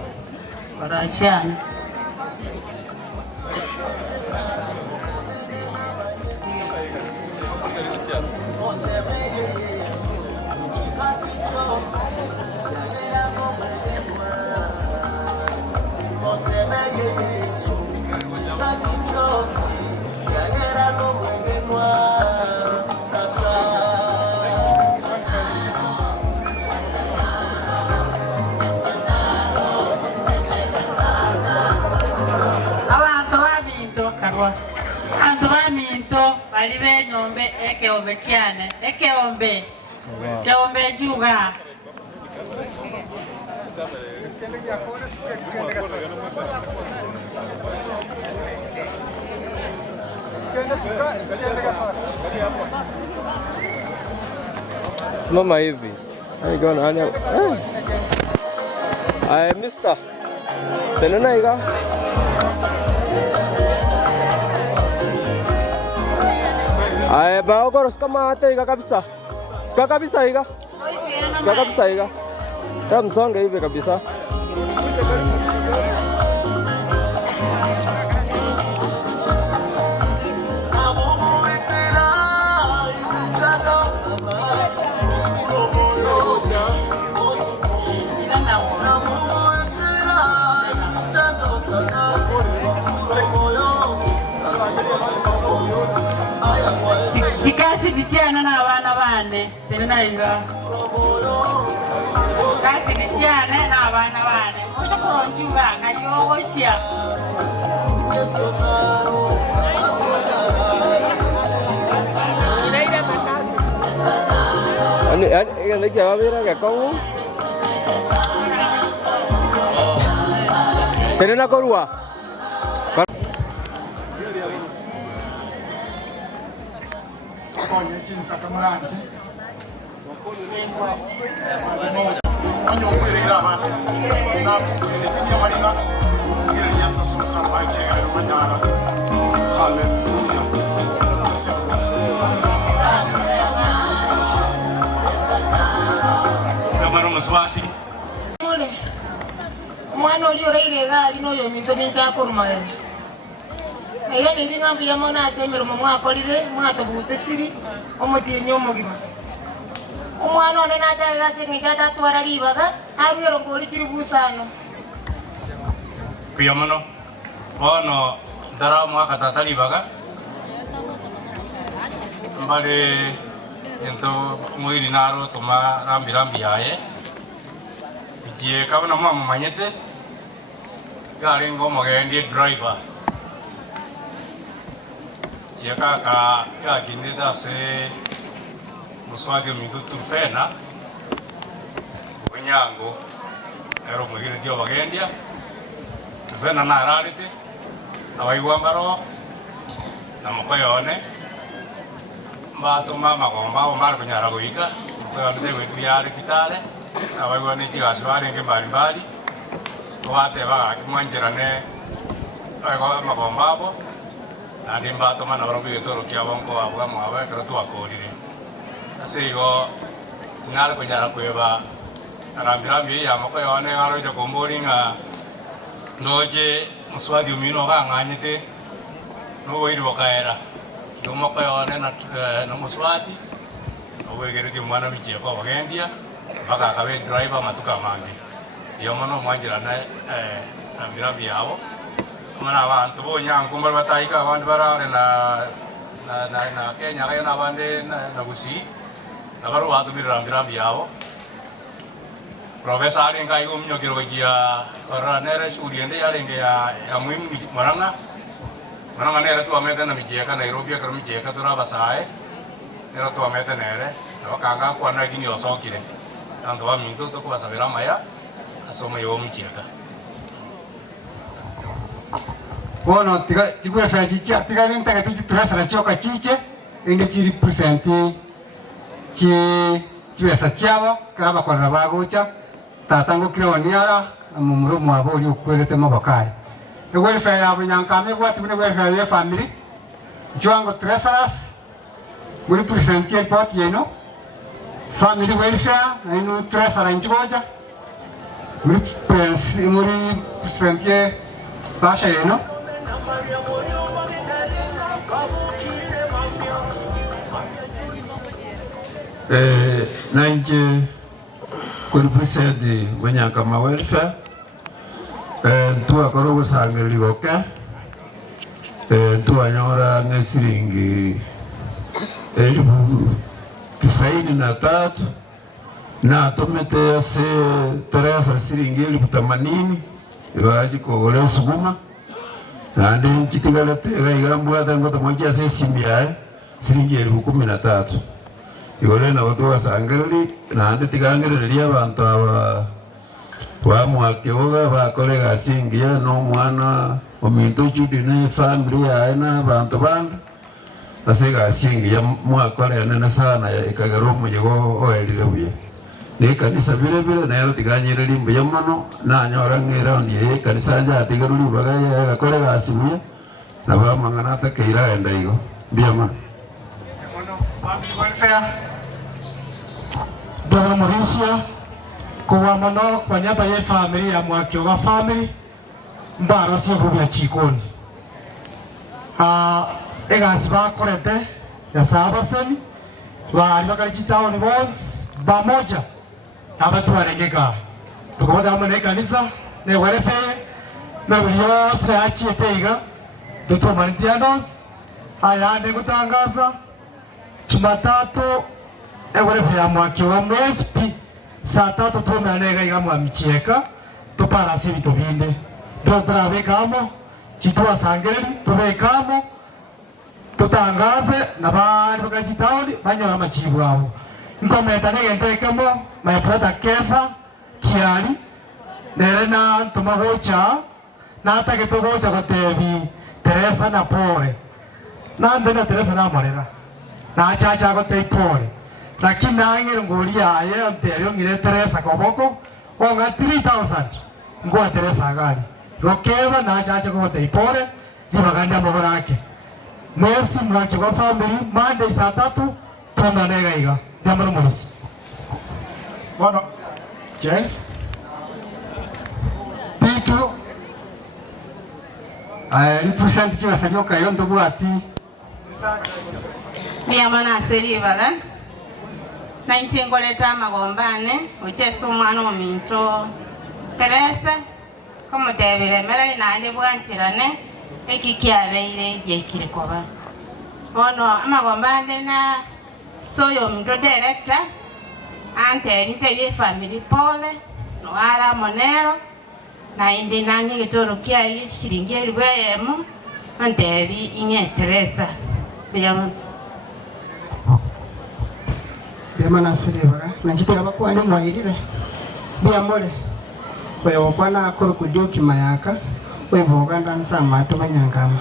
para chiana bantu baminto bali benyombe ekeombe kyane ekeombe keombe juga Simama hivi. Ay, mister. Tenena iga. Ay, bago kama ate iga kabisa. Sika kabisa iga. Sika kabisa iga. Kama msonge hivi kabisa. Tikasi bichana na abana bane tenena iga. Kasi bichana na abana bane. Ojo kuronjuga ngayogochia. Anh lấy chào biết cả con. Thế nên là con đùa. Con nhớ chín sạc cam lan chứ. Anh nhung người đi ra mà. Na cũng người đi tinha marina. Người đi essa solução vai chegar uma nhara. Hallelujah. Swati. Mole. Mwana ulioreire gari no yominto ninja kurumale. Ega niringa mbiya mona asemero mwa akorire mwato butesiri omutinyo omugima. Omwana one naja gasinga tatwara libaga arwero ngoli kiri busano. Piyamono. Ono dara mwaka tatali baga. Mbale ento mwiri naro tuma rambi yae. Je kabana mama manyete gari ngomo gendi driver je ka gindi da se muswage mindu turfena bunyango ero mwigire dio bagendia turfena na rarite na waigwambaro na mokoyone mbato mama gomba o mara kunyara goika ko ande gwitu yare kitale abagwa ni tigasi barenge mbalimbali wate baga kimwanjerane ago magomba abo nandi mbato mana barobi getoro kyabonko abwa mwawe kero twakorire asigo tinale kunyara kweba arambirambi ya mako yone ngaro jo komboringa noje muswadi umino ga nganyite no wiri bokaera no mako yone na muswadi obwegere ki mwana miche ko bagendia baka kabe driver matuka mangi yomono mwanjira na ambirambi yabo mana abantu bonyango mbar bataika abantu barare na Kenya kana bande na gusi na baru watu birambirambi yabo professor ali ngai umnyo kirojia ora nere shuri ende yalenge ya muhimu maranga nere tu amete na mijeka Nairobi akara mijeka tu rabasae nere tu amete nere na kanga kwa na gini osokire ando wa minto to kwa sabira maya asoma yo mijeka Bueno, tiga fechicha tiga vinta que tiga turasa la choca chiche inde chiri presenti chi esa chava karaba kwa rabagocha tatango kironiara mumuru mwabo uli ukwelete mabakai the welfare ya bunyankame kwa tune welfare ya family joango tresaras muri presenti el pot yeno family welfare na inu tresara njoja muri presenti basha yeno nanje kuripusedi Wanyankama welfare tu akoro gusangirira goka tu anyora ngesiringi 93 na tomete se Teresa siringi 80 ibaji ko ole suguma nandi nchitigalete igambwatha ngotomwakia sesimia siringi 13,000 igole na watu wasangereri nandi tigangereria abantu aba bamwake oga bakore gasingia no mwana ominto Judy ne family yae na abantu bandi ase gasingia mwakore nene sana ikagero muyigo oerire buye ni kanisa bire bire na tiganyereri mbuya mano na nyora ngera ni kanisa nja tigaruri bagaya gakore gasibuye na bamangana takeira enda igo biyama family welfare Dona Mauricia kwa mano kwa niaba ya family ya Mwakioga family mbaro siku ya chikoni egasi bakorete ya sabaseni bari bakarichitao ni boss bamoja abatu barengeka tukobada amane kanisa ne werefe na buriyo sirachi eteiga dutomantianos ayande gutangaza Jumatatu werefe ya Mwakioga mwespi saa 3 tumenega igamwa micheka tupara sibi tubinde ndotara bekamo chitwa sangereri tubekamo tutangaze na bari bakajitaoni banyora machibu abo nkometa negentekemo my brother Kefa Kiari nerena tumagocha nata getogocha gotebi Teresa na Pole nande na Teresa na Marera na chacha gote Pole lakini nangere ngoli yaye anterio ngire Teresa koboko onga 3000 ngwa Teresa gari rokeba na chacha gote Pole nibaganda mabonake mwesi Mwakioga family Monday saa 3 tumenega iga Nyamara Morris. Bwana Jen Pitu represent chiwa sanyoka yondo bwati Miyamana aseribaga na intengoleta magombane ucheso umwana ominto Teresa como debire merani nande bwanchirane ekikiabeire yekirikoba bono amagombane na soyo mdo director ante nite family Pole no ara monero na indi nani gitoro kia shiringi elwemu ante bi inye Teresa biyama na sireba na njitira bakwani mwirire biyamole kwe okwana korukudio kimayaka we boganda nsama to banyangama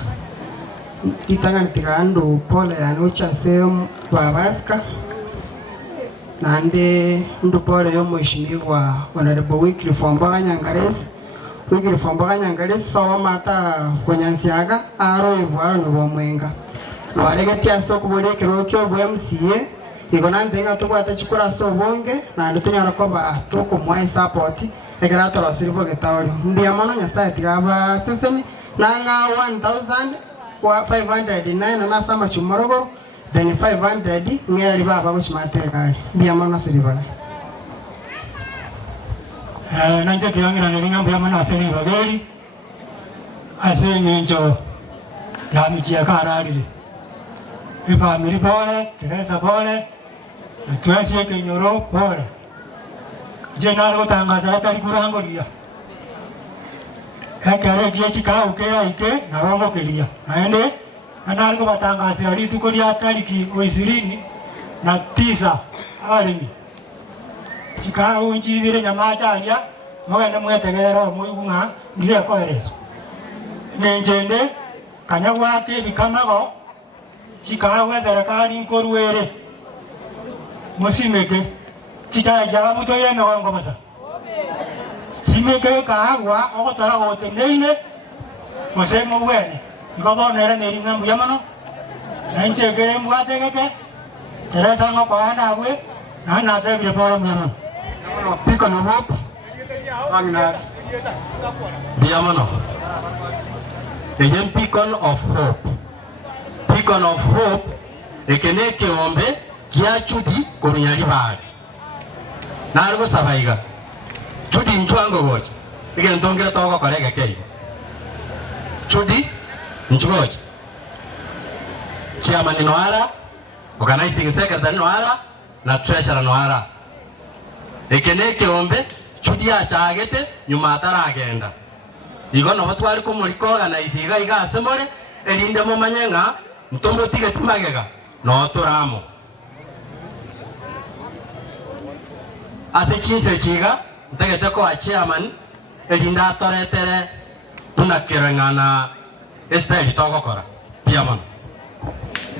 itanga ntikando Pole yanucha sehemu babaska nande ndu Pole yo mheshimiwa honorable Wycliffe Wambua Nyangaresi Wycliffe Wambua Nyangaresi sawa mata kwenyansiaga aro ibwaro no mwenga waregetia soko bore kirokyo bwa MCA igona ndenga tubata chikura so bonge na ndutunyara koba toko mwai support egera toro siribo getawri ndiya mano nyasaye tigaba seseni nanga 1509 na sama chumorogo then 500 ngeli baba kuchimateka ndiya mano siriba nanje kiyangira ngelingambo yamana aseriba geli asenye njo ya michia kararire family Pole Teresa Pole twese kenyoro Pole jenali gutangaza atari kurangoria ekare giye chikao kera ike na romo kelia naende anali kubatangaza rituko lya tariki 29 alimi chikao njibire nyamachalia mwene mwetegera muyunga ndiye koerezo nenjende kanyagwate bikamago chikao serikali nkorwere musimeke chicha jaba buto ye no basa simeke kaagwa ogotara gotendeine mosemo wene ngobo nere neri ngambu yamano na integere mwategeke Teresa ngo kwa na we na na tegere polo mwana piko no mop angna biyamano ejem beacon of hope ekeneke ombe kia Judy kurunyali bali nargo sabaiga Judy nchwango gocha ige ndongera togo korega kei Judy nchwocha chairman noara organizing secretary noara na treasurer noara ekeneke ombe Judy achagete nyuma ataragenda igo no batwari ko muri koga na isiga igasemore erinde mo manyenga ntombo tige tumagega no toramo ase chinse chiga ntegete ko chairman erinda toretere tunakirangana esteli togokora piamon.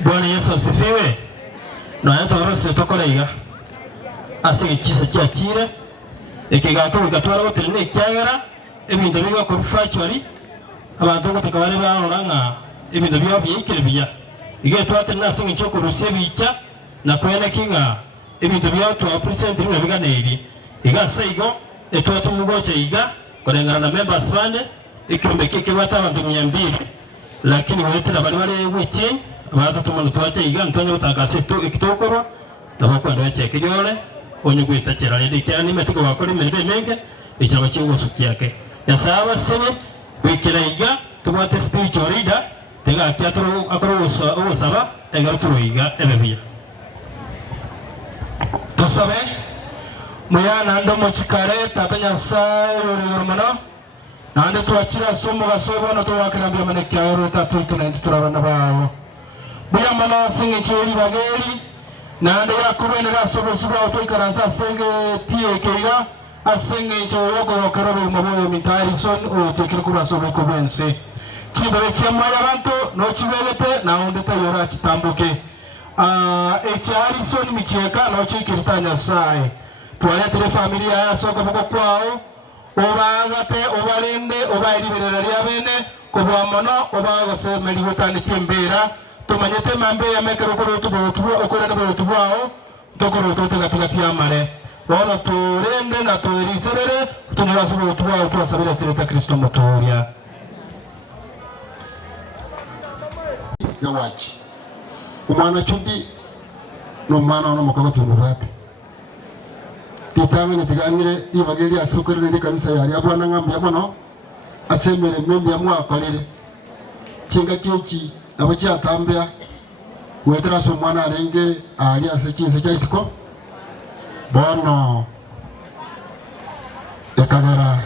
Bwana Yesu asifiwe. No yatorose tokoreiga ase chise chachire ekigato gatwara gotirine cyagara ebintu biga ko factory abantu bataka bari baroranga ebintu byo byikire biya ige twate nase ngicho ko rusebicha na kwena kinga ebintu byo to present bino biga neiri iga saigo etwate mugoche iga korengana na members bande ikirombe kike bata abantu 200 lakini wote na bali bali witi abantu tumano twache iga ntonye butakase to ikitokoro na bakwanda bache kijole onye gwita kirale cyane metiko bakora imirbe menge icyaba cy'uwo sukyake yasaba sene wikiraiga tubate spiritual leader tega kyatoro akoro osaba ega turuiga ebebiya tusabe muyana ndo mochikare tatanya sai roromano nande tuachira somo gasobo no tuwakirambira manekya ero tatutuna turabana bawo buya mana singe chori bageri nande yakubene gasobo suba otoikaranza senge tie keiga asenge choyoko wakarabe maboyo mitari son o tekira kuba sobo kubense chibere chamaya bantu no chibelete na ondeta yora chitambuke echari son micheka no chikirtanya sai tualetere familia ya soka boko kwao obagate obalinde obairibirera lya bene kubwa mono obagase meli gutani timbera tumanyete mambe ya mekero ko tubo okora na tubwao tokoro totega tigati amare wala turende na tuiriserere tunira subo tubwao twasabira tireta Kristo motoria yawachi umwana chudi no mwana no makoko tumurate titamene tiganire ibageri asokere ndi kanisa yari abwana ngambe yamono asemere memi amwakolere chinga chichi nabo cyatambya wetera so mwana arenge ali ase chinse chaisiko bono ekagara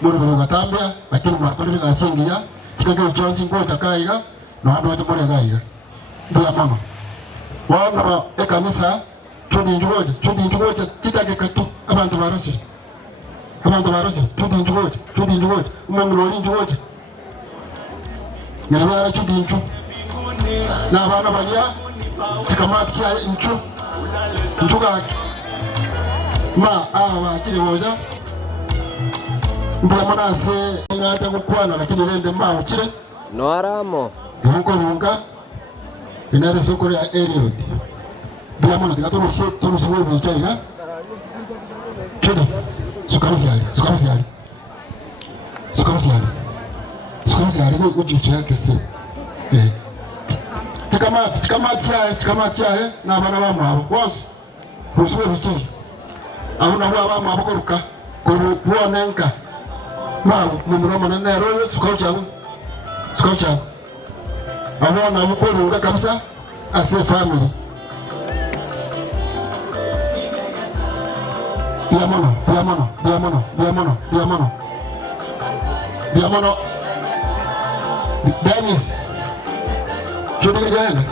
muri bino gatambya lakini mwakolere gasingiya chikage chonsi ngo chakaiga no ando tumore gaiga ndia mama bono ekanisa chudi njugoje kitage katu abantu barose chudi njugoje umuntu ori njugoje nyabara chudi nju na bana balia tikamati ya nju njugake ma awa kiri woja mbona manase ngata gukwana lakini rende ma ukire no aramo nuko runga inare sokore ya Eliud bila mwana tikatoro toro siwe bichaiga chudi sukari ni ujucho yake si tikamati na bana bamwabo bose rusiwe bichai abuna bwa bamwabo koruka kuonenka mabo mumuroma na nero sukari abona bukorunga kabisa ase family Diamono Dennis Jodi gana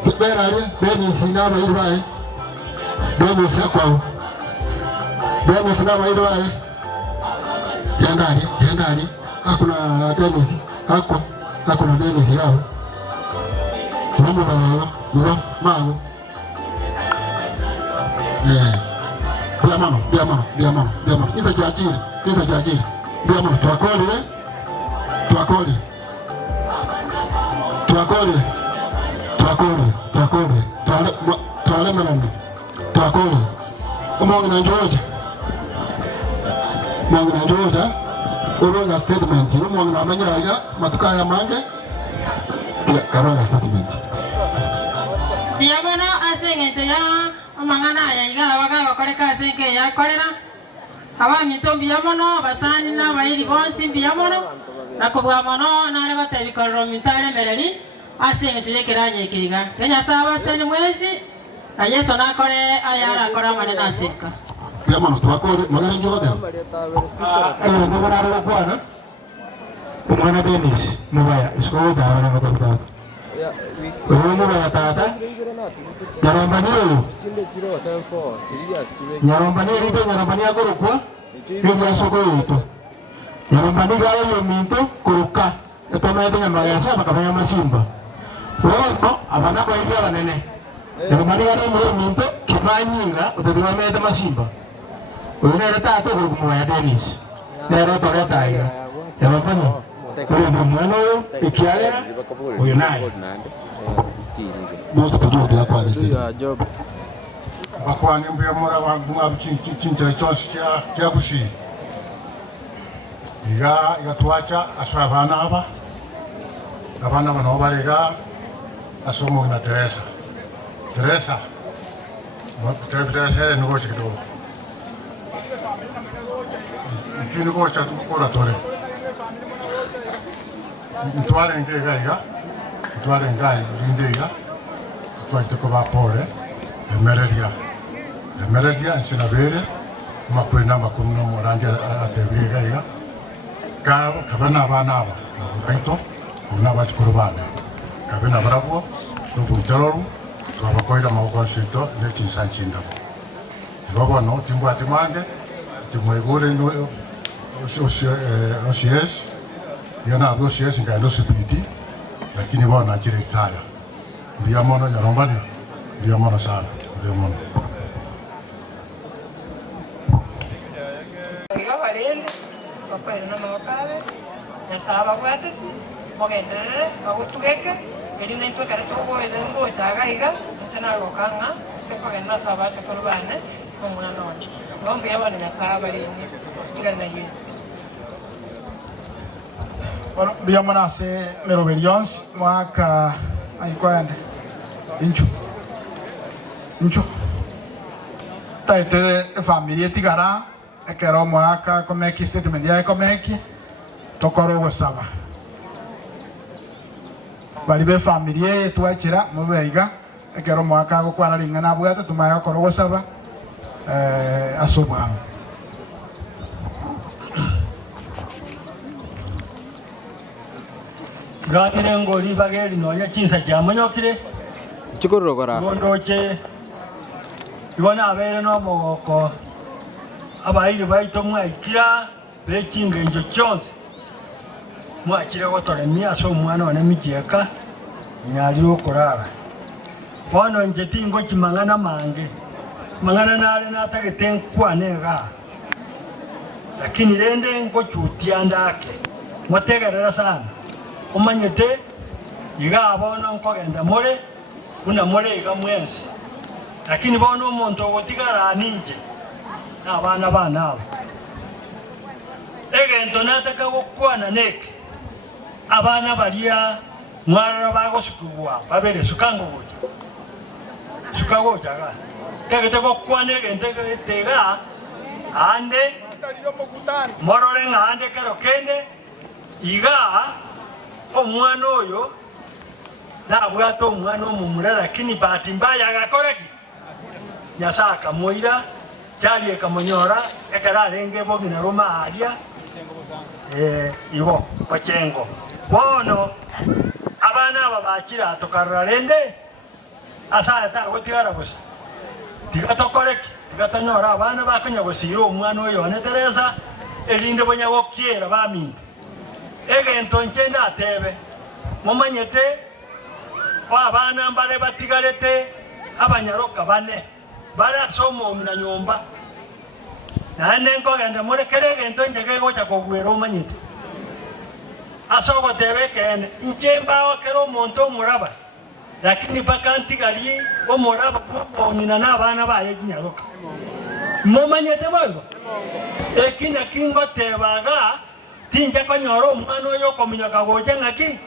Sibera ali Dennis na mairai Dennis akwa Dennis na mairai Yandani hakuna Dennis hakuna Dennis yao Mungu bana mago Diamono Isa chachiri Diamono tuakole manando tuakole umongi na njoja uronga statement umongi na manyiraga matukaya mange karonga statement Diamono asengete ya amangana ya iga baka bakoreka asenge ya korera abami tombi yamono basani na bayiri bonsi biyamono nakubwa mono nare gotebikorro mitare mereri asenge chirekeranye kiga kenya saba sene mwezi na Yesu nakore ayara akora manena aseka yamono twakore magari njode ngo bararo kwana umwana Dennis mubaya isko dawa na mutata uyu mubaya tata nyarambani uyu nyarambani ite nyarambani agorokwa bibya soko yito nyarambani gayo yominto kuruka etomete nyamaya saba kabaya masimba wono abana bayiga banene nyarambani gayo yominto kimanyinga utadiwa mete masimba uyu nere tata kurumubaya Dennis nero tore taiga nyarambani uyu mwana uyu ikiagera uyu naye Most people do kwa arrested. Bakwani mbya mora wa mwa chincha chonsi kya kushi. Iga tuacha aswa abana bano barega asomo na Teresa. Teresa no gochi kidogo. Kini gocha tukora tore. Ntware ngega Tuare ngai indega tuaite ko vapore emerelia nsinabere makwena makumno morandi atebriga iga kabana abana aba baito una bachukurbane kabena bravo nubunteroru twabakoira mawokonsito leti sanchinda igobo no timbu atimande timwegore no osies yana osies ngalo sipiti lakini wao wanachiri taya ndio mono nyarombani ndio mono sana ndio mono iga barende bakwere na makabe yasaba kwatesi mogendere bagutugeke erine ntwe kare togoede ngo chagaiga tena lokanga sekogenda saba tokorbane omuna none ngombe yabane yasaba rinde tigana Yesu Bueno, digamos hace merovelions mwaka aikwende inchu taite familia tigara ekero mwaka komeki statement ya komeki tokoro gusaba bali be familia twachira mubeiga ekero mwaka gukwana ringana bwate tumaye koro gusaba asobwa Gatire ngori bageri nonya chinsa chamanyokire chikorogora gondoche ibona abere no mogoko abairi baito mwakira bechinga enjo chonse mwakire gotoremia so mwana one micheka nyari okurara bono njetingo chimangana mange mangana nale natagete nkwanega lakini rende ngochutia ndake mwategerera sana umanyete iga abono nkogenda more una more iga mwensi lakini bono umuntu ogotigara ninje nabana bana abo egento nataka gukwana neke abana baria mwana bagosukugwa babere sukango goja tegete gukwana egento tega ande morore ngande kero kende iga omwana oyo nabwata omwana omumura lakini bahati mbaya agakoreki nyasaka moira chali ekamonyora ekararenge bogina roma aria ibo pachengo bono abana aba bakira tokararende asa ta gotigara busa tigatokoreki tigatonyora abana bakanya gusira omwana oyo ne Teresa elinde bonya gokiera baminde egento nchenda atebe mumanyete abana mbale batigarete abanyaroka bane barasoma omuna nyomba nande nkogenda murekere egento njege gocha kogwera omanyete asogo tebe kene nchemba okero omonto omuraba lakini bakantigali omuraba omina n'abana baye kinyaroka mumanyete boyo ekina kingotebaga tinja konyoro omwana oyo komunyoka gocha ngaki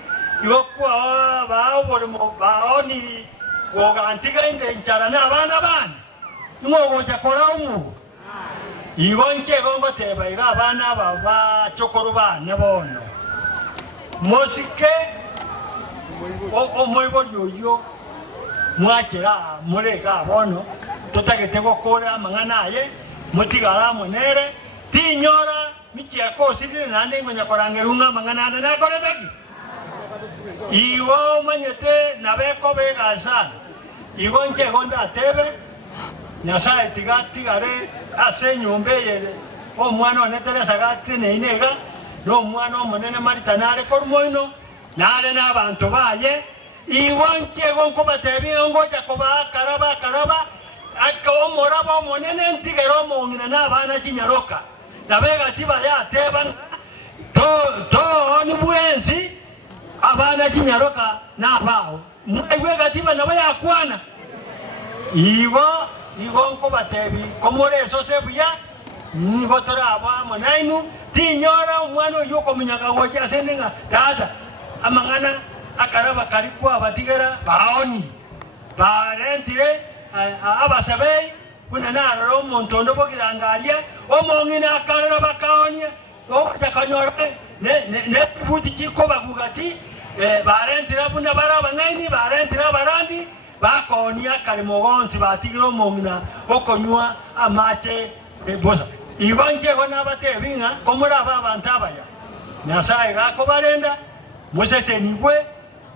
iwokwa bao borimo baoni wogantiga inde nchara n'abana bana ngogocha kora omu igonche gongo teba iga abana baba chokoro bana bono mosike omoibori oyo mwachera murega bono tutagete gokora amang'ana aye mutigara monere tinyora michia ko sidire nande ngonya korangerunga mangana na kore beki iwo manyete na beko bega sana iwo nche gonda tebe nyasaye tigare ase nyombe ye omwana oneteresa gati neinega no mwana omonene marita nare korumoino nare n'abantu baye iwo nche gonko batebi ngoja koba karaba omoraba omonene ntigero omong'ina n'abana kinyaroka nabega tiba yateban to ni bwenzi abana kinyaroka n'abao mwegega tiba nabo yakwana iwo nko batebi komoreso sebuya nigo toraba monainu tinyora omwana oyo kominyaga gocha senenga dada amang'ana akaraba karikwa batigera baoni barentire abasabei kuna naro omonto ndo bogirangaria omong'ina akaraba bakaonia otakanyora ne buti chiko bagugati barentira buna baraba ngaini barentira barandi bakonia kalimogonsi batigiro omong'ina okonywa amache bosa ibanje gona batebinga komuraba abantu abaya nyasaye gakobarenda musese nigwe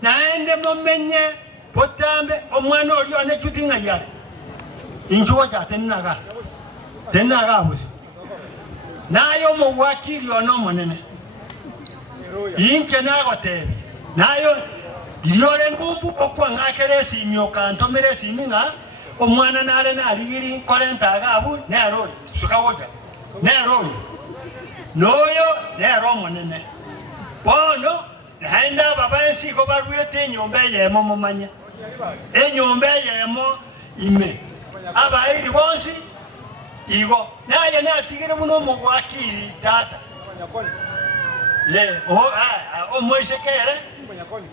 naende momenye potambe omwana oli one chutinga yale injuwa jatenaga buzi nayo muwakiri ono monene inche nagotebi nayo lyore ngumbu okwa ngakere simyoka ntomere siminga omwana nare narigiri korentaga abu neroi sukawoja neroi noyo nero monene bono naenda baba ensi ko barwete nyombe yemo mumanya enyombe yemo ime abairi bonsi igo naye natigire muno mugwakiri tata ye omwesekere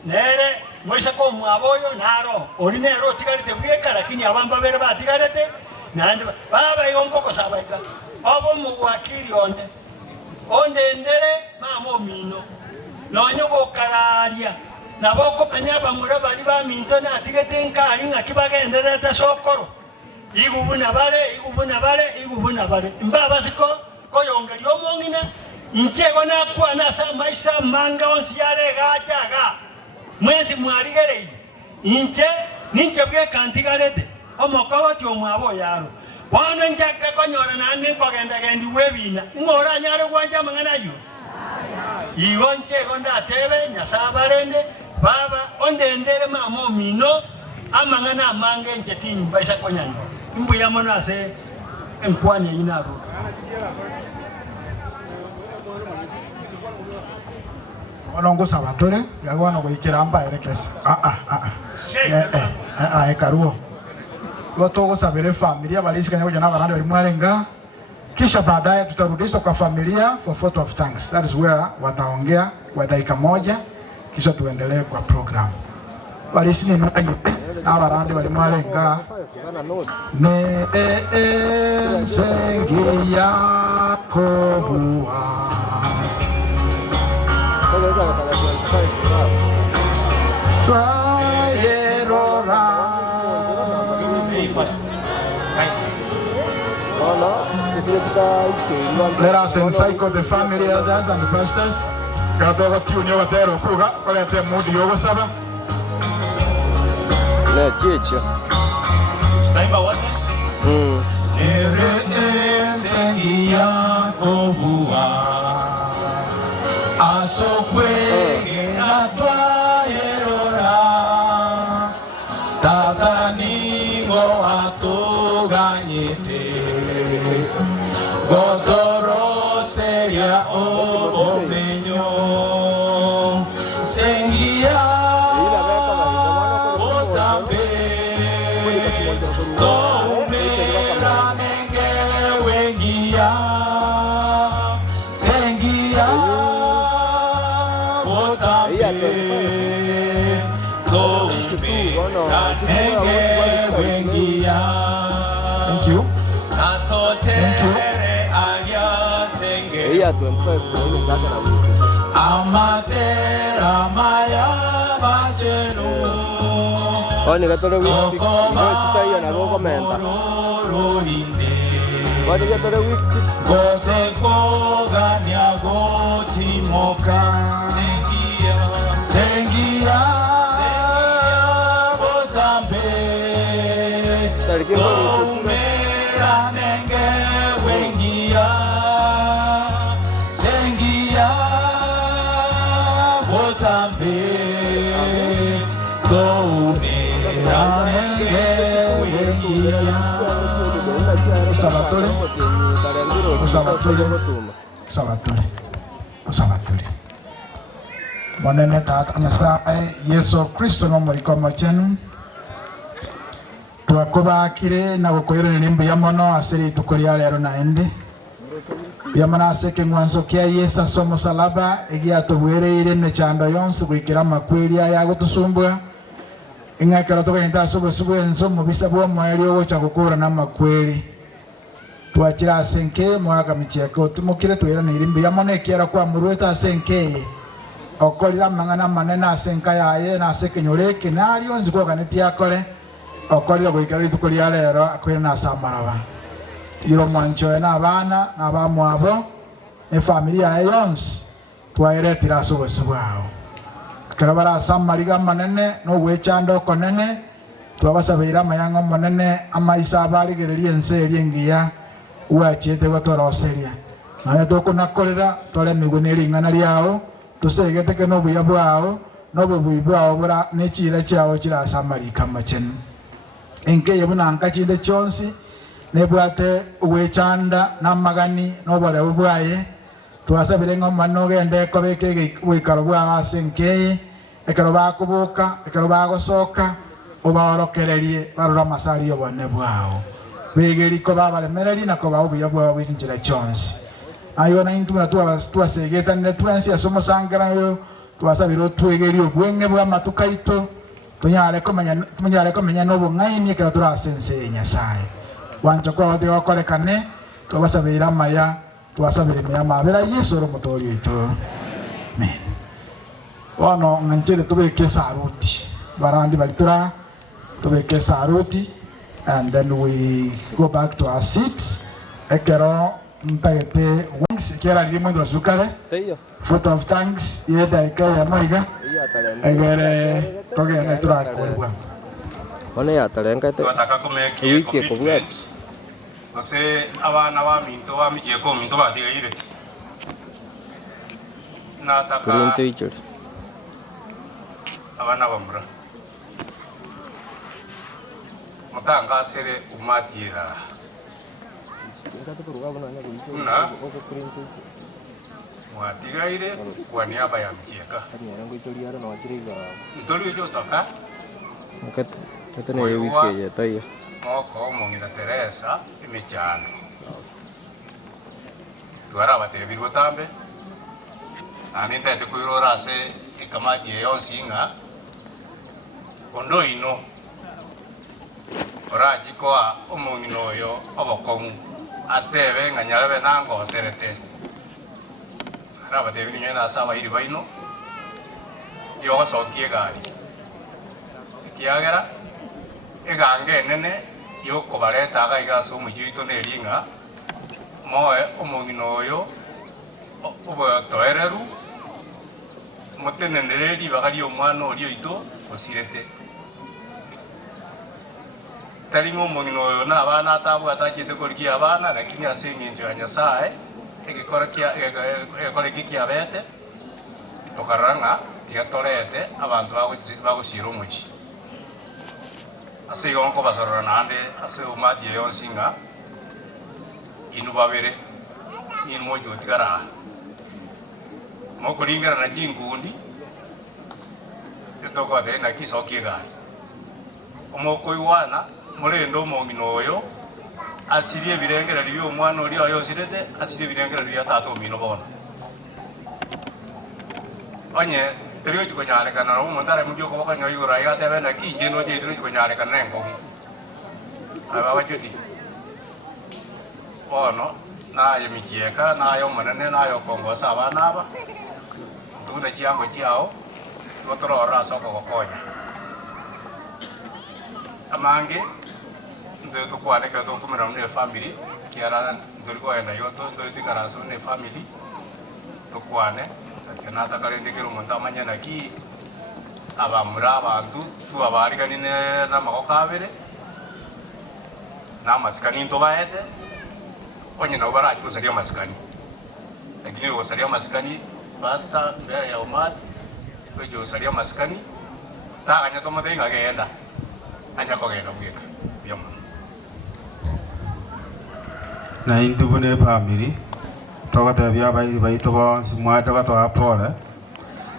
nere mwese ko mwaboyo naro ori nero tigarite bweka lakini abamba bere batigarete nande baba yonkoko sabaika obo mugwakiri onde ndere mamo mino nonyo bokararia naboko penya bamura bali ba minto na tigete nkali ngakibagendera tasokoro igubuna bare mbaba siko koyongeri omong'ina inchego nakwana sa maisha manga onsi yare gachaga mwezi mwarigere ninche bwe kantigarete omokobo ti omwabo yaro bono njaka konyora nane kogenda gendi webina ingora nyare gwanja mangana yu iwo nchego ndatebe nyasabarende baba ondendere mamo mino amangana amange nchetinyi baisa konyanyo imbu yamono ase empwane inaru Onongo sabatore yagwana goikira amba erekesa ekaruo gotogo sabere familia balisikanya kuja na barande bali mwalenga kisha baadaye tutarudishwa kwa familia for photo of thanks. That is where wataongea kwa dakika moja kisha tuendelee kwa program. Balisini nanyite na barande bali mwalenga ne sengi yako huwa Let us encircle the family elders and the pastors. Katoka tiunyo watero kuga kolete mudi yogo saba. Le chicho. Tutaimba wote? Nere sengi yako huwa asokwege atwaerora tatanigo atuganyite godorose ya obomenyo sengia otambe tomera nenge wengia sengia Thank you. Oni katore wiki kita iya na go komenta. Oni katore wiki. moka sengia botambe tomera nenge wengia sengia botambe tomera nenge wengia Usabatule. Monene tata Nyasaye Yesu Kristo no murikomo chenu twakubakire na gukoyera nimbe ya mono asiri tukuria lero naende yamana aseke ngwanzo kia Yesu somo salaba egia tubwereire ne chando yonse gwikira makweria ya gutusumbwa ingakara tukagenda subusubu enzo mubisa bwo mweri wo chakukura na makweri twakira asenke mwaga micheko tumukire twera ne irimbe ya mono ekiara kwa murweta asenke okorira mangana manene asenka yaye na asekenyoreke nario nziko kaneti akore okorira gwikara tukuria lero akwira na samaraba iro mwancho na abana na bamwabo ne familia ya yons twaeretira sobosubao karabara samariga manene no gwechando konene twabasabira mayango manene amaisa abarigererie enseri engiya wachete gotoroseria naye tokunakorera tole migune ngana liao tusegete ke no buya bwao no bubuyi bwao bura nechira chao chira samarika machenu enke yebuna nkachinde chonsi nebwate wechanda namagani no bare bwaye twasabire ngomano gende kobeke wikaro bwa asenke ekero bakubuka ekero bagosoka obaorokererie barura masari yobone bwao begeri ko babalemereri nako babuya bwao bwinjira chonsi ayo na intu na twasegeta ne twansi asomo sangara yo twasabire twegeri obwenge bwa matukaito tunyare komenya no bungaini ekero turasense Nyasaye wancho kwa wate wakorekane twabasabira maya twasabire meya mabera Yesu ro mutori ito amen wano nganchere tubeke saruti barandi balitura tubeke saruti and then we go back to our seats ekero mpagete wings kera limo ndo sukare photo of thanks yeda ikaya maiga egere toge na tura kolwa one ya talenga te twataka kumekie commitment ase abana ba minto ba mijeko minto batigaire nataka abana bambura mutanga sere umatira na mwatigaire kwa niaba ya mkieka ntoli jotoka katene wiki ya taiya moko mongina Teresa imichano twara batebi botambe anita te kuirora se ikamati yonsinga kondo ino oraji koa omongino yo obokomu atebe nganyarebe nango serete ara batebi nyena saba iri baino yo sokie gari kiagera egange nene yoko bareta gaiga so mujito neringa moe omongino yo obo toereru motenendereri bagari omwana orio ito osirete talingo omongino yo na abana atabu atakite korikia abana lakini asengenjo ya Nyasaye egekore kiabete tokaranga tigatorete abantu bagosira omochi ase gonko basarora nande ase umadi yonsinga inu babere ni mojo tigara moko lingara na jingundi etoko de na kisokie gari omoko iwana mulendo omongino oyo asirie birengera libyo omwana oli ayo sirete asirie birengera libyo tato mino bona onye terio chikonyale kana no montare mujyo ko bakanya yura ya tebe na kinje no je terio chikonyale kana ngo aba bajodi ono na yo michieka na yo manene na yo kongosa abana aba tuna chiango chiao otro raso ko kokonya amange ndo to kwa neka to kumera ne family kiara ndo ko enda yo to ndo tikara so ne family to kwa ne takenata karendekera omonto amanya naki abamura abantu twabariganine n'amagoko abere n'amasikani ntobaete onye nabo barachi gosaria amasikani lakini gosaria amasikani basta mbere ya umati kwejo gosaria amasikani taganya tomothe ngagenda anya kogenda bweka byamo na intubune family togata bya baito bonsi mwata bato apole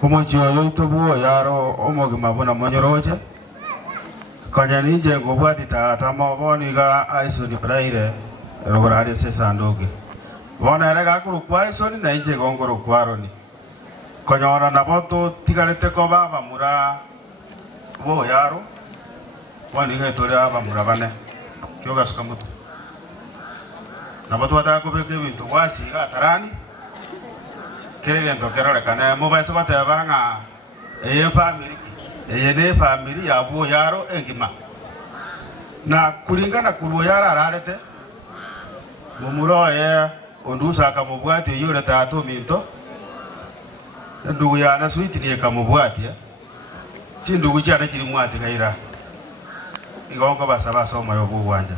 omojoyo itobuo yaro omogima bona monyoroje kanya ninje ngobwati tata maboni ga Alison Braille rogorade se sandoge bona era ga kuru Alison na inje gongoro kwaroni kanya ora na boto tigarete ko baba mura bo yaro wani ga tore aba mura bane kyoga sukamuto na boto wataka kubeke bintu wasi ga tarani kere gento kerore kana mo ba so bata banga ne family ya bo yaro engima na kulingana kuruo yara ararete mumuro ondusa kamubwati yure tatu minto ndugu yana switi ni kamubwati ti ndugu cyane kiri mwati gaira igongo basaba somo yo bwanja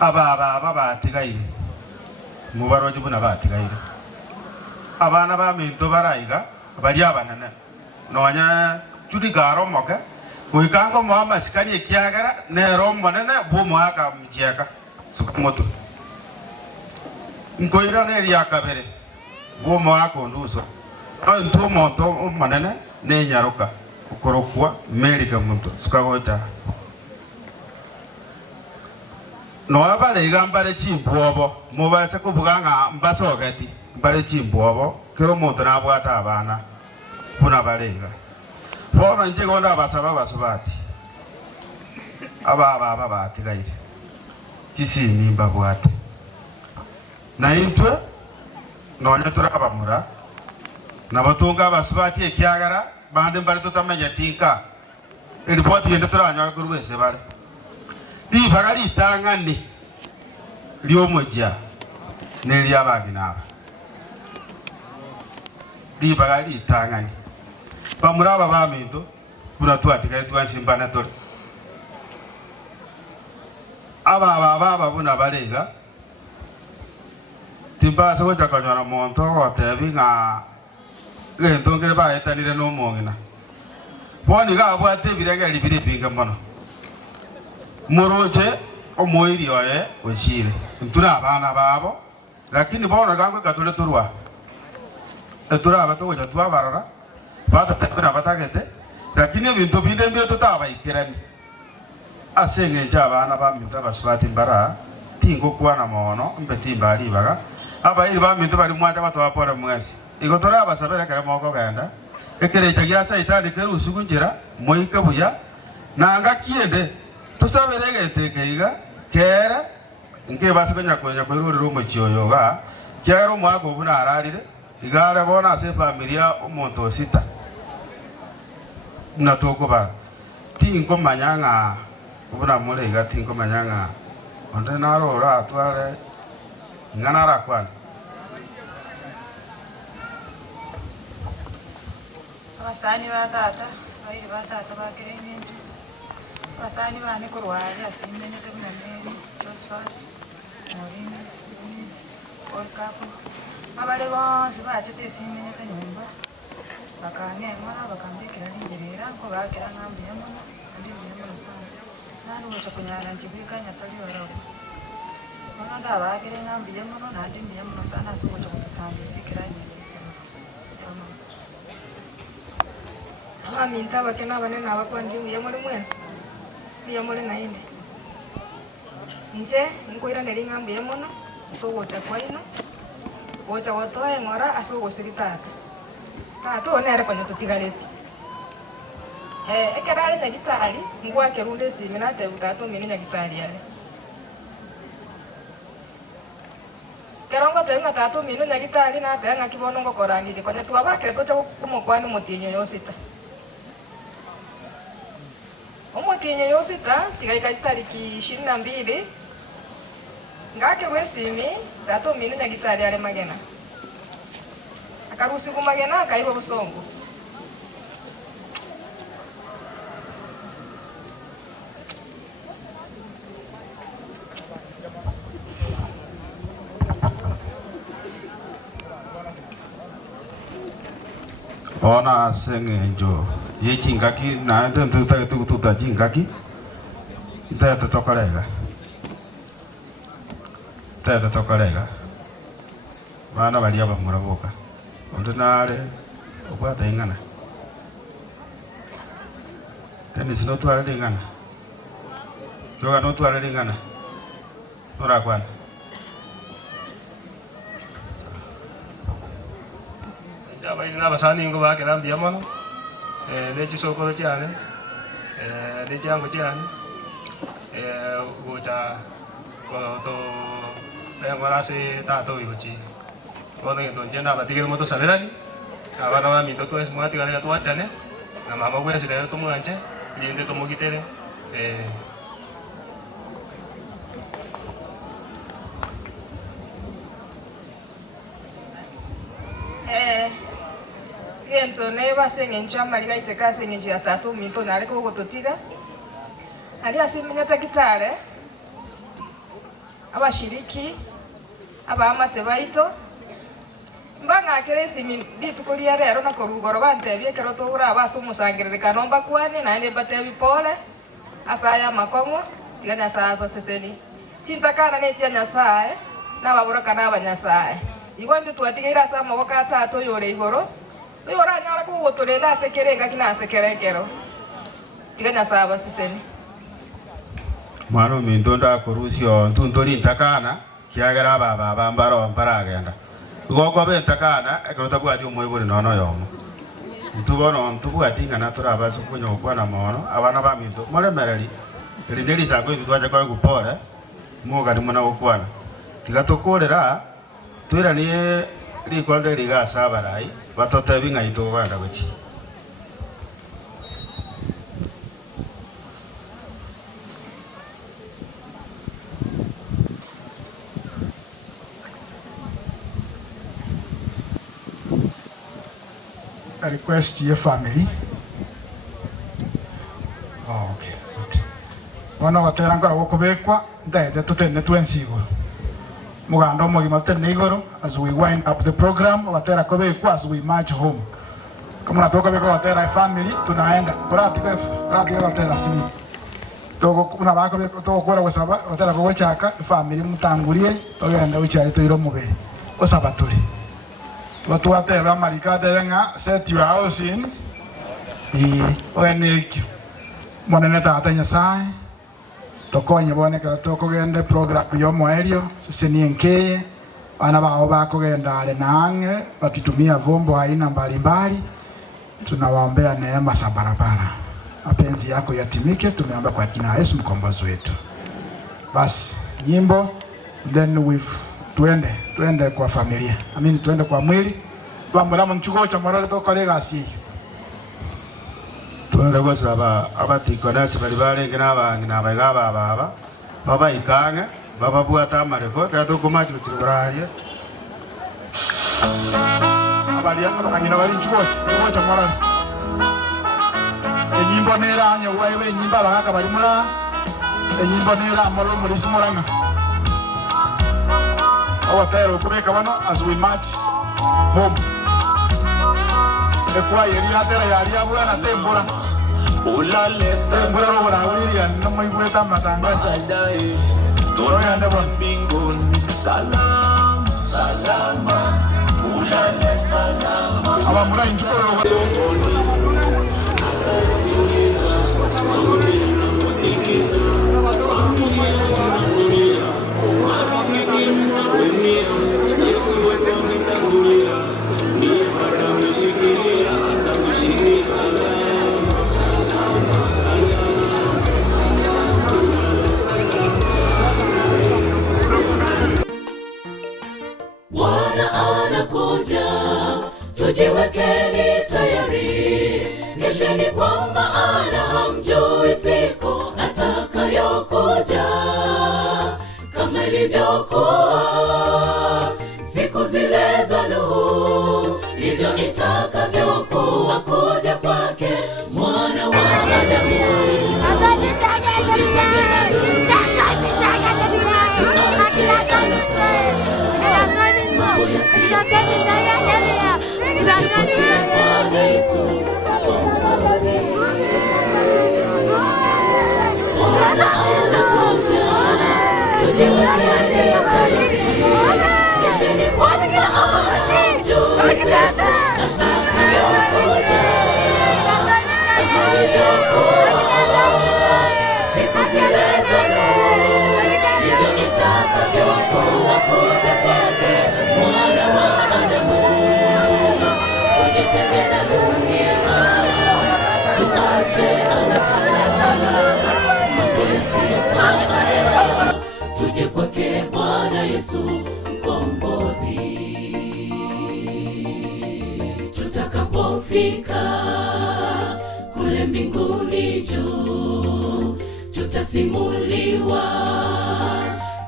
aba batigaire mubaroje buna batigaire abana ba minto barayiga bali abanana nonya tudi garo moka kuikango mama sikani ekiagara ne romo nene bo mwaka mjeka sukumoto nkoira ne ria kabere bo mwaka onduso nto monto manene ne nyaruka ukorokwa merika muntu sukagota no abale gambare chimbobo mubase kubuganga mbasogati mbale chimbobo kero muntu nabwata abana kuna balenga bona nje gonda abasaba basubati aba batigaire kisimimba bwate na intwe nonya turabamura nabatunga basubati ekyagara bande mbale tutamenya tinka ripoti yende turanyara kuri wese bale di bagari tangane lyomoja neli abaginaba di bagari tangane bamuraba baminto buna twatigaye twansimbana tole aba buna balega timba so takanyana monto otebi nga gento ngere ba etanire no mongina boni ga bwate birenge libire binga mono moroje omoiri oye ochire ntuna abana babo lakini bona gangwe katole turwa etura bato goja twabarora bata tebera batagete lakini ebintu binde mbire tutaba ikirani asenge njabana baminta basubati mbara tingo kwana mono mbetimba ali baga aba iri bamintu bali mwata bato bapora mwezi igotora abasabera kare moko ganda ekere itagira saitani keru sugunjira moika buya nanga kiende tusabere getekeiga kera nke basiganya kwenya kwiruriro mochioyoga kero mwako buna ararire igare bona se familia omonto sita na toko ba tinko manyanga buna mure ga tinko manyanga onde naro ra twale ngana ra kwan abasani batata bairi batata bakirengenje abasani bane kurwali asimenyete munameni Josephat Morini Eunice Olkapo abale bonse bachete simenyete nyumba bakangengora bakambikira lingerera ko bakira ngambi yamono andi yamono sana nani wocha kunyara njibika nyatali warabu mana da bakira ngambi yamono nandi yamono sana so wocha kutasanga sikira Aminta bakena banene abakwandi muyamole mwensi muyamole nainde nje nkoira nelingambi yamono so wocha kwaino wocha wotoe ngora aso gosiritata tata onere kwenye tutigareti ekerale na gitari ngwa kerunde siminate utato mininya gitari yale kerongo tenga tato mininya gitari na tenga kibono ngokorani kwenye twabakire tocha kumukwani mutinyo yosita omutinyo yosita chigaika chitariki 22 ngake wesimi tato mininya gitari yale magena akarusi kumagena akairwa busongo. Ona sengenjo ye chingaki na ndo tuta chingaki ita tokorega ita tokorega bana bali aba muraboka ondinare okwata ingana tani sino twara dingana yoga no twara dingana ora kwana Jaba ina basani ngo ba kelam biya mono ne chi soko chiane ne chi ango chiane go ta ko to pe ngora se ta to yo chi ko ne don jena ba tigel moto salerani aba na mi to es mo atiga ne to achane na mama go se le to mo anche ni inde to mo gitere Gento ne basengencho amaliga iteka sengencho ya tatu minto nale ko gototiga ali asimenya takitare abashiriki abamate baito mbanga keresi bitu kulia rero na korugoro bantebye kero tugura abaso musangirire kanomba kwane na ene batebi pole asaya makongo tiganya saa baseseni cintakana ne cia saa na babura kana abanyasae igonde twatigira saa mogoka tatu yore igoro Ora nyara ko gotorenda sekerenga kina sekerekero. Tiganya saba siseni. Mwana minto nda korusio ntuntori ntakana kiagera baba bambaro mparagenda. Goko be ntakana ekrota bwati umuyiburi nono yomo. Ntubono ntubwati ngana turaba sukunyo kwana mono abana ba minto molemereri. Elineri sako itwaje kwa gupore muga nimona gukwana. Tigatokorera twiranie rikonde riga sabarai batote binga ito banda bachi a request to your family. Oh, okay, good. Wana watera ngora wokobekwa ndaide tutene twensigo muganda omugima tutene igoro as we wind up the program. Watera kobekwa as we march home. Kama natoka beko watera family tunaenda pratika watera sini togo kuna bako beko togo kora wesaba watera ko wachaka family mutangulie togenda uchari toiro mubere osaba tuli watu watera marikade yenga set your house in oeneki monene tata Nyasaye tokonye bone kera tokogende program yo moerio sinienke bana bao bakogenda ale nange wakitumia vombo aina mbalimbali. Tunawaombea neema za barabara, mapenzi yako yatimike. Tumeomba kwa jina la Yesu mkombozi wetu. Basi nyimbo then tuende kwa familia. Tuende kwa mwili. Bamuramo nchugo cha morale tokolega si. Tuende kwa saba abatikona bali balenge n'abangina abagaba baba ikange baba bwata mareko kato kumachi kuturarie abali abangina bali nchugo cha morale enyimbo nera nya wewe nyimba baka bali mura enyimbo nera molo muri simuranga awatero kubeka bano as we march home. Ekwa yeri atera yari abura na tembura ulale tembura ora wiria no mai kweta matanga dai toya ndabo mbinguni salam salama ulale salama abamura injoro Bwana anakuja, tujiwekeni tayari, kesheni kwa maana hamjui siku atakayokuja. Kama ilivyokuwa siku siku zile za Nuhu, ndivyo itakavyokuwa kuja kwake Mwana wa Adamu. Tujitenge na dunia, tuache anasa, mambo yasiyofaa, tujipokee Bwana Yesu mkombozi. Bwana anakuja, tujiwekeni tayari. Kesheni Bwana anamjulisha atakayokuja. Kama ilivyokuwa siku zile za Nuhu, ndivyo itakavyokuwa kuja kwake Mwana wa Adamu. Tujitenge na dunia, tuache anasa, mambo yasiyofaa, tuje kwake Bwana Yesu mkombozi. Tutakapofika kule mbinguni juu, tutasimuliwa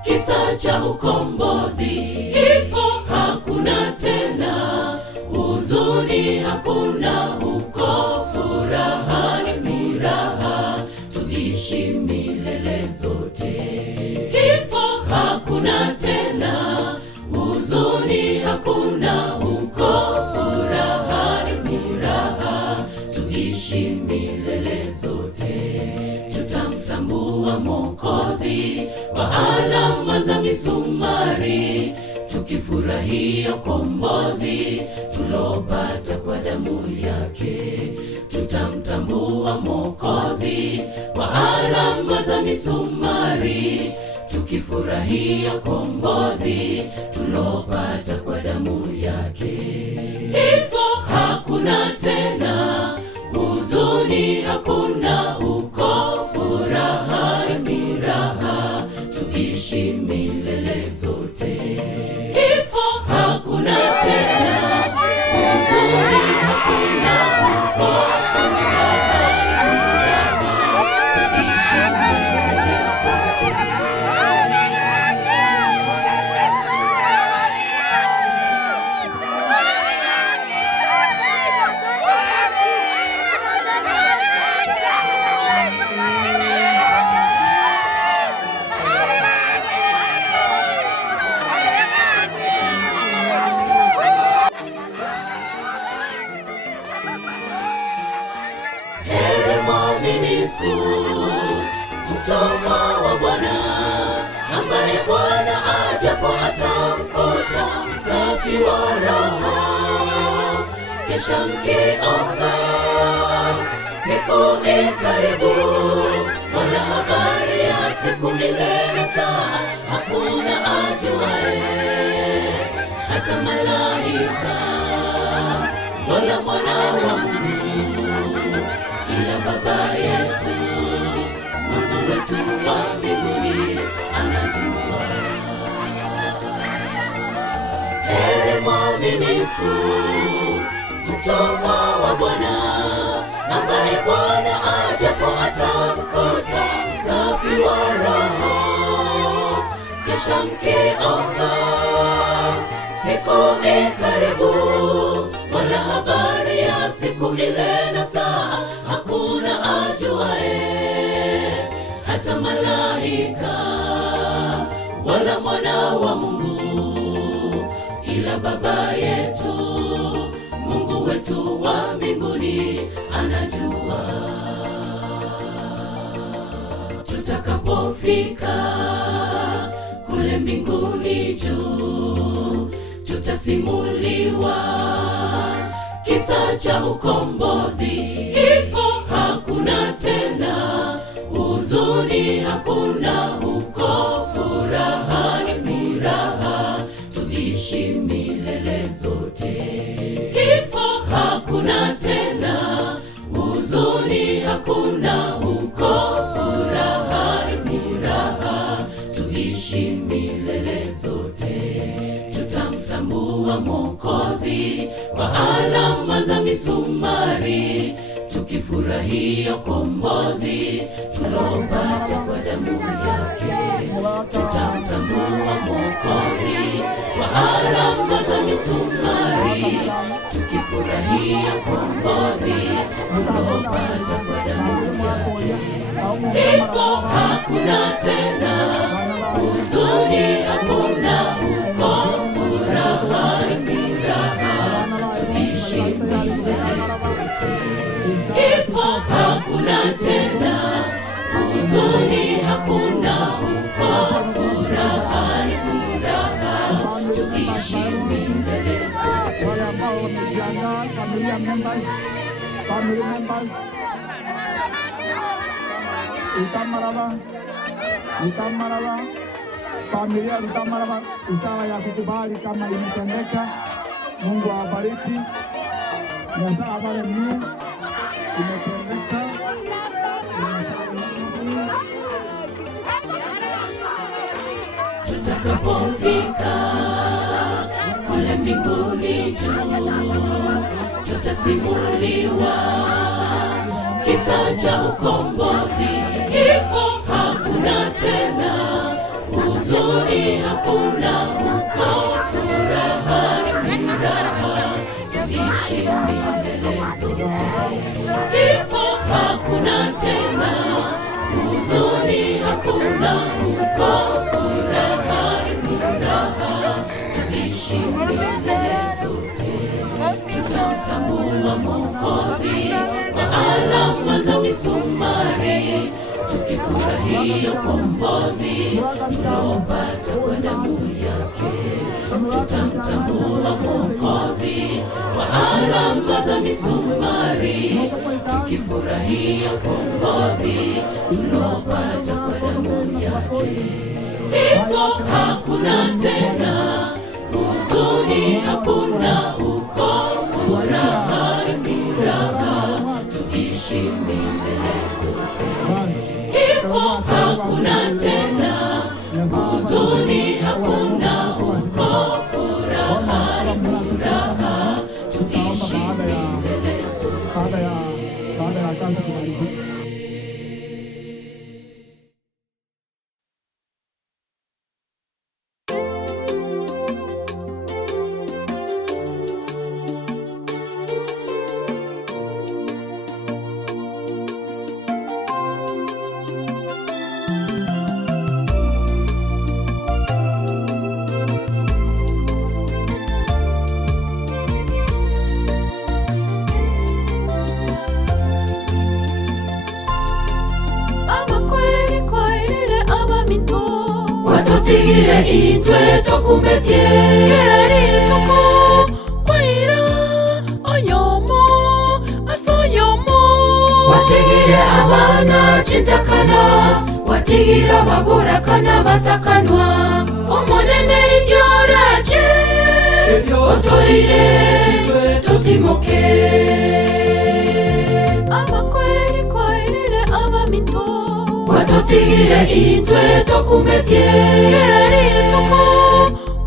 kisa cha ukombozi. Kifo hakuna tena, huzuni hakuna huko, furaha ni furaha, tuishi milele zote. Kifo hakuna tena, huzuni hakuna huko, furaha ni furaha, tuishi milele zote. Tutamtambua Mwokozi kwa alama za misumari, tukifurahia ukombozi tulopata kwa damu yake. Tutamtambua Mwokozi kwa alama za misumari, tukifurahia ukombozi tulopata kwa damu yake. Kifo hakuna tena, huzuni hakuna huko, furaha ni furaha, tuishi milele zote. Kifo hakuna tena, huzuni hakuna huko, furaha ni furaha, tuishi milele zote. Heri mwaminifu, mtumwa wa Bwana, ambaye Bwana ajapo atamkuta msafi wa roho. Kesha mkiomba, siku ikaribu, wala habari ya siku ile na saa hakuna ajuaye, hata malaika wala mwana wa Mungu, ila Baba yetu Mungu wetu wa mbinguni anajua. Heri mwaminifu, mtumwa wa Bwana, ambaye Bwana ajapo atamkuta msafi wa roho. Kesha mkiomba, siku ikaribu, wala habari ya siku ile na saa hakuna ajuaye, hata malaika wala mwana wa Mungu, ila Baba yetu Mungu wetu wa mbinguni anajua. Tutakapofika kule mbinguni juu, tutasimuliwa kisa cha ukombozi. Kifo hakuna tena, huzuni hakuna huko, furaha ni furaha, tuishi milele zote. Kifo hakuna tena, huzuni hakuna huko, furaha ni furaha, tuishi milele zote. Tutamtambua Mwokozi kwa alama za misumari, tukifurahia ukombozi tulopata kwa damu yake. Tutamtambua Mwokozi kwa alama za misumari, tukifurahia ukombozi tuliopata kwa damu yake. Kifo hakuna tena, huzuni hakuna huko, furaha ni furaha, tuishi milele zote. Kifo hakuna tena, huzuni hakuna huko, furaha ni furaha, tuishi milele zote. Family members, Utamaraba, familia Utamaraba, ishara ya kukubali kama imetendeka. Mungu awabariki. Na habari ni imetendeka. Tutakapofika kule mbinguni juu, tutasimuliwa kisa cha ukombozi. Kifo hakuna tena, huzuni hakuna huko, furaha ni furaha, tuishi milele zote. Kifo hakuna tena, huzuni hakuna huko, furaha ni furaha, tuishi milele zote. Tutamtambua Mwokozi kwa alama za misumari, tukifurahia ukombozi tuliopata kwa damu yake. Tutamtambua Mwokozi kwa alama za misumari, tukifurahia ukombozi tuliopata kwa damu yake. Kifo hakuna tena, huzuni hakuna huko, furaha ni furaha, tuishi milele zote. Kifo hakuna tena, huzuni hakuna huko, furaha ni furaha, tuishi milele zote. Tigire itwe tokumetie keri toko waira oyomo asoyomo. Watigire abana chitakana, watigira baburakana batakanwa, omonene inyoraje otoire totimoke. Abakweri kwairire abaminto, watotigire itwe tokumetie keri toko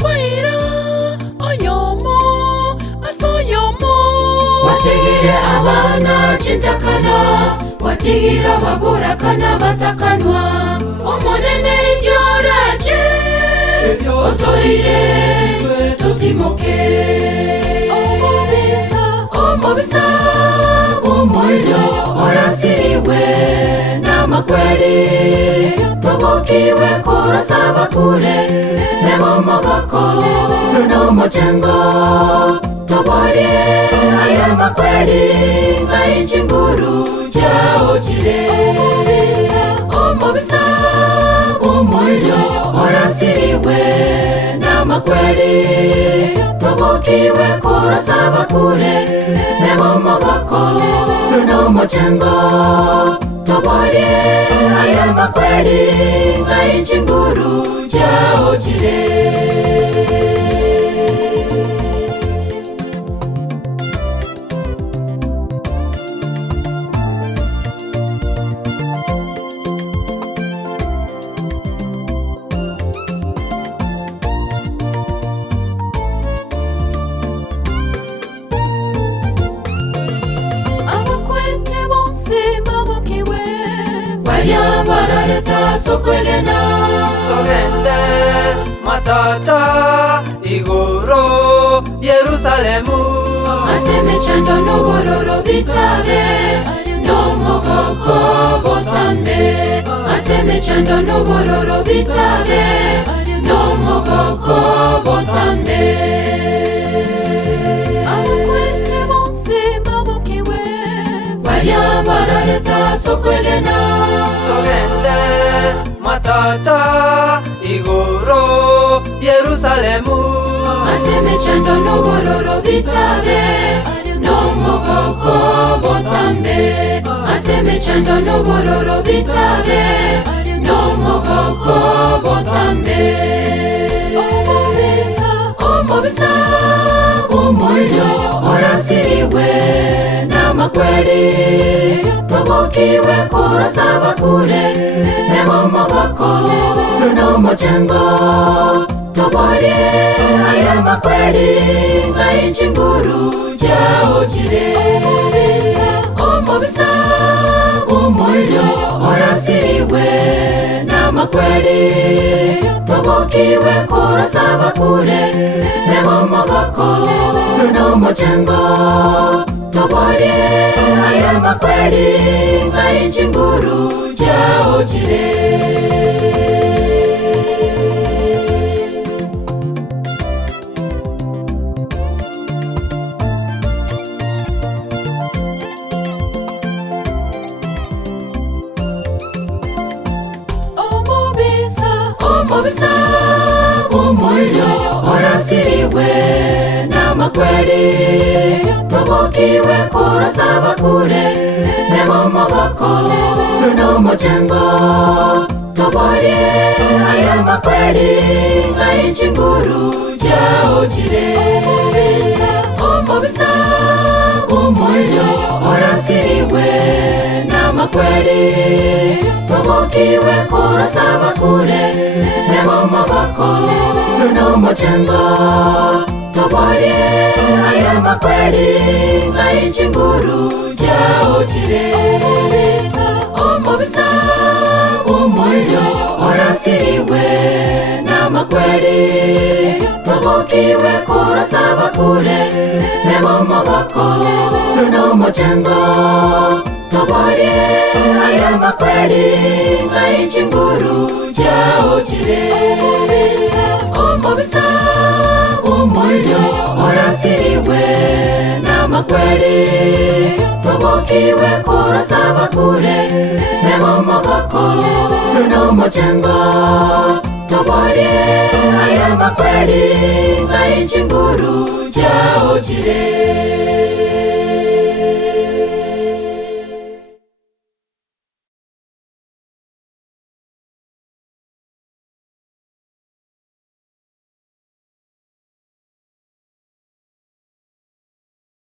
waira oyomo asoyomo. Watigire abana chitakana, watigira baburakana batakanwa, omonene inyoraje otoire totimoke. Omobisa omoiro orasiriwe namakweli, tobokiwe kurasa bakure nebo mogoko no mochengo. Toborie aya makweli ngai chinguru chao chile. Omobisa omoiro orasiriwe namakweli, tobokiwe kurasa bakure nebo mogoko no mochengo. Toborie aya makweli ngai chinguru chao chile. marareta sokwegena togende matata igoro Yerusalemu aseme chando nobororo bitabe nomogoko botambe aseme chando nobororo bitabe nomogoko botambe abukwete bonse mabokiwe Baya marareta sokwegena togende matata igoro Yerusalemu aseme chando nobororo bitabe nomogoko botambe aseme chando nobororo bitabe nomogoko botambe omobisa omoyo orasiriwe namakweli tobokiwe kurasaba kure nemomogoko nomochengo toborie aya makweli ngaichinguru jaojire omobisa omoyo orasiriwe namakweli tobokiwe kurasaba kure nemomogoko nomochengo toborie aya makweli ngaichinguru jaojire omobisa omoyo orasiriwe namakweli tobokiwe kurasaba kure nemomogoko nomochengo toborie aya makweli ngaichinguru jaojire omobisa omoyo orasiriwe namakweli tobokiwe kurasaba kure nemomogoko nomochengo toborie aya makweli ngaichinguru jaojire omobisa omoyo orasiriwe namakweli tobokiwe kurasaba kure nemomogoko nomochengo toborie aya makweli ngaichinguru jaojire omobisa omoyo orasiriwe namakweli tobokiwe kurasaba kure nemomogoko nomochengo toborie aya makweli ngaichinguru jaojire